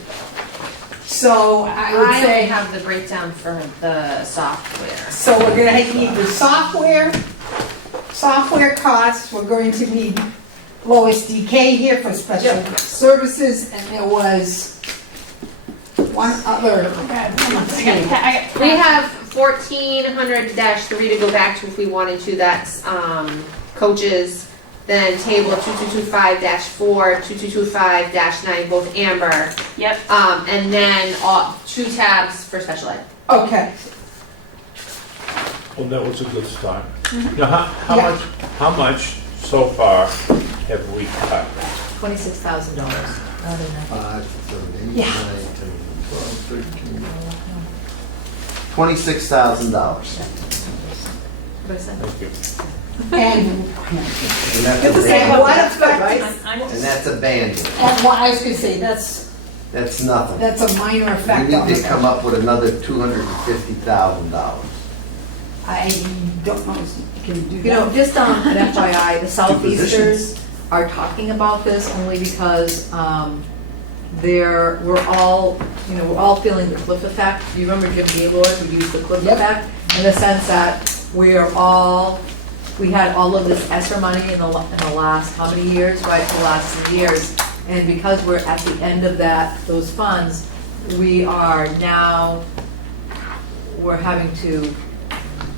So I would I only say, have the breakdown for the software. so we're gonna need the software costs, we're going to need Lois DK here for special services, and there was one other. We have 1400-3 to go back to if we wanted to, that's, coaches, then table 2225-4, 2225-9, both amber, Yep. and then 2 tabs for special ed. Okay, Well, that was a good start. Mm-hmm. Now, Yeah. how much so far have we cut? $26,000. Other than that. 5, 7, 8, Yeah. 9, 10, 12, 13, $26,000. What I said. Thank you. and, And that's It's the same abandoned. what effect, And that's abandoned. and what I was gonna say, That's nothing. that's a minor We effect on need to it. come up with another $250,000. I don't know if you can do that. You know, just an FYI, the positions. Southeasters are talking about this only because we're all feeling the cliff effect. You remember Jim Gaylord who used the cliff Yep. effect? In the sense that we had all of this ESSER money in the last, how many years, right, the last 3 years. And because we're at the end of those funds, we're having to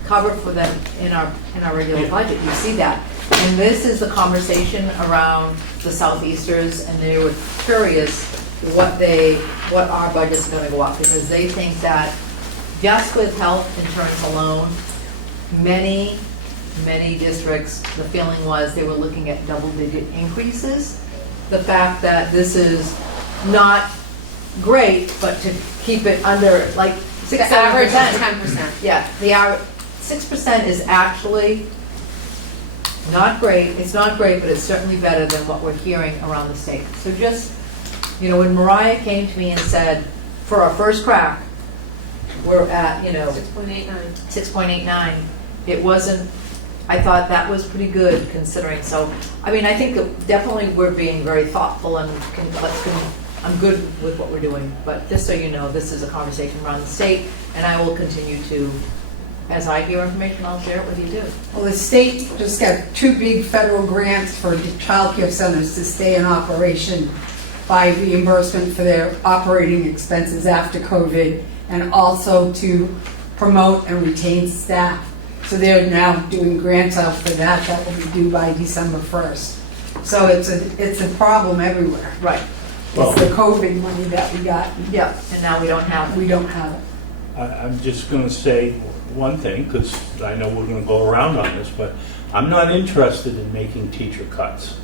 cover for them in our regular budget. You see that. And this is the conversation around the Southeasters, and they were curious what our budget's gonna go up, because they think that just with health insurance alone, many districts, the feeling was they were looking at double-digit increases. The fact that this is not great, but to keep it under like 6, The average is 7%. 10%. Yeah, the average, 6% is actually not great. It's not great, but it's certainly better than what we're hearing around the state. So just, when Mariah came to me and said, for our first crack, we're at, 6.89. 6.89, it wasn't, I thought that was pretty good considering. So, I mean, I think that definitely we're being very thoughtful and I'm good with what we're doing. But just so you know, this is a conversation around the state, and I will continue to, as I hear information, I'll share it with you too. Well, the state just got 2 big federal grants for the childcare centers to stay in operation by reimbursement for their operating expenses after COVID, and also to promote and retain staff. So they're now doing grants out for that. That will be due by December 1st. So it's a problem everywhere. Right. Well- It's the COVID money that we got. Yeah, and now we don't have it. We don't have it. I'm just going to say one thing, because I know we're going to go around on this, but I'm not interested in making teacher cuts.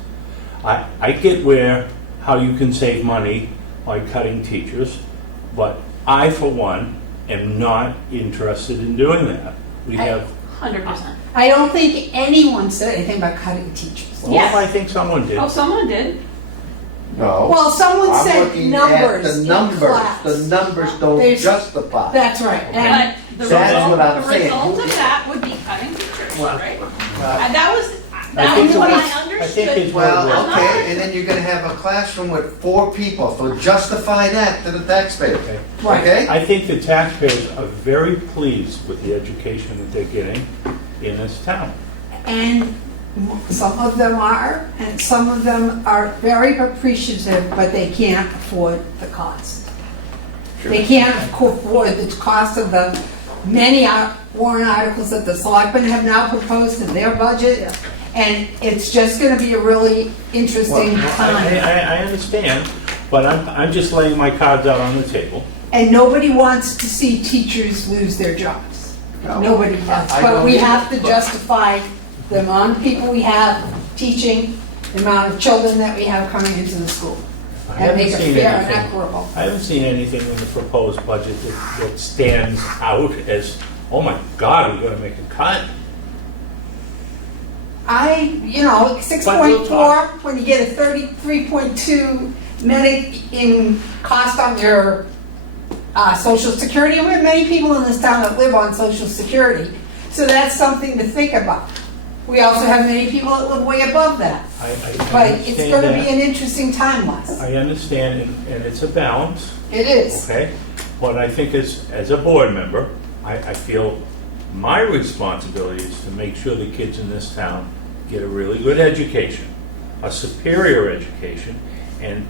I get how you can save money by cutting teachers, but I, for one, am not interested in doing that. We have, 100%. I don't think anyone said anything about cutting teachers. well, Yes. I think someone did. Oh, someone did. No. Well, someone I'm said looking numbers at the in numbers. class. The numbers don't There's- justify. That's right. And But the That's result, what I'm the saying. result of that would be cutting teachers, Well, right? Well, And that was think what it's- I I think understood. it's Well, Well, okay, and then you're gonna have a classroom with 4 people, so justify that to the taxpayer, Okay. Right. okay? I think the taxpayers are very pleased with the education that they're getting in this town. And some of them are, and some of them are very appreciative, but they can't afford the cost. They can't afford the cost of the many warrant articles that the selectmen have now proposed in their budget. And it's just gonna be a really interesting time. I understand, but I'm just laying my cards out on the table. And nobody wants to see teachers lose their jobs. No. Nobody does. I But don't we either, have to but- justify the amount of people we have teaching, the amount of children that we have coming into the school. I And make haven't it seen fair and anything. equitable. I haven't seen anything in the proposed budget that stands out as, oh my God, we're gonna make a cut. Like 6.4, when you get a 33.2 medic in cost on your social security, and we have many people in this town that live on social security. So that's something to think about. We also have many people that live way above that. I But it's understand gonna be that. an interesting time, Les. I understand, and it's a balance, It is. okay? But I think as a board member, I feel my responsibility is to make sure the kids in this town get a really good education, a superior education, and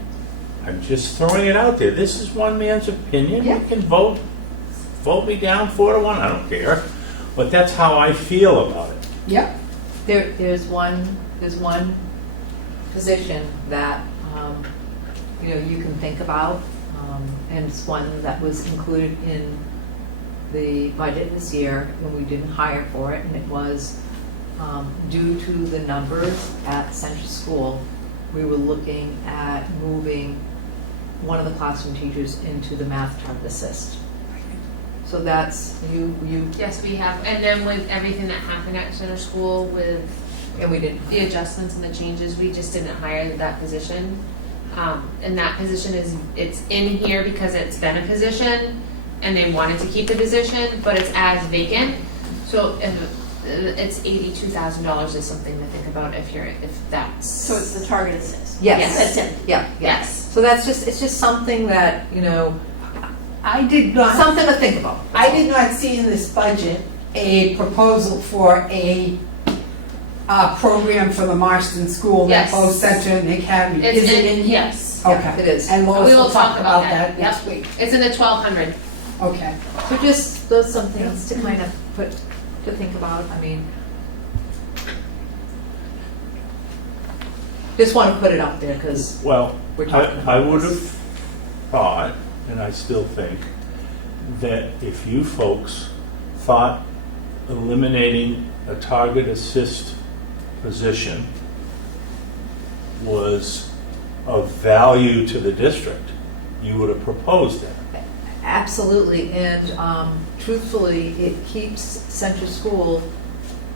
I'm just throwing it out there. This is one man's opinion. Yeah. You can vote me down 4-1, I don't care. But that's how I feel about it. Yep. There's one position that, you know, you can think about. And it's one that was included in the budget this year when we didn't hire for it. And it was due to the numbers at Central School, we were looking at moving one of the classroom teachers into the math target assist. So that's, you, Yes, we have, and then with everything that happened at Center School with and we didn't. the adjustments and the changes, we just didn't hire that position. And that position it's in here because it's been a position and they wanted to keep the position, but it's as vacant. So it's $82,000 is something to think about if that's. So it's the target assist. Yes. That's it. Yeah, Yes. So that's just, it's just something that, you know, I did not, something to think about. I did not see in this budget a proposal for a program for the Marston School, that Yes. both center and the academy. It's Is it in here? Yes. Okay. It is. And Lois We will will talk talk about about that. that next week. It's in the 1,200. Okay. So just those some things to kind of put, to think about. I mean, just want to put it out there because Well, we're talking I about would this. have thought, and I still think, that if you folks thought eliminating a target assist position was of value to the district, you would have proposed that. Absolutely, and truthfully, it keeps Central School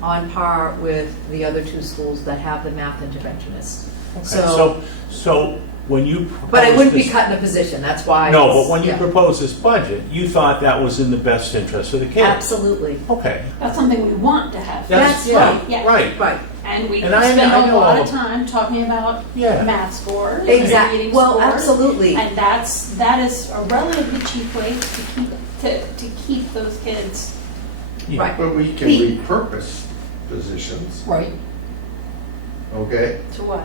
on par with the other two schools that have the math interventionist. Okay, so when you proposed But I wouldn't be this- cutting a position, that's why. No, it's- but when you yeah. proposed this budget, you thought that was in the best interest of the kids. Absolutely, Okay. That's something we want to have. That's yeah, right, yeah. Right. right. And we And can I spend know a lot all of of- time talking about Yeah. math scores. and Exactly, reading well, scores. absolutely. And that is a relatively cheap way to keep those kids. Yeah. Right. But we can repurpose positions, Right. okay? To what?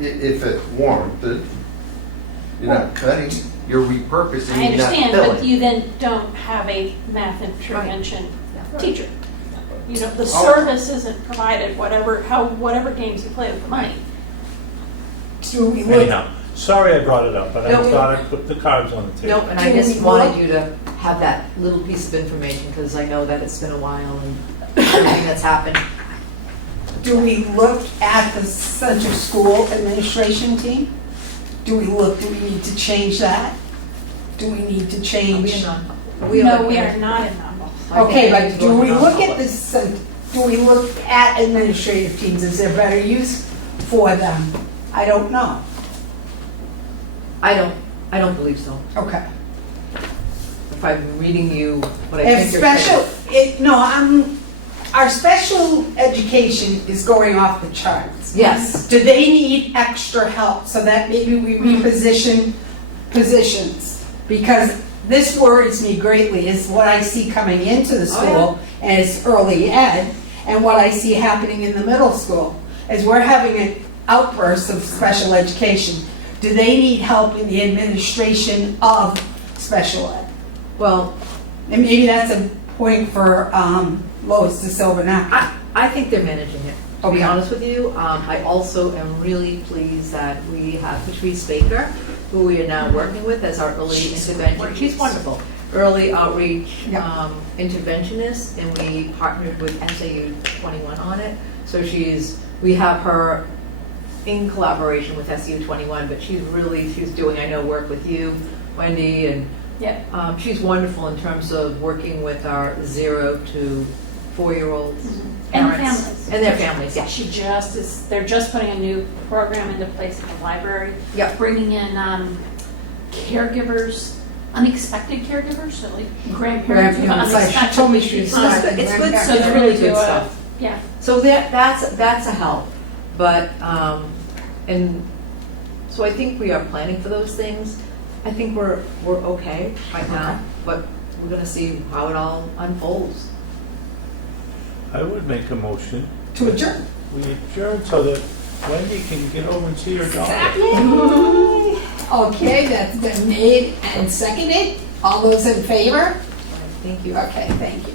If it's warranted, you're not cutting, you're repurposing, I you're not understand, but filling. you then don't have a math intervention Yeah. teacher. You know, the Oh. service isn't provided, whatever games you play with the money. Do we look, Anyhow, sorry I brought it up, but I No, thought I'd put the cards on the table. Nope, and I Do just we wanted look- you to have that little piece of information because I know that it's been a while and everything that's happened. do we look at the Central School administration team? Do we need to change that? Do we need to Are we change? in non- No, we are not in non-public. I think Okay, we need but to do go we to look at non-public. this, do we look at administrative teams? Is there better use for them? I don't know. I don't believe so. Okay. If I'm reading you what I If think you're special, saying. our special education is going off the charts. Yes, Do they need extra help so that maybe we reposition positions? Because this worries me greatly, is what I see coming into the school as early ed, and what I see happening in the middle school, is we're having an outburst of special education. Do they need help in the administration of special ed? well, And maybe that's a point for Lois De Silva now. I think they're managing it, to be Okay. honest with you. I also am really pleased that we have Patrice Baker, who we are now working with as our early intervention. She's wonderful. Early outreach Yeah. interventionist, and we partnered with SAU 21 on it. So we have her in collaboration with SAU 21, but she's doing, I know, work with you, Wendy, and Yeah. she's wonderful in terms of working with our 0 to 4-year-olds. And parents, families. And their families, yeah. They're just putting a new program into place at the library. Yep. Bringing in caregivers, unexpected caregivers, so like grandparents who Grandparents, like she unexpectedly. told me she was become- starting It's good, grandparents. so it's they really do good a- stuff. Yeah. So that's a help, but, and so I think we are planning for those things. I think we're okay right now, but we're gonna see how it all unfolds. I would make a motion. To adjourn. We adjourn so that Wendy can get over and see her daughter. Okay, that's been made and seconded. All those in favor? Thank you. Okay, thank you.